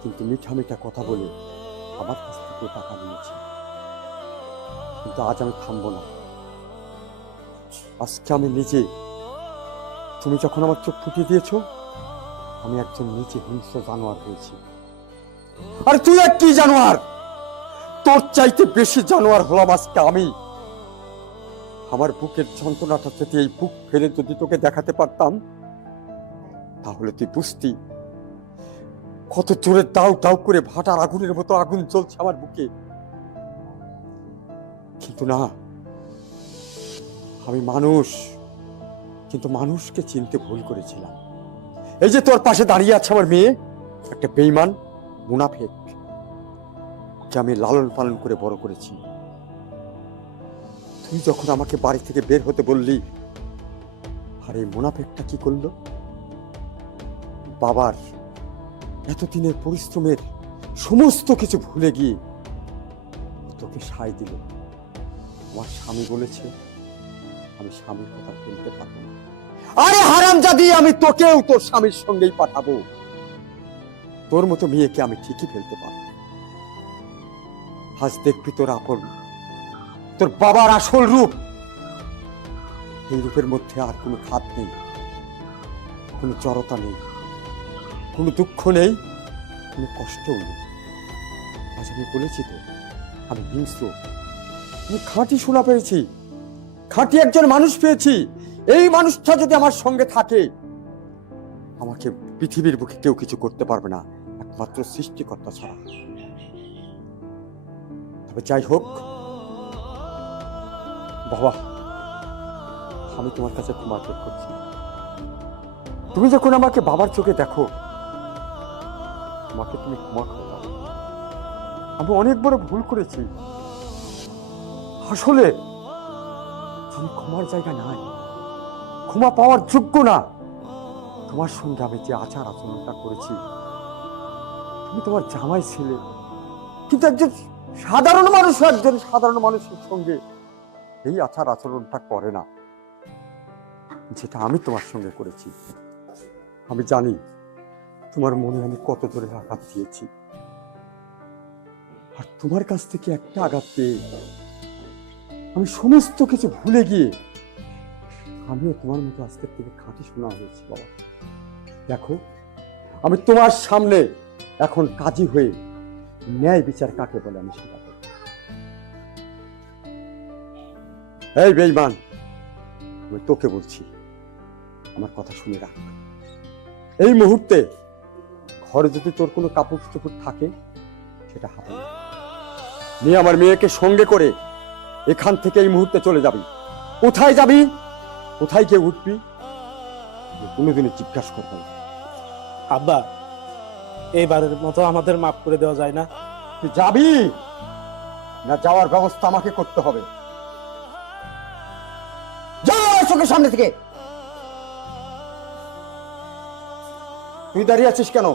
কিন্তু মিঠা মিঠা কথা বলে আমার কাছ থেকে টাকা নিয়েছে। কিন্তু আজ আমি থামবো না। আজকে আমি নিজে, তুমি যখন আমার চোখ ফুটিয়ে দিয়েছ, আমি একজন নিজে হিংস্র জানোয়ার হয়েছি। আর তুই এক কি জানোয়ার? তোর চাইতে বেশি জানোয়ার হলাম আজকে আমি। আমার বুকের যন্ত্রণাটা যদি এই বুক ফেলে যদি তোকে দেখাতে পারতাম, তাহলে তুই বুঝতি কত জোরে দাউ দাউ করে ভাটার আগুনের মতো আগুন জ্বলছে আমার বুকে। কিন্তু না, আমি মানুষ, কিন্তু মানুষকে চিনতে ভুল করেছিলাম। এই যে তোর পাশে দাঁড়িয়ে আছে আমার মেয়ে, একটা বেঈমান মুনাফেক, যে আমি লালন পালন করে বড় করেছি। তুই যখন আমাকে বাড়ি থেকে বের হতে বললি, আর এই মুনাফেকটা কি করলো? বাবার এতদিনের পরিশ্রমের সমস্ত কিছু ভুলে গিয়ে তোকে সায় দিল। আমার স্বামী বলেছে আমি স্বামীর কথা বলতে পারবো না। আরে হারামজাদি, আমি তোকেও তোর স্বামীর সঙ্গেই পাঠাবো। তোর মতো মেয়েকে আমি ঠিকই ফেলতে পারবো। আজ দেখবি তোর আপন, তোর বাবার আসল রূপ। এই রূপের মধ্যে আর কোনো খাদ নেই, কোনো জড়তা নেই, কোনো দুঃখ নেই, কোনো কষ্টও নেই। আজ আমি বলেছি তো আমি হিংস্র। আমি খাঁটি শোনা পেয়েছি, খাঁটি একজন মানুষ পেয়েছি। এই মানুষটা যদি আমার সঙ্গে থাকে, আমাকে পৃথিবীর বুকে কেউ কিছু করতে পারবে না, একমাত্র সৃষ্টিকর্তা ছাড়া। তবে যাই হোক বাবা, আমি তোমার কাছে ক্ষমা করছি। তুমি যখন আমাকে বাবার চোখে দেখো, আমাকে তুমি ক্ষমা করে দাও। আমি অনেক বড় ভুল করেছি। আসলে আমি ক্ষমার জায়গা নাই, ক্ষমা পাওয়ার যোগ্য না। তোমার সঙ্গে আমি যে আচার আচরণটা করেছি, তুমি তোমার জামাই ছিলে, কিন্তু একজন সাধারণ মানুষ একজন সাধারণ মানুষের সঙ্গে এই আচার আচরণটা করে না, যেটা আমি তোমার সঙ্গে করেছি। আমি জানি তোমার মনে আমি কত জোরে আঘাত দিয়েছি, আর তোমার কাছ থেকে একটা আঘাত পেয়ে আমি সমস্ত কিছু ভুলে গিয়ে আমিও তোমার মতো আজকের থেকে খাঁটি শোনা হয়েছি। বাবা দেখো, আমি তোমার সামনে এখন কাজী হয়ে ন্যায় বিচার কাকে বলে আমি সেটা করব। এই বেঈমান, আমি তোকে বলছি, আমার কথা শুনে রাখ। এই মুহূর্তে ঘরে যদি তোর কোনো কাপড় চোপড় থাকে, সেটা হাতে নিয়ে আমার মেয়েকে সঙ্গে করে এখান থেকে এই মুহূর্তে চলে যাবি। কোথায় যাবি, কোথায় গিয়ে উঠবি, কোনোদিনই জিজ্ঞাসা করবো না। আব্বা, এইবারের মতো আমাদের মাফ করে দেওয়া যায় না? তুই যাবি না যাওয়ার ব্যবস্থা আমাকে করতে হবে? যাও চোখের সামনে থেকে। তুই দাঁড়িয়ে আছিস কেন?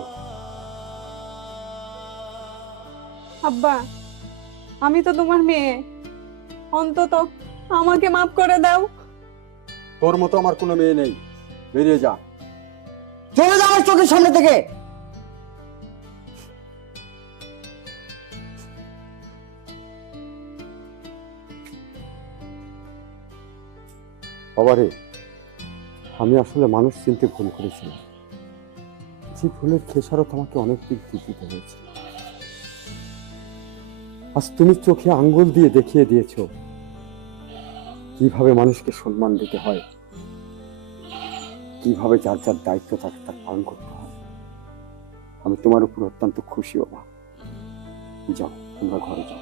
আব্বা, আমি তো তোমার মেয়ে, অন্তত আমাকে মাফ করে দাও। তোর মতো আমার কোনো মেয়ে নেই, বেরিয়ে যা, চলে যা আমার চোখের সামনে থেকে। বাবারে, আমি আসলে মানুষ চিনতে ভুল করেছিলাম। যে ভুলের খেসারত আমাকে অনেক দিক দিতে হয়েছে। আজ তুমি চোখে আঙ্গুল দিয়ে দেখিয়ে দিয়েছ কিভাবে মানুষকে সম্মান দিতে হয়, কিভাবে যার যার দায়িত্ব থাকে তার পালন করতে হয়। আমি তোমার উপর অত্যন্ত খুশি বাবা। যাও, তোমরা ঘরে যাও।